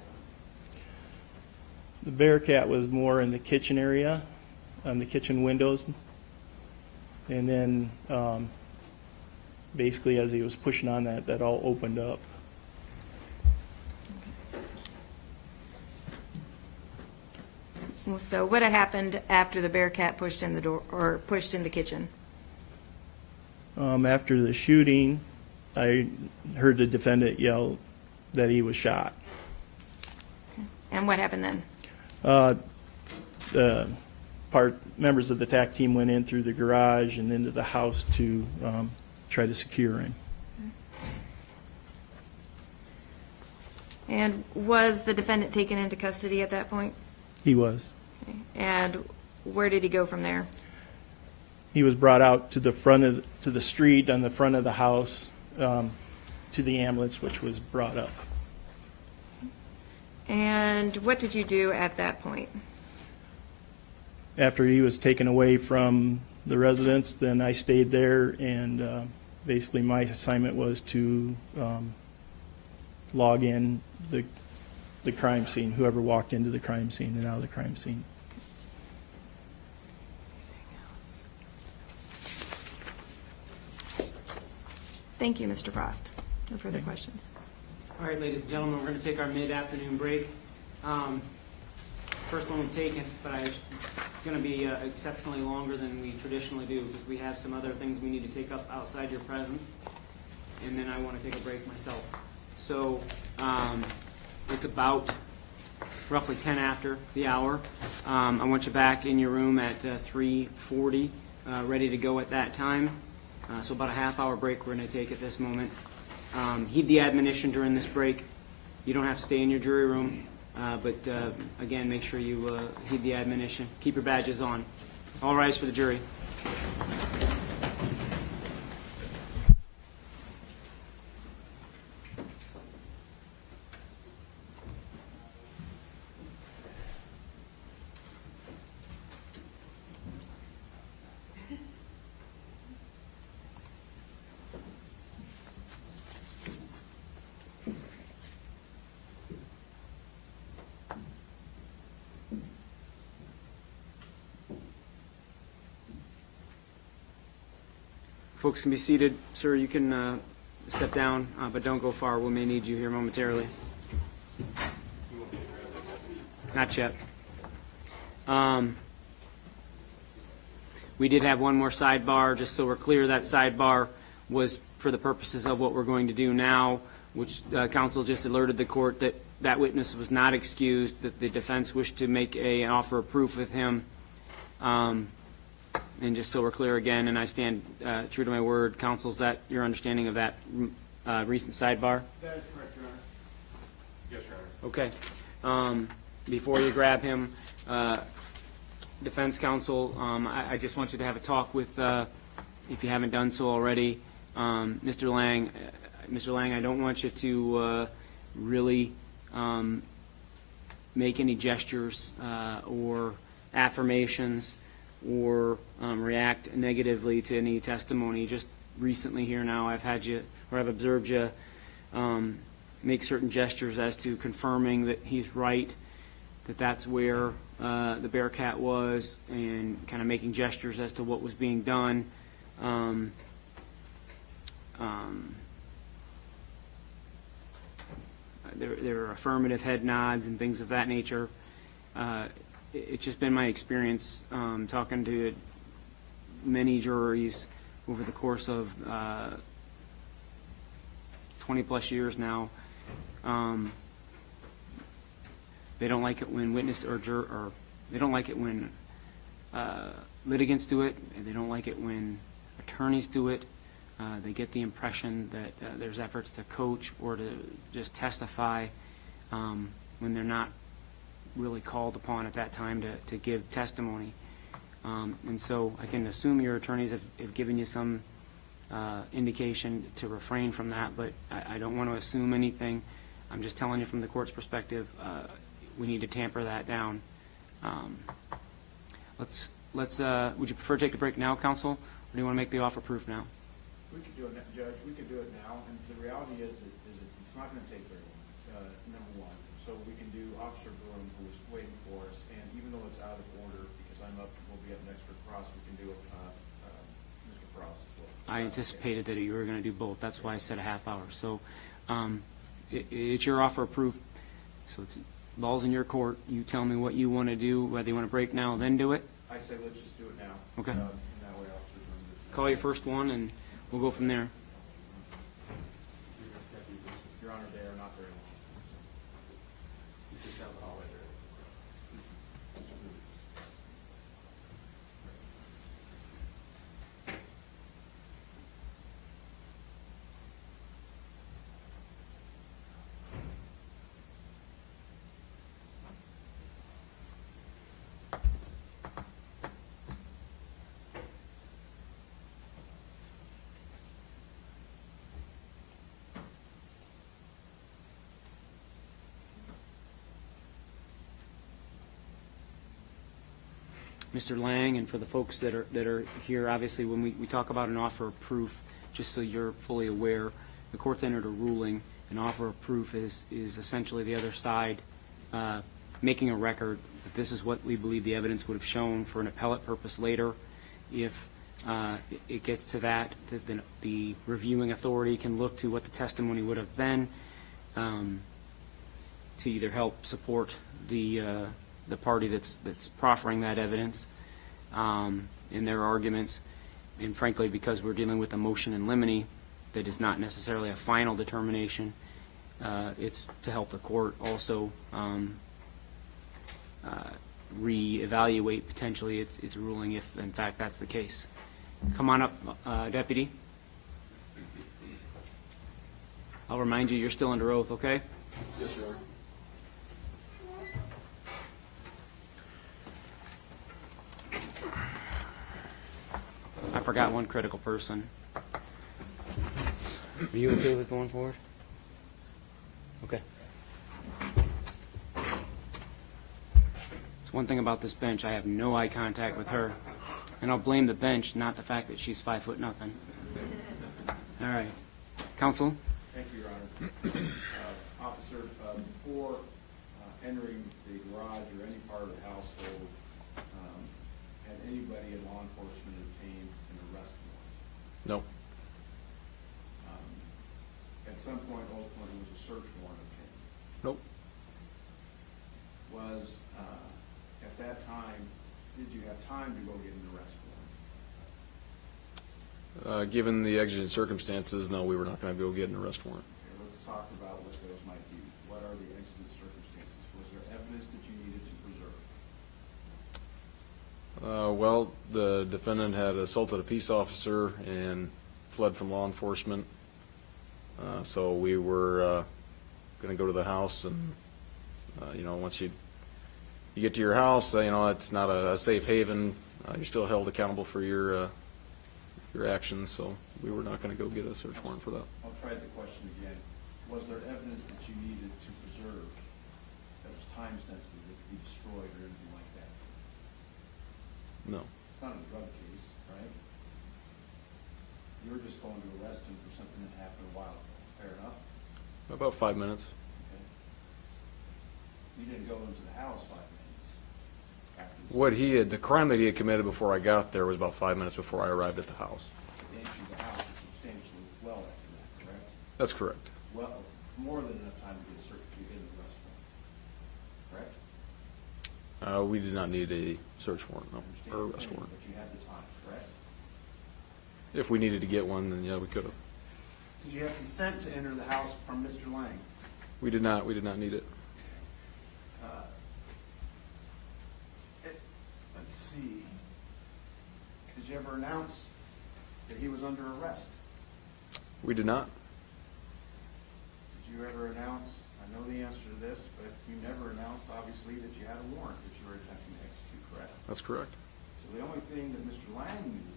The Bearcat was more in the kitchen area, on the kitchen windows. And then basically as he was pushing on that all opened up. So what had happened after the Bearcat pushed in the door, or pushed in the kitchen? After the shooting, I heard the defendant yell that he was shot. And what happened then? The members of the TAC team went in through the garage and into the house to try to secure him. And was the defendant taken into custody at that point? He was. Okay. And where did he go from there? He was brought out to the street on the front of the house, to the ambulance, which was brought up. And what did you do at that point? After he was taken away from the residence, then I stayed there, and basically my assignment was to log in the crime scene, whoever walked into the crime scene and out of the crime scene. Thank you, Mr. Frost. No further questions. All right, ladies and gentlemen, we're going to take our mid-afternoon break. First one we've taken, but it's going to be exceptionally longer than we traditionally do because we have some other things we need to take up outside your presence, and then I want to take a break myself. So it's about roughly 10 after the hour. I want you back in your room at 3:40, ready to go at that time. So about a half-hour break we're going to take at this moment. Heed the admonition during this break. You don't have to stay in your jury room, but again, make sure you heed the admonition. Keep your badges on. All rise for the jury. Folks can be seated. Sir, you can step down, but don't go far. We may need you here momentarily. Not yet. We did have one more sidebar, just so we're clear. That sidebar was for the purposes of what we're going to do now, which counsel just alerted the court that that witness was not excused, that the defense wished to make an offer of proof with him. And just so we're clear again, and I stand true to my word, counsel, is that your understanding of that recent sidebar? That is correct, Your Honor. Yes, Your Honor. Okay. Before you grab him, defense counsel, I just want you to have a talk with, if you haven't done so already, Mr. Lang. Mr. Lang, I don't want you to really make any gestures or affirmations or react negatively to any testimony. Just recently here now, I've had you, or I've observed you make certain gestures as to confirming that he's right, that that's where the Bearcat was, and kind of making gestures as to what was being done. There are affirmative head nods and things of that nature. It's just been my experience talking to many juries over the course of 20-plus years now. They don't like it when they don't like it when litigants do it, and they don't like it when attorneys do it. They get the impression that there's efforts to coach or to just testify when they're not really called upon at that time to give testimony. And so I can assume your attorneys have given you some indication to refrain from that, but I don't want to assume anything. I'm just telling you from the court's perspective, we need to tamper that down. Would you prefer to take the break now, counsel, or do you want to make the offer proof now? We could do it, Judge, we could do it now, and the reality is that it's not gonna take very long, number one. So we can do Officer Broome, who's waiting for us, and even though it's out of order, because we'll be up next for Frost, we can do Mr. Frost as well. I anticipated that you were going to do both. That's why I said a half hour. So it's your offer of proof. So it's ball's in your court. You tell me what you want to do, whether you want to break now, then do it. I'd say let's just do it now. Okay. And that way Officer Broome. Call your first one, and we'll go from there. Your Honor, they are not very long. Just have the hallway there. Mr. Lang, and for the folks that are here, obviously, when we talk about an offer of proof, just so you're fully aware, the court's entered a ruling. An offer of proof is essentially the other side making a record that this is what we believe the evidence would have shown for an appellate purpose later. If it gets to that, then the reviewing authority can look to what the testimony would have been to either help support the party that's proffering that evidence in their arguments. And frankly, because we're dealing with a motion in limine that is not necessarily a final determination, it's to help the court also reevaluate potentially its ruling if, in fact, that's the case. Come on up, Deputy. I'll remind you, you're still under oath, okay? Yes, Your Honor. I forgot one critical person. Are you okay with going forward? Okay. It's one thing about this bench, I have no eye contact with her. And I'll blame the bench, not the fact that she's 5'0" nothing. All right. Counsel? Thank you, Your Honor. Officer, before entering the garage or any part of the household, had anybody in law enforcement obtained an arrest warrant? No. At some point, ultimately, was a search warrant obtained? Nope. Was, at that time, did you have time to go get an arrest warrant? Given the exigent circumstances, no, we were not going to go get an arrest warrant. Okay, let's talk about what those might be. What are the exigent circumstances? Was there evidence that you needed to preserve? Well, the defendant had assaulted a peace officer and fled from law enforcement. So we were going to go to the house, and once you get to your house, it's not a safe haven. You're still held accountable for your actions. So we were not going to go get a search warrant for that. I'll try the question again. Was there evidence that you needed to preserve that was time sensitive, that could be destroyed or anything like that? No. It's not a drug case, right? You were just going to arrest him for something that happened a while ago. Fair enough? About 5 minutes. You didn't go into the house 5 minutes after The crime that he had committed before I got there was about 5 minutes before I arrived at the house. the entry to the house was substantially well after that, correct? That's correct. Well, more than enough time to get a search warrant in the arrest warrant, correct? We did not need a search warrant, no, Understand or your arrest opinion, warrant. But you had the time, correct? If we needed to get one, then yeah, we could have. Did you have consent to enter the house from Mr. Lang? We did not need it. Let's see. Did you ever announce that he was under arrest? We did not. Did you ever announce, I know the answer to this, but you never announced, obviously, that you had a warrant that you were attempting to execute, correct? That's correct. So the only thing that Mr. Lang knew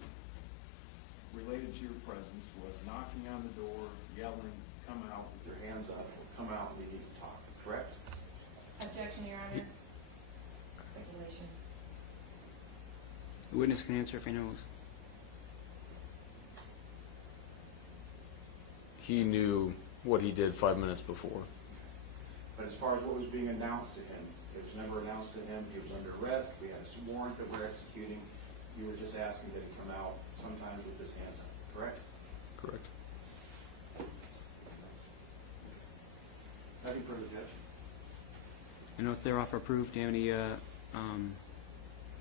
related to your presence was knocking on the door, yelling, come out with your hands up, or come out, we need to talk, correct? Objection, Your Honor. Speculation. The witness can answer if he knows. He knew what he did 5 minutes before. But as far as what was being announced to him, it was never announced to him, he was under arrest, we had a warrant that we're executing, you were just asking that he come out, sometimes with his hands up, correct? Correct. Nothing further, Judge? I know it's their offer approved. Do you have any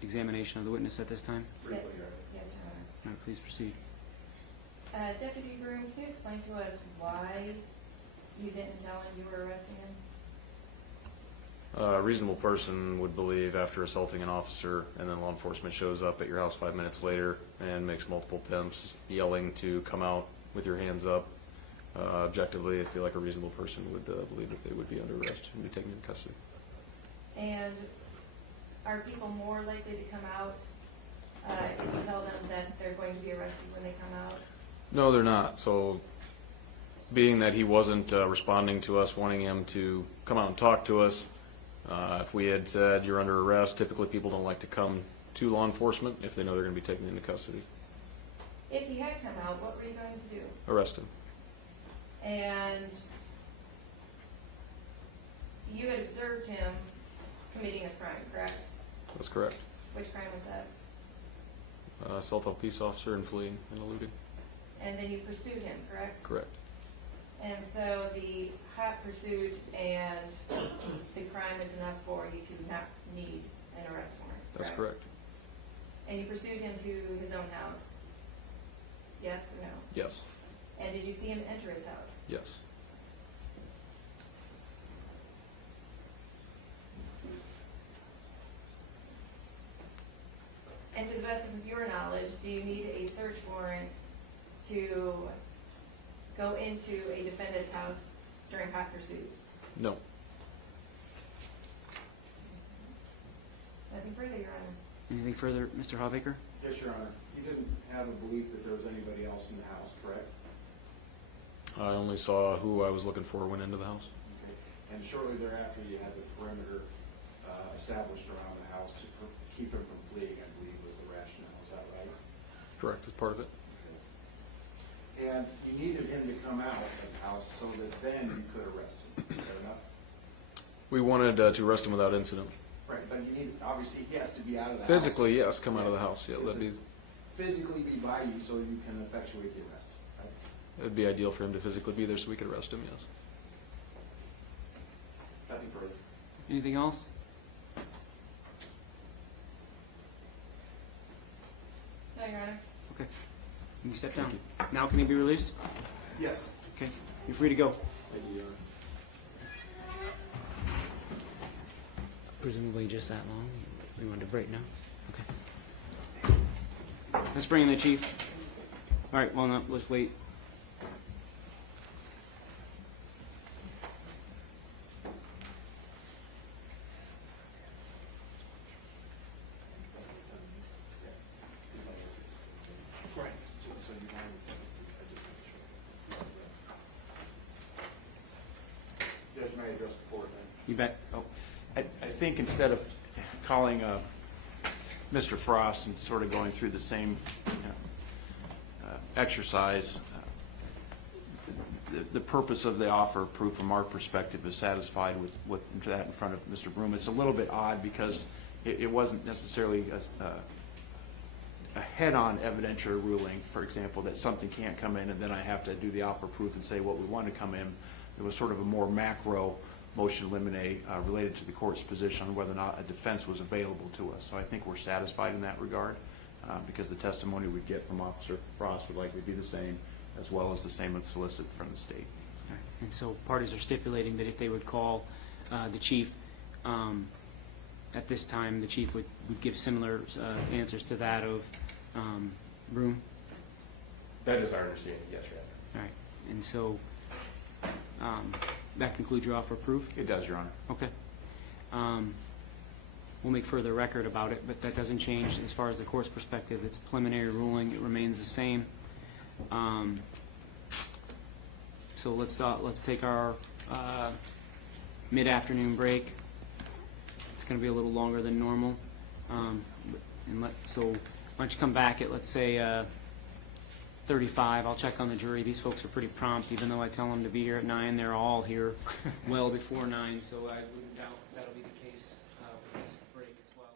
examination of the witness at this time? Briefly, Your Honor. Yes, Your Honor. All right, please proceed. Deputy Broome, can you explain to us why you didn't tell him you were arresting him? A reasonable person would believe after assaulting an officer and then law enforcement shows up at your house 5 minutes later and makes multiple attempts, yelling to come out with your hands up. Objectively, I feel like a reasonable person would believe that they would be under arrest and be taken into custody. And are people more likely to come out if you tell them that they're going to be arrested when they come out? No, they're not. So being that he wasn't responding to us, wanting him to come out and talk to us, if we had said you're under arrest, typically people don't like to come to law enforcement if they know they're going to be taken into custody. If he had come out, what were you going to do? Arrest him. And you had observed him committing a crime, correct? That's correct. Which crime was that? Assault on a peace officer and fleeing and eluding. And then you pursued him, correct? Correct. And so the hot pursuit and the crime is enough for you to not need an arrest warrant, That's correct. And you pursued him to his own house? Yes or no? Yes. And did you see him enter his house? Yes. And to the best of your knowledge, do you need a search warrant to go into a defendant's house during hot pursuit? No. Nothing further, Your Honor. Anything further, Mr. Hawbaker? Yes, Your Honor. You didn't have a belief that there was anybody else in the house, correct? I only saw who I was looking for went into the house. Okay. And shortly thereafter, you had the perimeter established around the house to keep him from fleeing, I believe was the rationale. Is that right? Correct. As part of it. And you needed him to come out of the house so that then you could arrest him. Fair enough? We wanted to arrest him without incident. Right, but you need, obviously, he has to be out of the house. Physically, yes, come out of the house. Yeah, that'd be Physically be by you so you can effectuate the arrest, right? it'd be ideal for him to physically be there so we could arrest him. Yes. Nothing further. Anything else? No, Your Honor. Okay. Can you step down? Now can he be released? Yes. Okay. You're free to go. Thank you, Your Honor. Presumably just that long. We want to break now? Okay. Let's bring in the chief. All right, well, no, let's wait. Right. So you want to Judge, may I address the court then? You bet. I think instead of calling Mr. Frost and sort of going through the same exercise, the purpose of the offer of proof from our perspective is satisfied with that in front of Mr. Broome. It's a little bit odd because it wasn't necessarily a head-on evidentiary ruling, for example, that something can't come in and then I have to do the offer of proof and say what we want to come in. It was sort of a more macro motion to eliminate related to the court's position on whether or not a defense was available to us. So I think we're satisfied in that regard because the testimony we'd get from Officer Frost would likely be the same, as well as the same would solicit from the state. And so parties are stipulating that if they would call the chief, at this time, the chief would give similar answers to that of Broome? That is our understanding, yes, Your Honor. All right, and so that concludes your offer of proof? It does, Your Honor. Okay. We'll make further record about it, but that doesn't change as far as the court's perspective. It's preliminary ruling. It remains the same. So let's take our mid-afternoon break. It's going to be a little longer than normal. So why don't you come back at, let's say, 35. I'll check on the jury. These folks are pretty prompt. Even though I tell them to be here at 9, they're all here well before 9, so I wouldn't doubt that'll be the case for this break as well.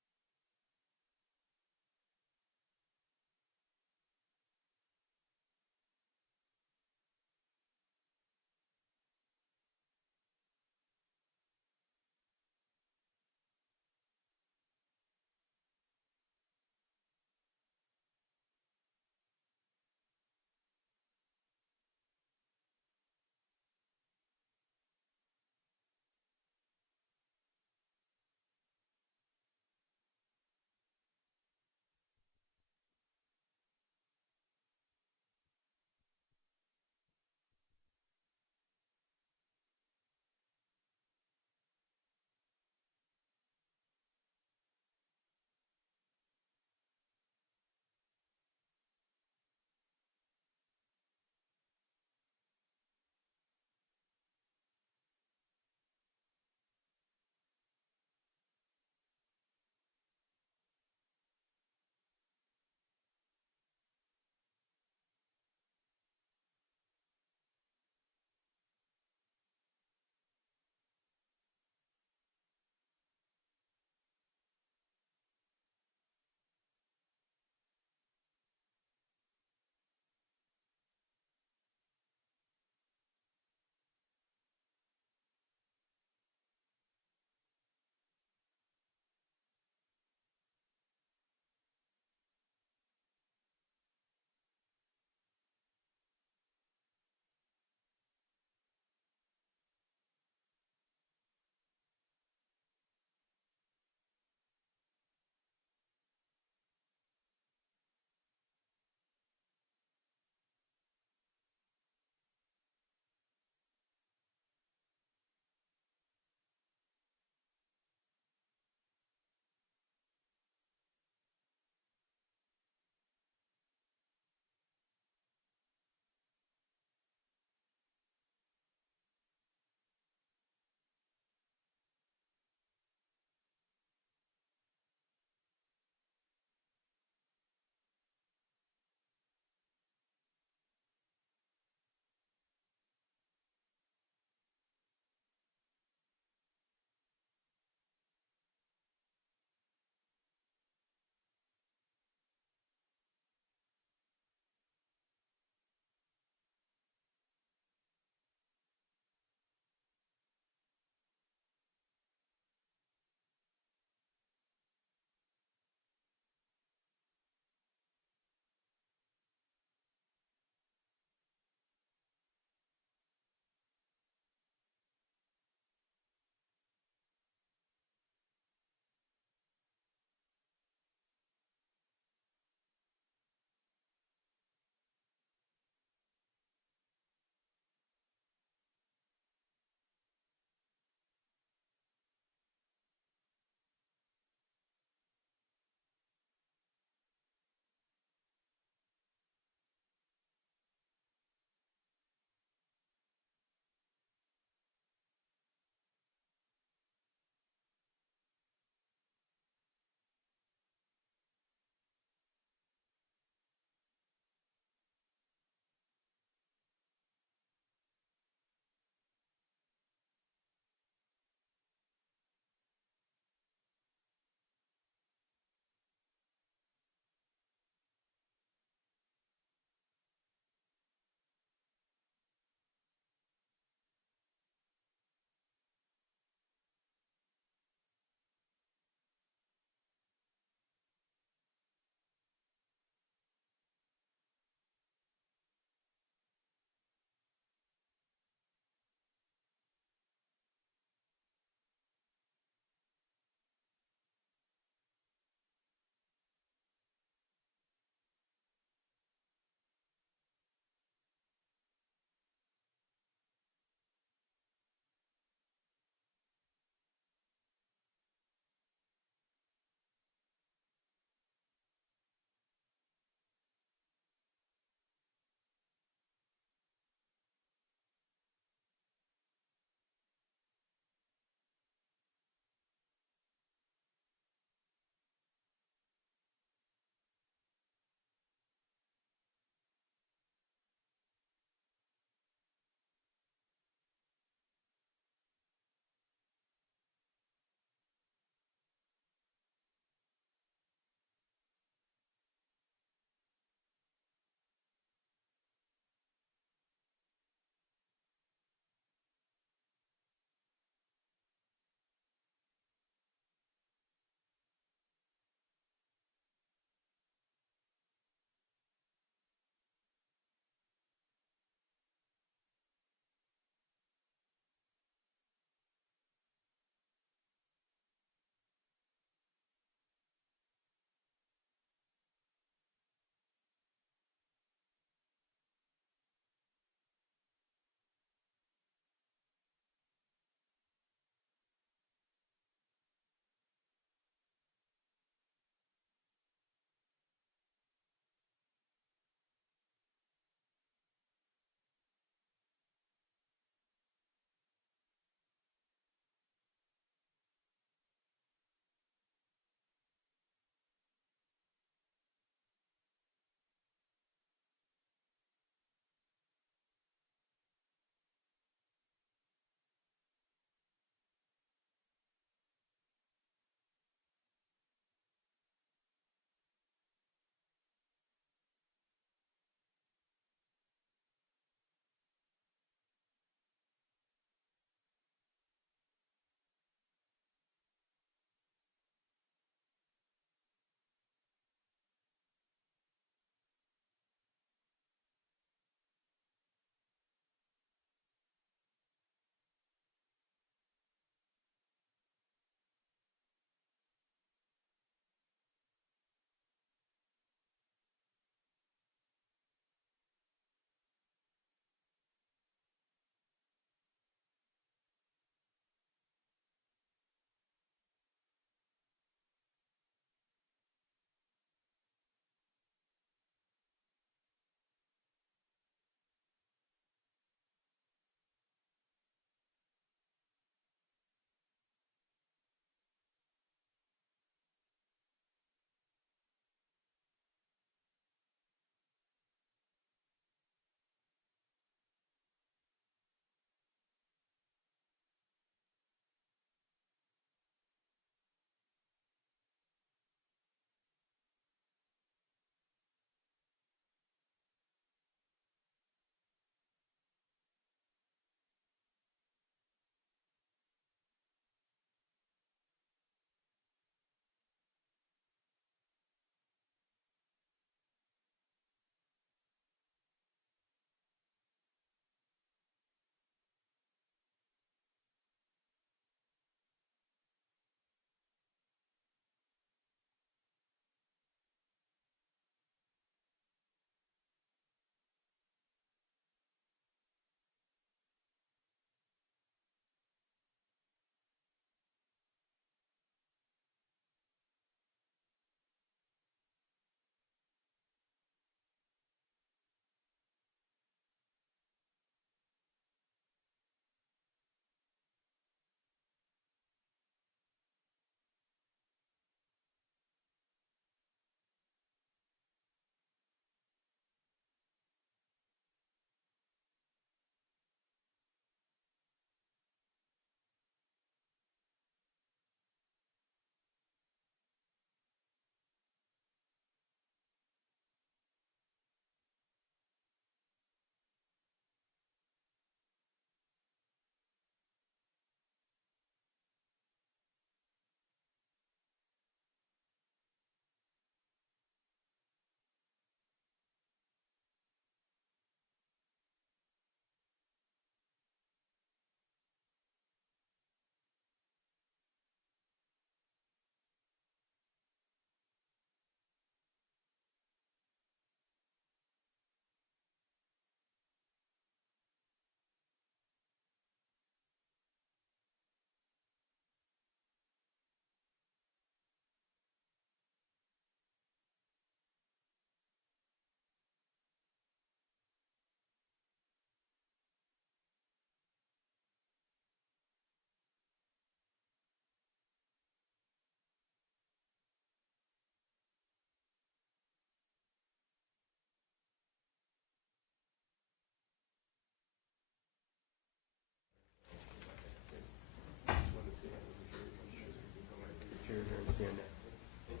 stand next to me. Thank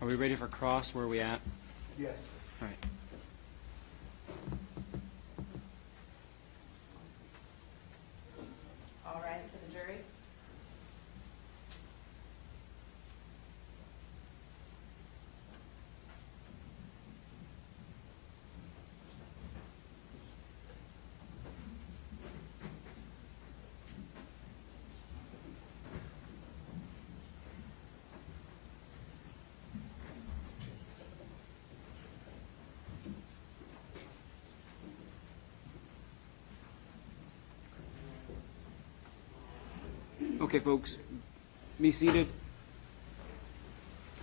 you. Are we ready for cross? Where are we at? Yes. All right. All rise for the jury. Okay, folks, be seated.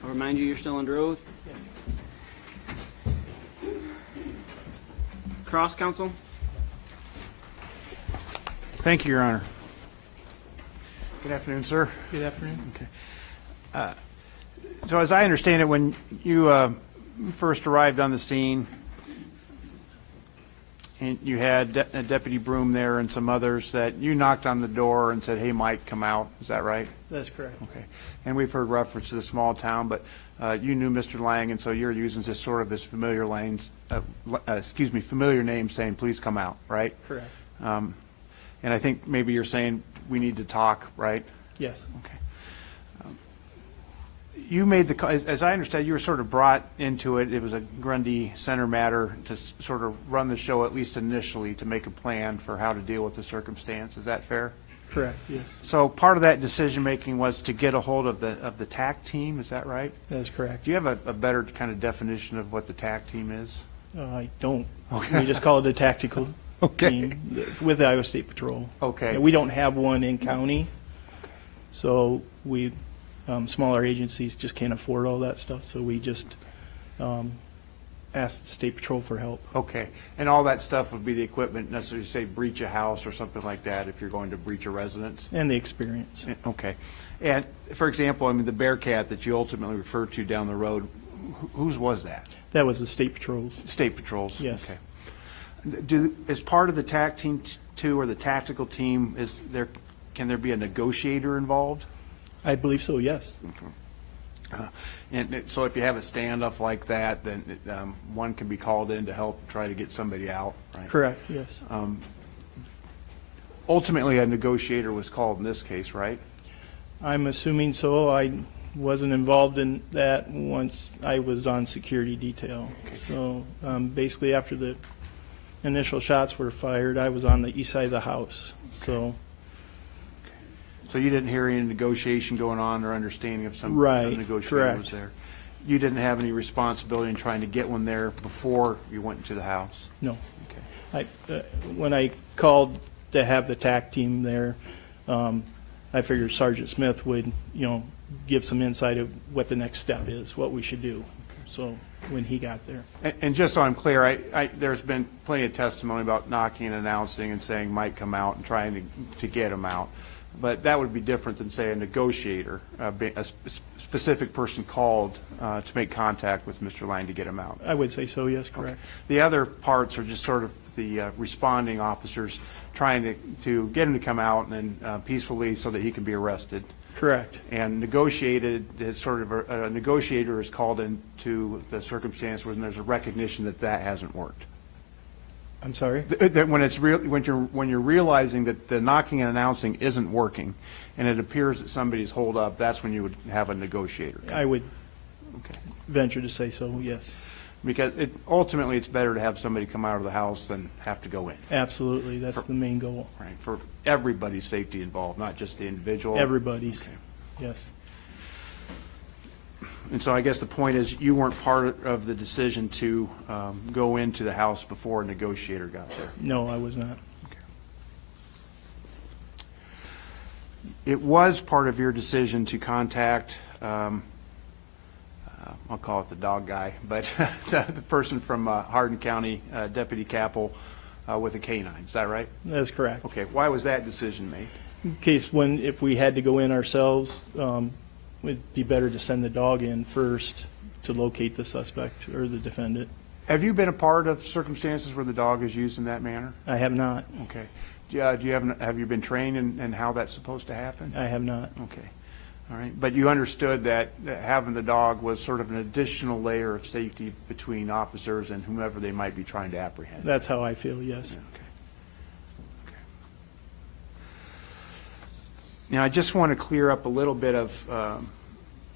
I'll remind you, you're still under oath. Yes. Cross counsel? Thank you, Your Honor. Good afternoon, sir. Good afternoon. Okay. So as I understand it, when you first arrived on the scene, and you had Deputy Broome there and some others, that you knocked on the door and said, "Hey, Mike, come out." Is that right? That's correct. Okay. And we've heard reference to the small town, but you knew Mr. Lang, and so you're using this sort of this familiar familiar name, saying, "Please come out," right? Correct. And I think maybe you're saying we need to talk, right? Yes. Okay. You made the, as I understand, you were sort of brought into it. It was a Grundy Center matter to sort of run the show, at least initially, to make a plan for how to deal with the circumstance. Is that fair? Correct. Yes. So part of that decision making was to get a hold of the TAC team. Is that right? That is correct. Do you have a better kind of definition of what the TAC team is? I don't. Okay. We just call it the tactical Okay. team with the Iowa State Patrol. Okay. And we don't have one in county, so we smaller agencies just can't afford all that stuff. So we just ask the State Patrol for help. Okay. And all that stuff would be the equipment, necessarily say breach a house or something like that if you're going to breach a residence? And the experience. Okay. And for example, I mean, the Bearcat that you ultimately referred to down the road, whose was that? That was the State Patrols. State Patrols? Yes. Okay. As part of the TAC team too, or the tactical team, can there be a negotiator involved? I believe so, yes. And so if you have a standoff like that, then one can be called in to help try to get somebody out, right? Correct, yes. Ultimately, a negotiator was called in this case, right? I'm assuming so. I wasn't involved in that once I was on security detail. So basically after the initial shots were fired, I was on the east side of the house. So you didn't hear any negotiation going on or understanding of some Right, negotiator correct. was there? You didn't have any responsibility in trying to get one there before you went into the house? no. Okay. When I called to have the TAC team there, I figured Sergeant Smith would, give some insight of what the next step is, what we should do. So when he got there. And just so I'm clear, there's been plenty of testimony about knocking and announcing and saying Mike come out and trying to get him out. But that would be different than, say, a negotiator, a specific person called to make contact with Mr. Lang to get him out. I would say so, yes, correct. The other parts are just sort of the responding officers trying to get him to come out and peacefully so that he can be arrested. Correct. And negotiated is sort of a negotiator is called into the circumstance when there's a recognition that that hasn't worked. I'm sorry? That when it's when you're realizing that the knocking and announcing isn't working, and it appears that somebody's holed up, that's when you would have a negotiator. I would Okay. venture to say so, yes. Because ultimately it's better to have somebody come out of the house than have to go in. Absolutely, that's the main goal. Right. For everybody's safety involved, not just the individual. Everybody's, Okay. yes. And so I guess the point is you weren't part of the decision to go into the house before a negotiator got there. No, I was not. It was part of your decision to contact, I'll call it the dog guy, but the person from Hardin County, Deputy Capel, with a canine. Is that right? That's correct. Okay. Why was that decision made? In case if we had to go in ourselves, it'd be better to send the dog in first to locate the suspect or the defendant. Have you been a part of circumstances where the dog is used in that manner? I have not. Okay. Have you been trained in how that's supposed to happen? I have not. Okay. All right. But you understood that having the dog was sort of an additional layer of safety between officers and whomever they might be trying to apprehend? That's how I feel, yes. Yeah, okay. Okay. Now, I just want to clear up a little bit of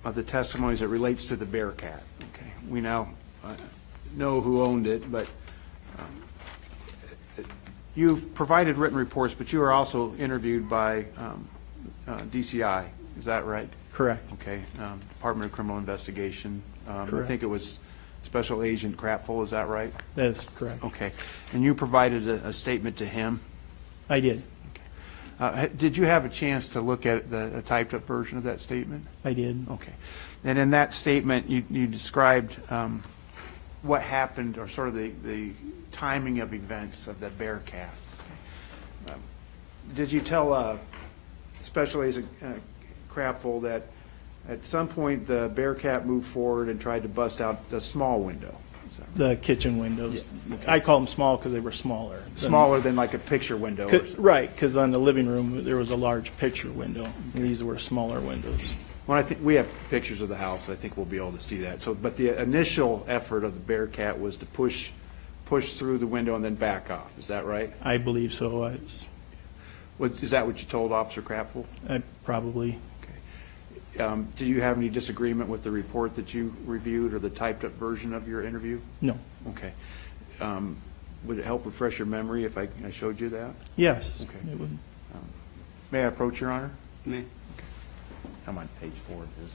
the testimonies that relates to the Bearcat. Okay. We now know who owned it, but you've provided written reports, but you were also interviewed by DCI. Is that right? Correct. Okay. Department of Criminal Investigation. I Correct. think it was Special Agent Crapful. Is that right? That is correct. Okay. And you provided a statement to him? I did. Did you have a chance to look at a typed-up version of that statement? I did. Okay. And in that statement, you described what happened, or sort of the timing of events of the Bearcat. Okay. Did you tell Special Agent Crapful that at some point the Bearcat moved forward and tried to bust out the small window? Is that right? The kitchen windows. Yeah, okay. I call them small because they were smaller. Smaller than like a picture window? Or something. Right, because on the living room, there was a large picture window. And these were smaller windows. Well, I think we have pictures of the house. I think we'll be able to see that. So, but the initial effort of the Bearcat was to push through the window and then back off. Is that right? I believe so. Is that what you told Officer Crapful? Probably. Okay. Did you have any disagreement with the report that you reviewed or the typed-up version of your interview? No. Okay. Would it help refresh your memory if I showed you that? Yes. Okay. It would. May I approach, Your Honor? May. Okay. I'm on page 4 of this.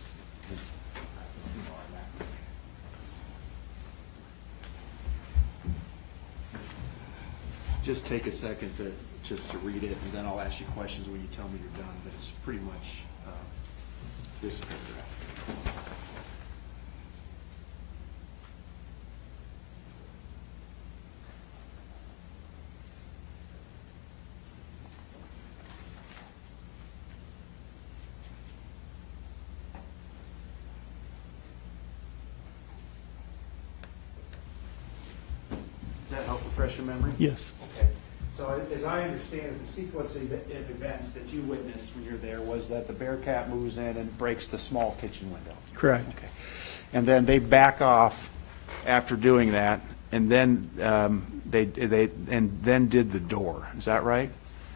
Just take a second to read it, and then I'll ask you questions when you tell me you're done, but it's pretty much this paragraph. Does that help refresh your memory? Yes. Okay. So as I understand it, the sequence of events that you witnessed when you're there was that the Bearcat moves in and breaks the small kitchen window. Correct. Okay. And then they back off after doing that, and then they did the door. Is that right?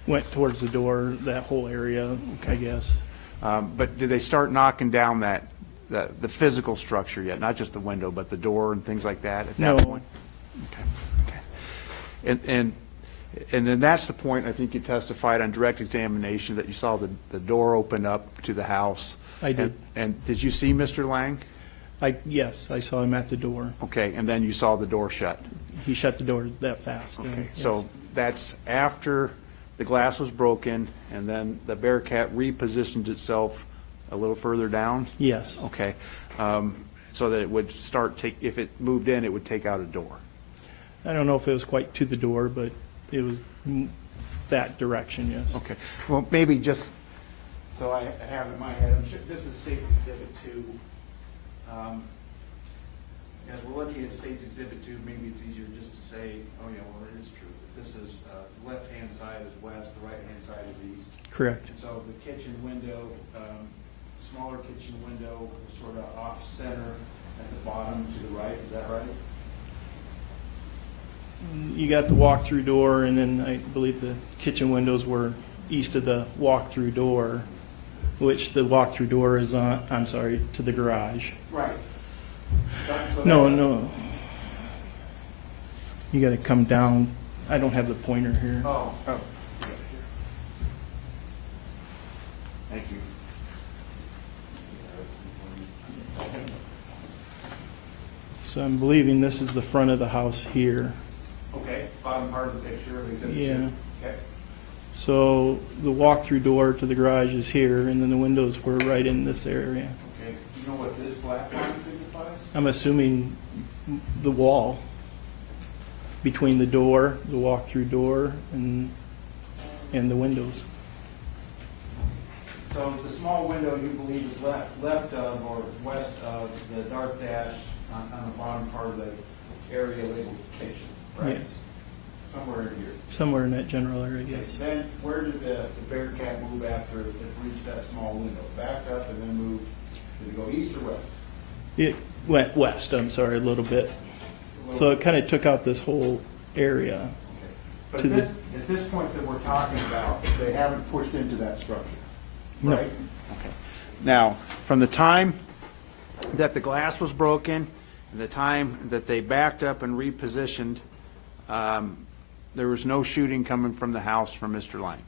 Went towards the door, that whole area, I guess. But did they start knocking down the physical structure yet? Not just the window, but the door and things like that at that No. point? Okay. And then that's the point, I think you testified on direct examination, that you saw the door open up to the house. I did. And did you see Mr. Lang? Yes, I saw him at the door. Okay, and then you saw the door shut. He shut the door that fast. Okay, yes. so that's after the glass was broken, and then the Bearcat repositioned itself a little further down? Yes. Okay, so that it would if it moved in, it would take out a door. I don't know if it was quite to the door, but it was that direction, yes. Okay, well, maybe just, so I have it in my head, I'm sure this is State's Exhibit 2. As we're looking at State's Exhibit 2, maybe it's easier just to say, oh yeah, well, it is true. This is, the left-hand side is west, the right-hand side is east. Correct. And so the kitchen window, smaller kitchen window, sort of off-center at the bottom to the right, is that right? You got the walk-through door, and then I believe the kitchen windows were east of the walk-through door, which the walk-through door is on, I'm sorry, to the garage. Right. So No. You got to come down. I don't have the pointer here. Oh. Thank you. So I'm believing this is the front of the house here. Okay, bottom part of the picture of Exhibit 2. Yeah. Okay. So the walk-through door to the garage is here, and then the windows were right in this area. Okay. Do you know what this black line signifies? I'm assuming the wall between the door, the walk-through door, and the windows. So the small window you believe is left of or west of the dark dash on the bottom part of the area labeled kitchen, right? Yes. Somewhere in here. Somewhere in that general area, Okay, yes. then where did the Bearcat move after it reached that small window? Backed up and then moved, did it go east or west? It went west, I'm sorry, a little bit. So it kind of took out this whole area. But To the- at this point that we're talking about, they haven't pushed into that structure, No. right? Okay. Now, from the time that the glass was broken and the time that they backed up and repositioned, there was no shooting coming from the house from Mr. Lang.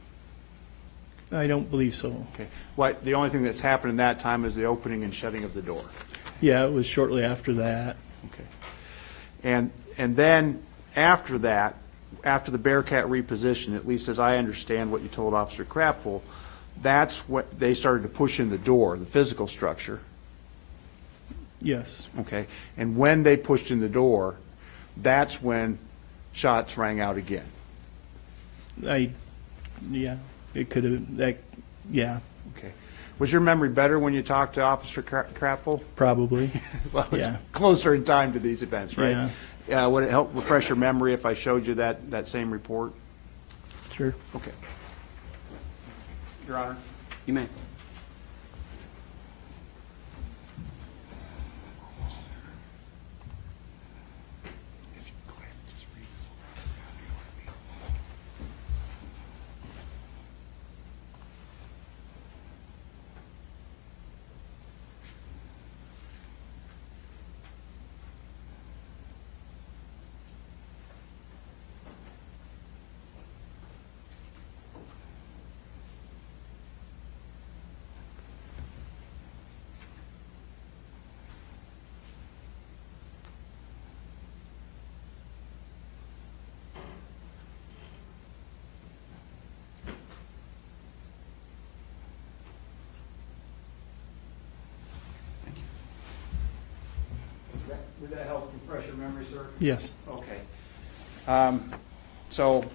I don't believe so. Okay. What, the only thing that's happened in that time is the opening and shutting of the door. Yeah, it was shortly after that. Okay. And then after that, after the Bearcat reposition, at least as I understand what you told Officer Crapful, that's what they started to push in the door, the physical structure. Yes. Okay. And when they pushed in the door, that's when shots rang out again. Yeah, it could have, that, yeah, Okay. Was your memory better when you talked to Officer Crapful? probably. Well, it's Yeah. closer in time to these events, right? Yeah. Would it help refresh your memory if I showed you that same report? Sure. Okay. Your Honor? You may. Would that help refresh your memory, sir? Yes. Okay. So,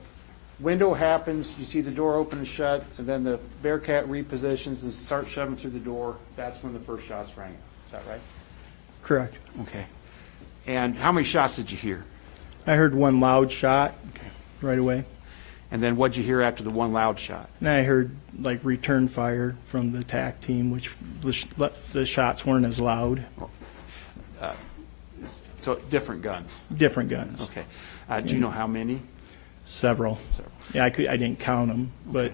window happens, you see the door open and shut, and then the Bearcat repositions and starts shoving through the door. That's when the first shots rang out. Is that right? Correct. Okay. And how many shots did you hear? I heard one loud shot Okay. right away. And then what'd you hear after the one loud shot? And I heard like return fire from the TAC team, which the shots weren't as loud. So, different guns. Different guns. Okay. Do you know how many? Several. Several. Yeah, I didn't count them, but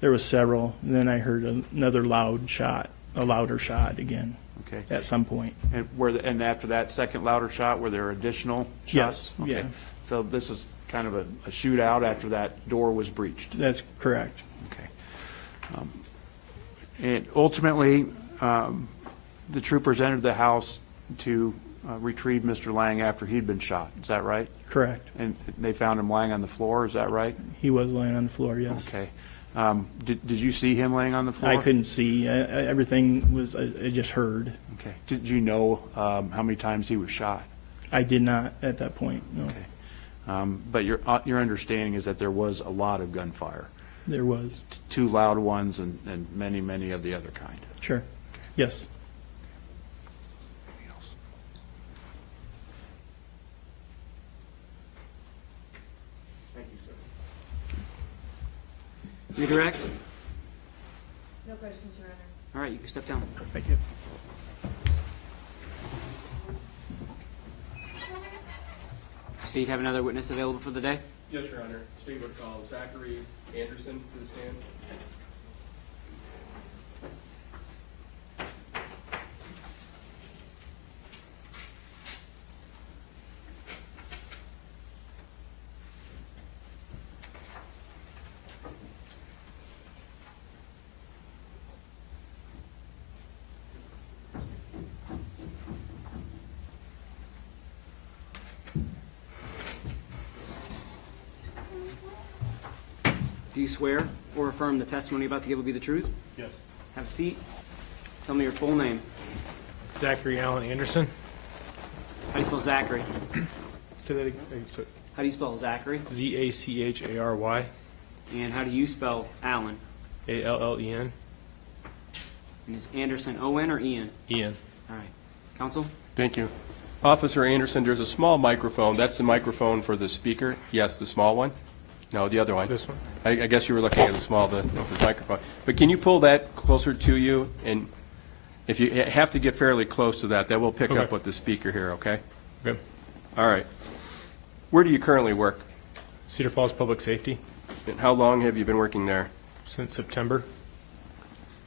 there was several. And then I heard another loud shot, a louder shot again Okay. at some point. And after that second louder shot, were there additional shots? Yes, yeah. Okay. So this was kind of a shootout after that door was breached. That's correct. Okay. And ultimately, the troopers entered the house to retrieve Mr. Lang after he'd been shot. Is that right? Correct. And they found him lying on the floor. Is that right? He was laying on the floor, yes. Okay. Did you see him laying on the floor? I couldn't see. Everything was, I just heard. Okay. Did you know how many times he was shot? I did not at that point, no. Okay. But your understanding is that there was a lot of gunfire, There was. two loud ones and many, many of the other kind. Sure. Yes. Anything else? Thank you, sir. Redirect? No questions, Your Honor. All right, you can step down. Thank you. So you'd have another witness available for the day? Yes, Your Honor. State would call Zachary Anderson to the stand. Do you swear or affirm the testimony you're about to give will be the truth? Yes. Have a seat. Tell me your full name. Zachary Allen Anderson. How do you spell Zachary? Say that again. How do you spell Zachary? Zachary. And how do you spell Allen? Allen. And is Anderson O-N or E-N? Ian. All right. Counsel? Thank you. Officer Anderson, there's a small microphone. That's the microphone for the speaker. Yes, the small one? No, the other one. This one? I guess you were looking at the small, this is microphone. But can you pull that closer to you? And if you have to get fairly close to that, that will pick Okay. up with the speaker here, okay? Okay. All right. Where do you currently work? Cedar Falls Public Safety, And how long have you been working there? since September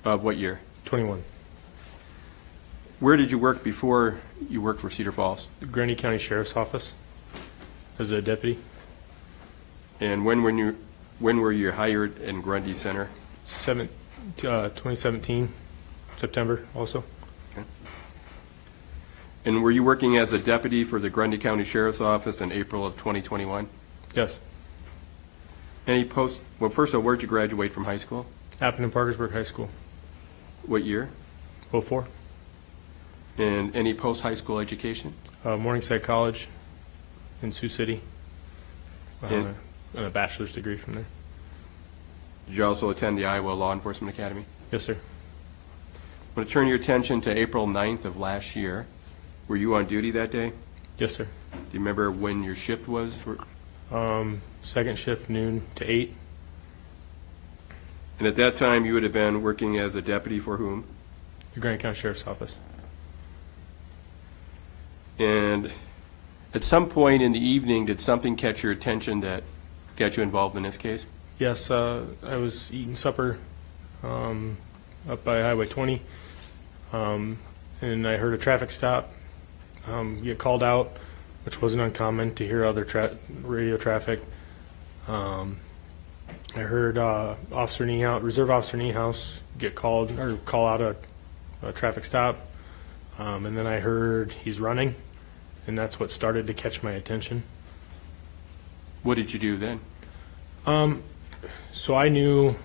Of what year? 21. Where did you work before you worked for Cedar Falls? The Grundy County Sheriff's Office as a deputy. And when were you hired in Grundy Center? 2017, September also. And were you working as a deputy for the Grundy County Sheriff's Office in April of 2021? Yes. Well, first of all, where'd you graduate from high school? Happened in Parkersburg High School. What year? 04. And any post-high school education? Morningside College in Sioux City. And- And a bachelor's degree from there. Did you also attend the Iowa Law Enforcement Academy? Yes, sir. I'm going to turn your attention to April 9th of last year. Were you on duty that day? Yes, sir. Do you remember when your shift was for? Second shift, noon to 8. And at that time, you would have been working as a deputy for whom? The Grundy County Sheriff's Office. And at some point in the evening, did something catch your attention that got you involved in this case? Yes, I was eating supper up by Highway 20, and I heard a traffic stop get called out, which wasn't uncommon to hear other radio traffic. I heard Officer Niehaus, Reserve Officer Niehaus, call out a traffic stop, and then I heard he's running, and that's what started to catch my attention. What did you do then? So I knew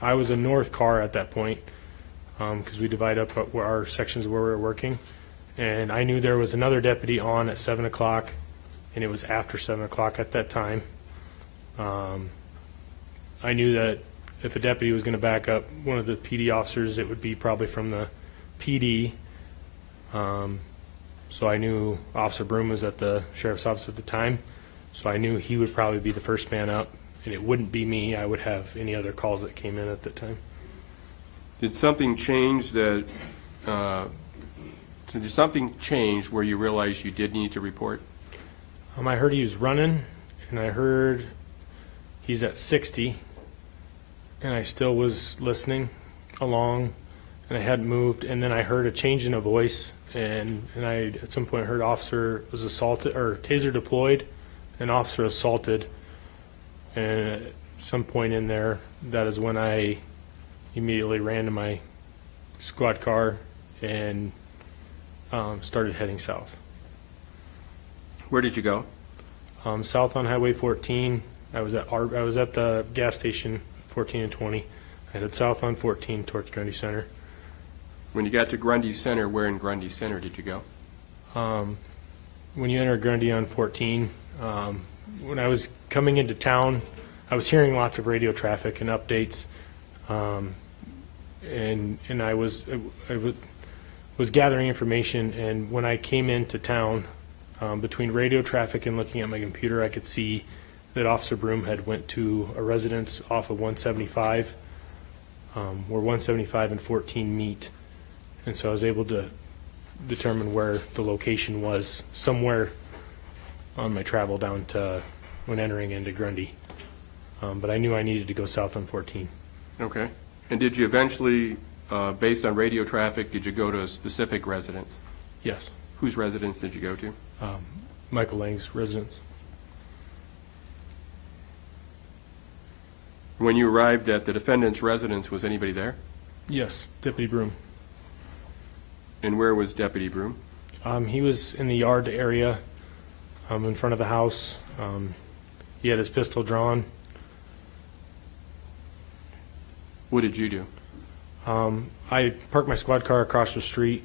I was a north car at that point, because we divide up our sections where we were working, and I knew there was another deputy on at 7 o'clock, and it was after 7 o'clock at that time. I knew that if a deputy was going to back up one of the PD officers, it would be probably from the PD. So I knew Officer Broome was at the sheriff's office at the time, so I knew he would probably be the first man up, and it wouldn't be me. I would have any other calls that came in at that time. Did something change that? Did something change where you realized you did need to report? I heard he was running, and I heard he's at 60, and I still was listening along, and I hadn't moved, and then I heard a change in a voice, and I at some point heard officer was assaulted, or taser deployed, and officer assaulted, and at some point in there, that is when I immediately ran to my squad car and started heading south. Where did you go? South on Highway 14. I was at the gas station 14 and 20. I headed south on 14 towards Grundy Center. When you got to Grundy Center, where in Grundy Center did you go? When you enter Grundy on 14, when I was coming into town, I was hearing lots of radio traffic and updates, and I was gathering information. And when I came into town, between radio traffic and looking at my computer, I could see that Officer Broome had went to a residence off of 175, where 175 and 14 meet. And so I was able to determine where the location was somewhere on my travel down to when entering into Grundy. But I knew I needed to go south on 14. Okay. And did you eventually, based on radio traffic, did you go to a specific residence? Yes. Whose residence did you go to? Michael Lang's residence. When you arrived at the defendant's residence, was anybody there? Yes, Deputy Broome. And where was Deputy Broome? He was in the yard area in front of the house. He had his pistol drawn. What did you do? I parked my squad car across the street,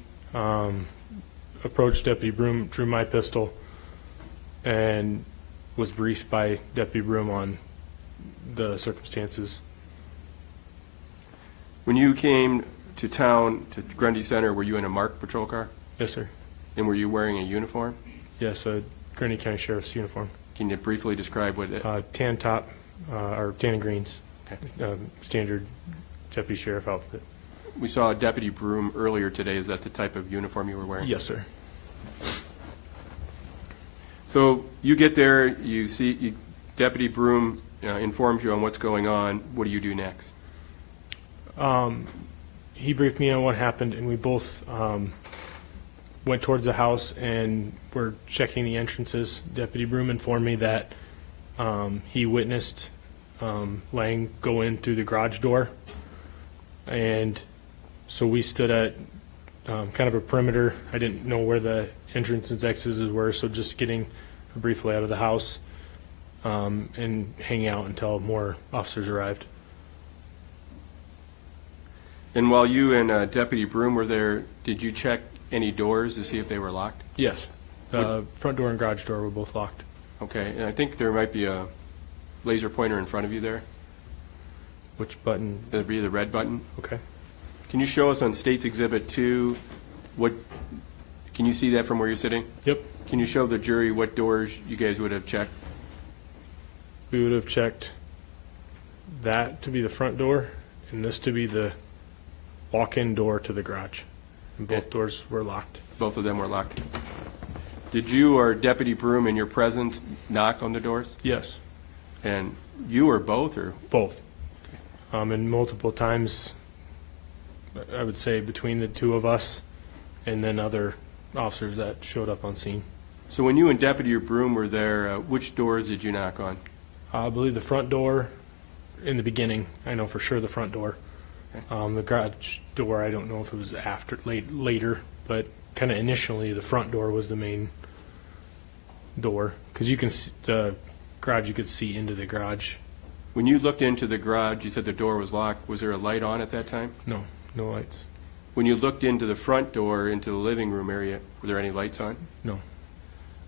approached Deputy Broome, drew my pistol, and was briefed by Deputy Broome on the circumstances. When you came to town, to Grundy Center, were you in a marked patrol car? Yes, sir. And were you wearing a uniform? Yes, a Grundy County Sheriff's uniform. Can you briefly describe what it? Tan top, or tan and greens. Okay. Standard deputy sheriff outfit. We saw Deputy Broome earlier today. Is that the type of uniform you were wearing? Yes, sir. So you get there, Deputy Broome informs you on what's going on. What do you do next? He briefed me on what happened, and we both went towards the house and were checking the entrances. Deputy Broome informed me that he witnessed Lang go in through the garage door, and so we stood at kind of a perimeter. I didn't know where the entrance and exits were, so just getting a brief layout of the house and hanging out until more officers arrived. And while you and Deputy Broome were there, did you check any doors to see if they were locked? Yes. The front door and garage door were both locked. Okay, and I think there might be a laser pointer in front of you there. Which button? That'd be the red button. Okay. Can you show us on State's Exhibit 2 can you see that from where you're sitting? Yep. Can you show the jury what doors you guys would have checked? We would have checked that to be the front door and this to be the walk-in door to the garage. And both doors were locked. Both of them were locked. Did you or Deputy Broome in your presence knock on the doors? Yes. And you or both, or? Both. And multiple times, I would say, between the two of us and then other officers that showed up on scene. So when you and Deputy Broome were there, which doors did you knock on? I believe the front door in the beginning. I know for sure the front door. Okay. The garage door, I don't know if it was later, but kind of initially the front door was the main door, because you can see the garage, you could see into the garage. When you looked into the garage, you said the door was locked. Was there a light on at that time? No lights. When you looked into the front door, into the living room area, were there any lights on? No.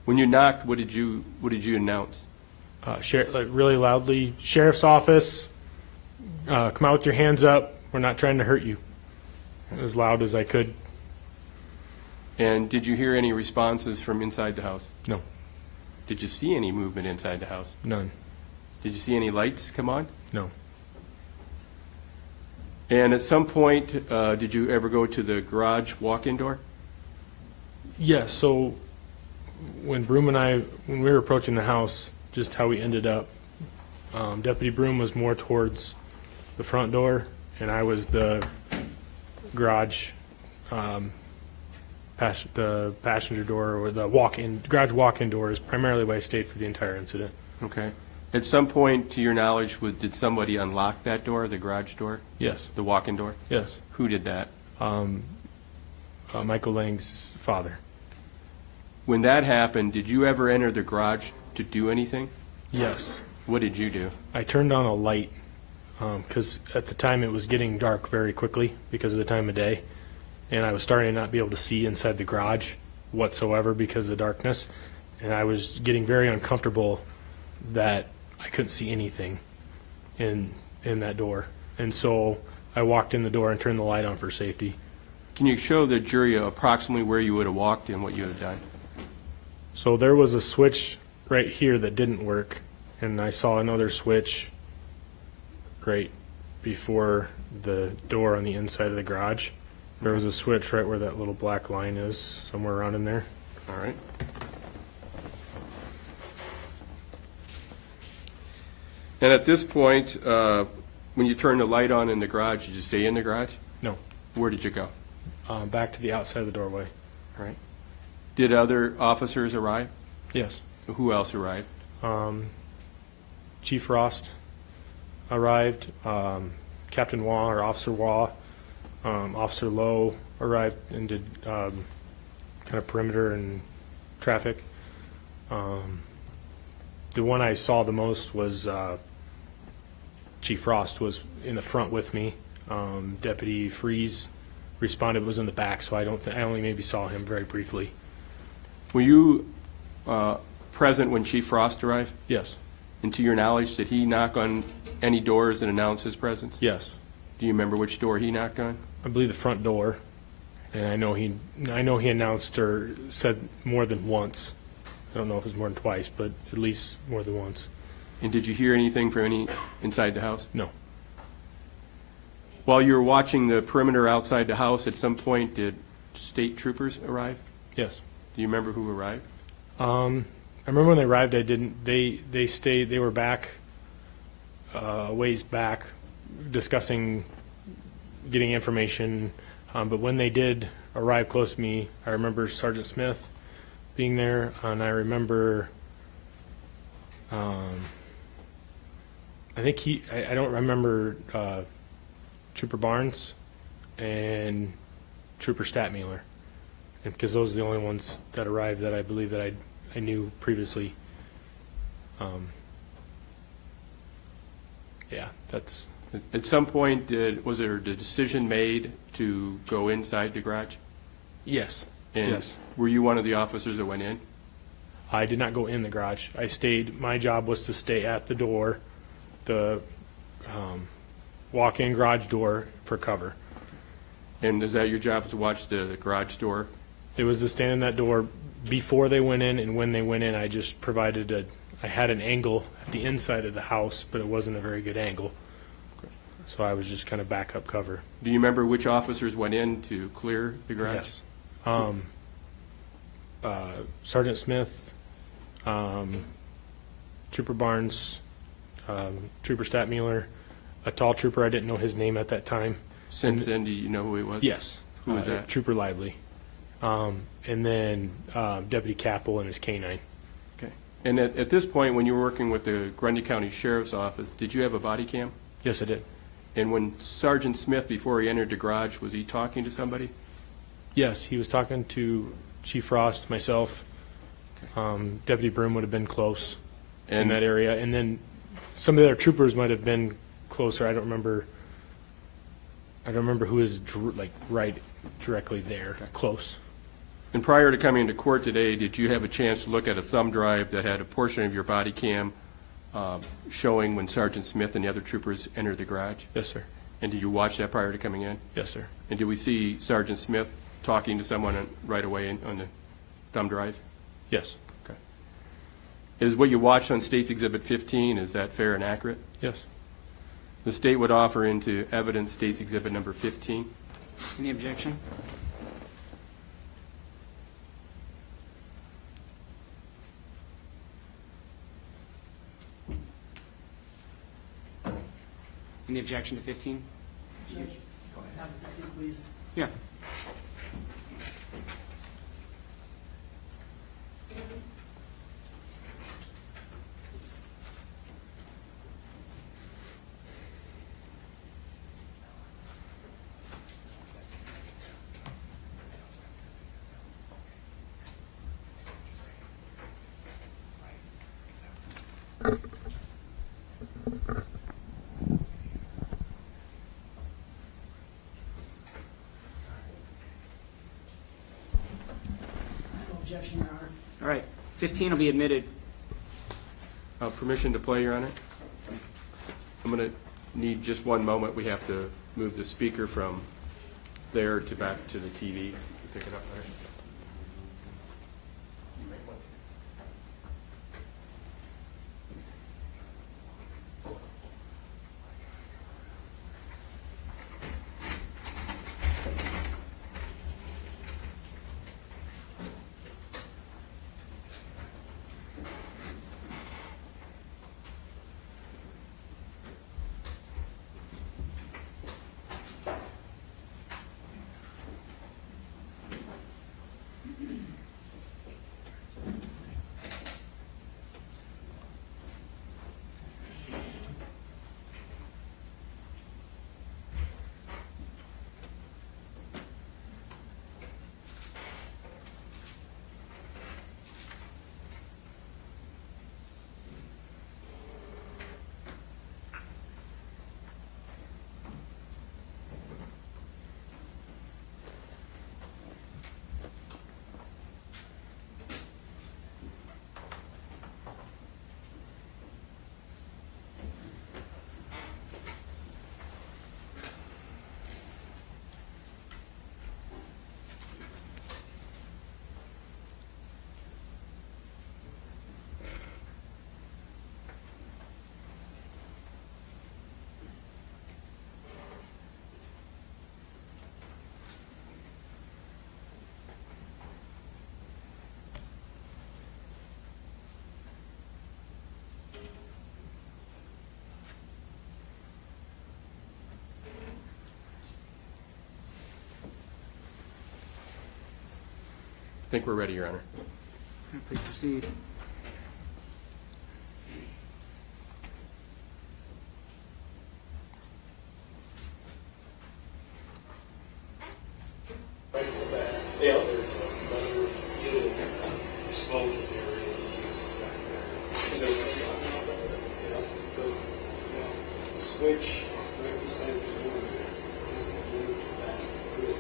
When you knocked, what did you announce? Like really loudly, sheriff's office, come out with your hands up. We're not trying to hurt you. As loud as I could. And did you hear any responses from inside the house? No. Did you see any movement inside the house? None. Did you see any lights come on? No. And at some point, did you ever go to the garage walk-in door? Yeah, so when Broome and I, when we were approaching the house, just how we ended up, Deputy Broome was more towards the front door, and I was the garage, the passenger door, or the garage walk-in door is primarily why I stayed for the entire incident. Okay. At some point, to your knowledge, did somebody unlock that door, the garage door? Yes. The walk-in door? Yes. Who did that? Michael Lang's father. When that happened, did you ever enter the garage to do anything? Yes. What did you do? I turned on a light because at the time it was getting dark very quickly because of the time of day, and I was starting to not be able to see inside the garage whatsoever because of the darkness, and I was getting very uncomfortable that I couldn't see anything in that door, and so I walked in the door and turned the light on for safety. Can you show the jury approximately where you would have walked and what you would have done? So there was a switch right here that didn't work, and I saw another switch right before the door on the inside of the garage. There was a switch right where that little black line is, somewhere around in there. All right. And at this point, when you turned the light on in the garage, did you stay in the garage? No. Where did you go? Back to the outside of the doorway. All right. Did other officers arrive? Yes. Who else arrived? Chief Frost arrived, Captain Waugh or Officer Waugh, Officer Lowe arrived and did kind of perimeter and traffic. The one I saw the most was Chief Frost was in the front with me. Deputy Freeze responded, was in the back, so I only maybe saw him very briefly. Were you present when Chief Frost arrived? Yes. And to your knowledge, did he knock on any doors and announce his presence? Yes. Do you remember which door he knocked on? I believe the front door, and I know he announced or said more than once I don't know if it was more than twice, but at least more than once. And did you hear anything from any inside the house? No. While you were watching the perimeter outside the house, at some point, did state troopers arrive? Yes. Do you remember who arrived? I remember when they arrived, I didn't, they stayed, they were back, a ways back, discussing, getting information. But when they did arrive close to me, I remember Sergeant Smith being there, and I remember, I think I don't remember Trooper Barnes and Trooper Statmuller, and because those are the only ones that arrived that I believe that I knew previously. Yeah, that's, At some point, was there a decision made to go inside the garage? yes, And yes. were you one of the officers that went in? I did not go in the garage. I stayed, my job was to stay at the door, the walk-in garage door for cover. And is that your job, to watch the garage door? It was to stand in that door before they went in, and when they went in, I just provided I had an angle at the inside of the house, but it wasn't a very good angle. So I was just kind of backup cover. Do you remember which officers went in to clear the garage? Yes. Sergeant Smith, Trooper Barnes, Trooper Statmuller, a tall trooper, I didn't know his name at that time. Since then, do you know who he was? Yes. Who was that? Trooper Lively. And then Deputy Capel and his K-9. Okay. And at this point, when you were working with the Grundy County Sheriff's Office, did you have a body cam? Yes, I did. And when Sergeant Smith, before he entered the garage, was he talking to somebody? Yes, he was talking to Chief Frost, myself. Deputy Broome would have been close in that area. And then some of the other troopers might have been closer. I don't remember who is right directly there, close. And prior to coming into court today, did you have a chance to look at a thumb drive that had a portion of your body cam showing when Sergeant Smith and the other troopers entered the garage? Yes, sir. And did you watch that prior to coming in? Yes, sir. And did we see Sergeant Smith talking to someone right away on the thumb drive? Yes. Okay. Is what you watched on State's Exhibit 15, is that fair and accurate? Yes. The state would offer into evidence State's Exhibit number 15. Any objection? Any objection to 15? Have a second, please. Yeah. No objection, Your Honor. All right, 15 will be admitted. Permission to play, Your Honor? I'm going to need just one moment. We have to move the speaker from there to back to the TV. Pick it up there. I think we're ready, Your Honor. Please proceed. Yeah, there's another little smoking area fuse back there. The switch right beside the door there is the blue back, good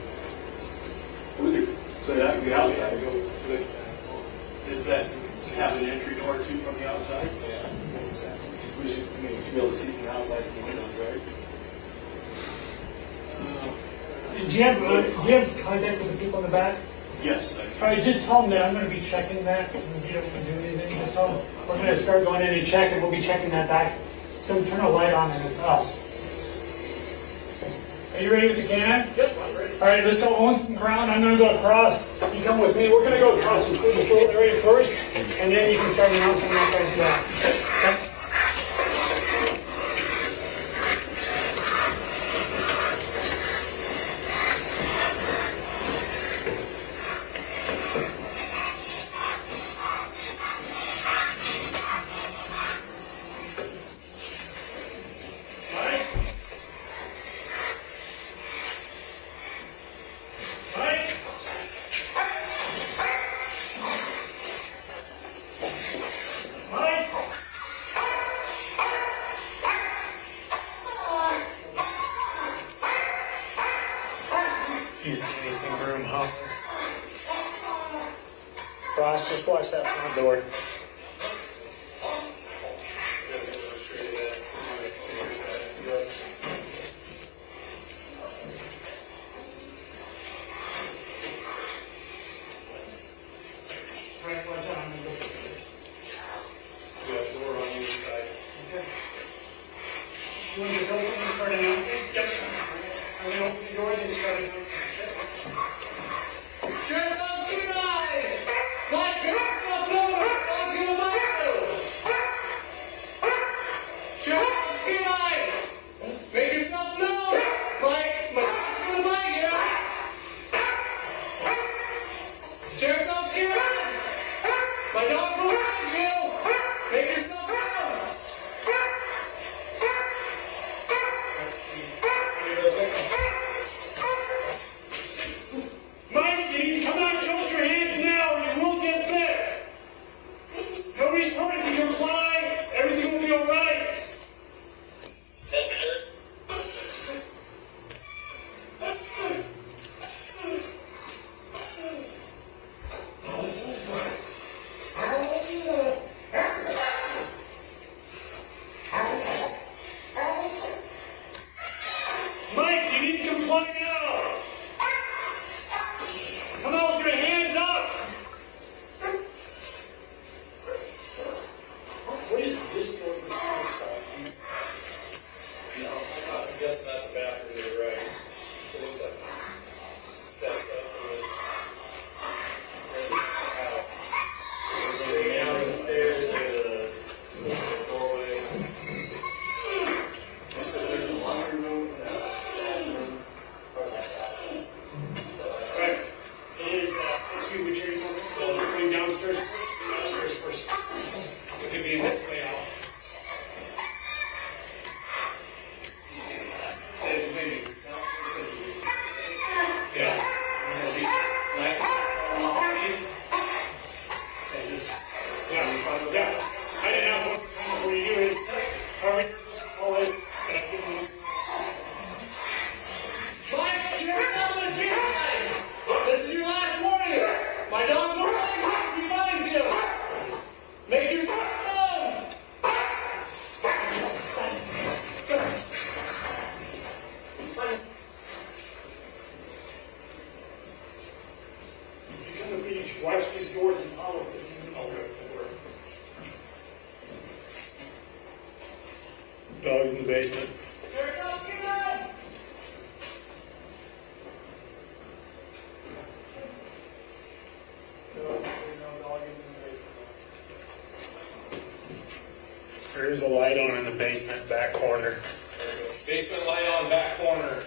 back there. So that would be outside. Go flick that on. Is that, have an entry door too from the outside? Yeah, exactly. We should be able to see from the outside from the windows, right? Do you have contact with the people in the back? Yes. All right, just tell them that I'm going to be checking that, so you don't have to do anything. Just tell them we're going to start going in and check, and we'll be checking that back. So turn a light on, and it's us. Are you ready with the can? Yep, I'm ready. All right, let's go on some ground. I'm going to go across. You come with me. We're going to go across this little area first, and then you can start announcing that right there. Okay? If you see anything, Broome, holler. Frost, just watch that front door. Right, watch out. I'm gonna go. Yeah, door on either side. Okay. You want to just open and start announcing? Yep. I'm gonna open the door and then start announcing. Sheriff on tonight! Like Sheriff on onto the microphone! Sheriff on tonight! Make yourself known! Like, to the mic, yeah! Sheriff on tonight! My dog will find you! Make yourself known! Give it a second. Mike, you need to come out and show us your hands now, or you will get bit. Nobody's hurt if you comply. Everything will be all right. Mike, you need to comply now. Come out with your hands up. What is this door on the side? No, I'm guessing that's a bathroom to the right. It looks like steps up and it's out. There's a down the stairs, there's a doorway. So there's a laundry room and a bathroom. Right. It is two which are going downstairs first. It could be in this layout. Yeah. Yeah. I didn't have one for you. Is always. Mike, Sheriff on tonight! This is your last warning! My dog will find you if he finds you! Make yourself known! If you come to me, watch these doors and follow them. Dogs in the basement. Sheriff on tonight! There is a light on in the basement back corner. Basement light on back corner.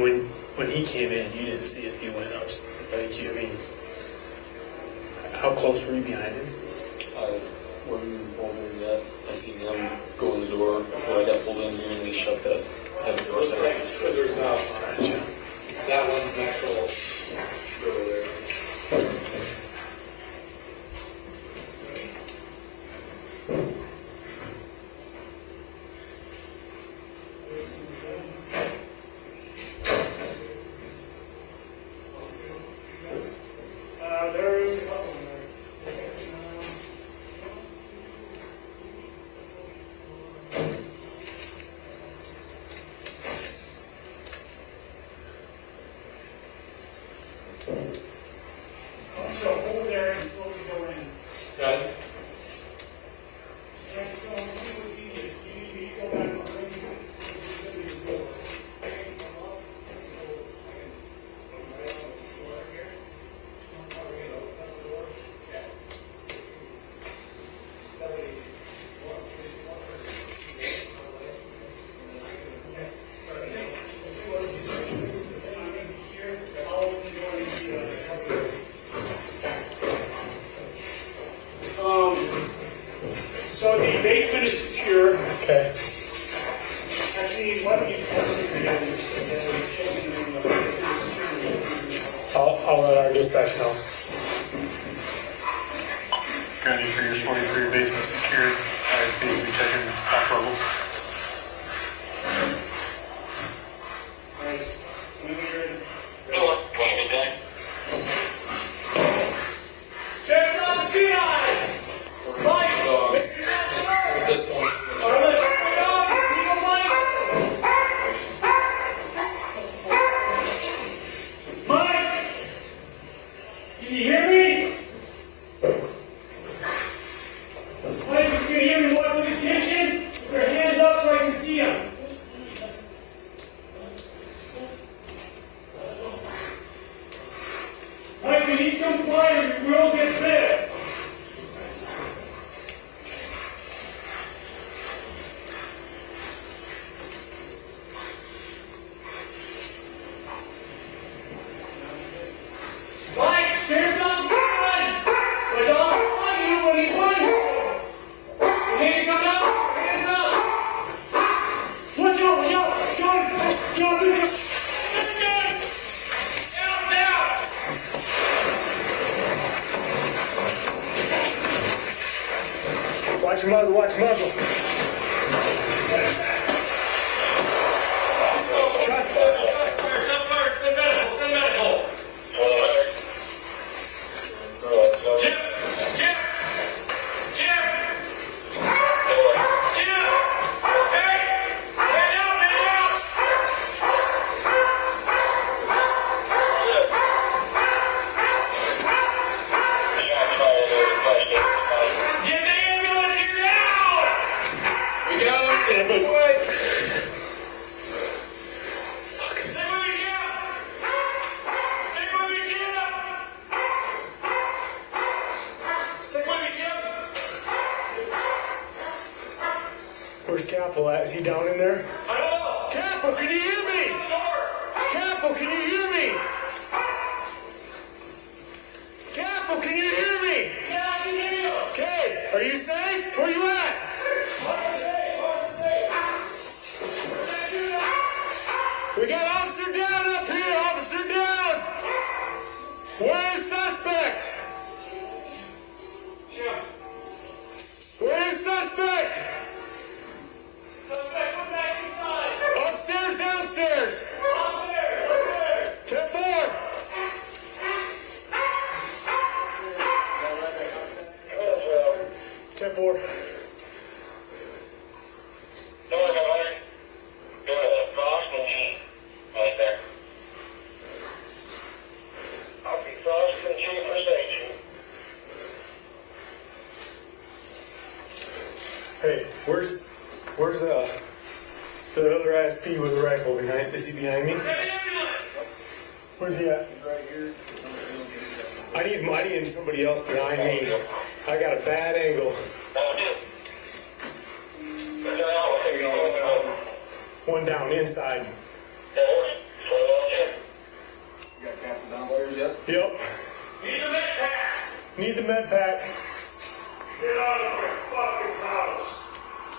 When he came in, you didn't see if he went up. Like, I mean, how close were you behind him? I wasn't pulled in yet. I seen him go in the door before I got pulled in here, and they shut that heavy door. So There's not. That one's an actual over there. There is a couple in there. So over there, you're supposed to go in. got it. And so what you would need is you need to go back and bring your door. So the basement is secure. Okay. Actually, why don't you tell me I'll let our dispatch know. Grundy, for your 43 basement secured. ISP will be checking top level. Checks on the T-eyes! Mike! At this point, Mike! Can you hear me? Mike, if you can hear me, walk to the kitchen. Put your hands up so I can see them. Mike, you need to comply or your grill gets bit. Mike, hands on the gun! My dog on you when he won! You need to come out! Hands up! Watch out, watch out! John, lose your... Out now! Watch your muzzle, watch your muzzle. Send medical, send medical! Jim! Jim! Jim! Jim! Hey! Man down, man down! Get the ambulance here now! We got him. Wait. Stay with me, Jim! Stay with me, Jim! Stay with me, Jim! Where's Capel at? Is he down in there? I don't know. Capel, can you hear me? Capel, can you hear me? Capel, can you hear me? Yeah, I can hear you. Okay, are you safe? Where you at? We got officer down up here, officer down. Where is suspect? Where is suspect? Suspect, come back inside. Upstairs, downstairs. Upstairs, upstairs. 10-4. Hey, where's the other ISP with the rifle behind? Is he behind me? Send the ambulance. Where's he at? right here. I need somebody else behind me. I got a bad angle. One down inside. Yep. Need the med pack. Need the med pack. Get out of my fucking house.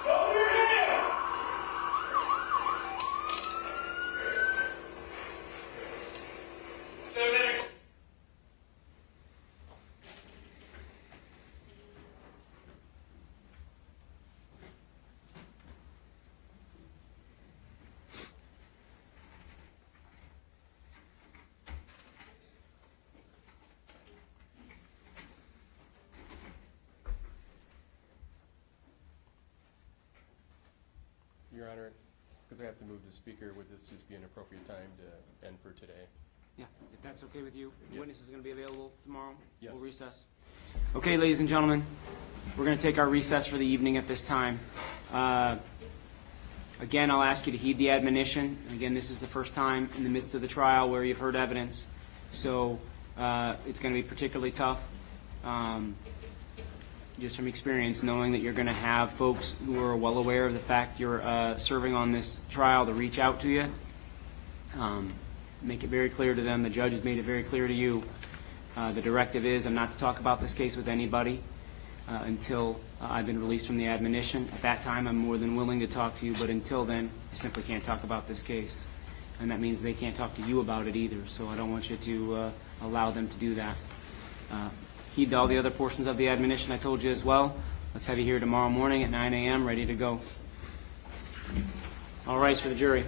Over here. Send in. Your Honor, because I have to move the speaker, would this just be an appropriate time to end for today? Yeah, if that's okay with you. The Yep. witness is going to be available tomorrow. Yes. We'll recess. Okay, ladies and gentlemen, we're going to take our recess for the evening at this time. Again, I'll ask you to heed the admonition. Again, this is the first time in the midst of the trial where you've heard evidence, so it's going to be particularly tough. Just from experience, knowing that you're going to have folks who are well aware of the fact you're serving on this trial to reach out to you. Make it very clear to them. The judge has made it very clear to you. The directive is I'm not to talk about this case with anybody until I've been released from the admonition. At that time, I'm more than willing to talk to you, but until then, I simply can't talk about this case. And that means they can't talk to you about it either, so I don't want you to allow them to do that. Heed all the other portions of the admonition I told you as well. Let's have you here tomorrow morning at 9 a.m. ready to go. All rise for the jury.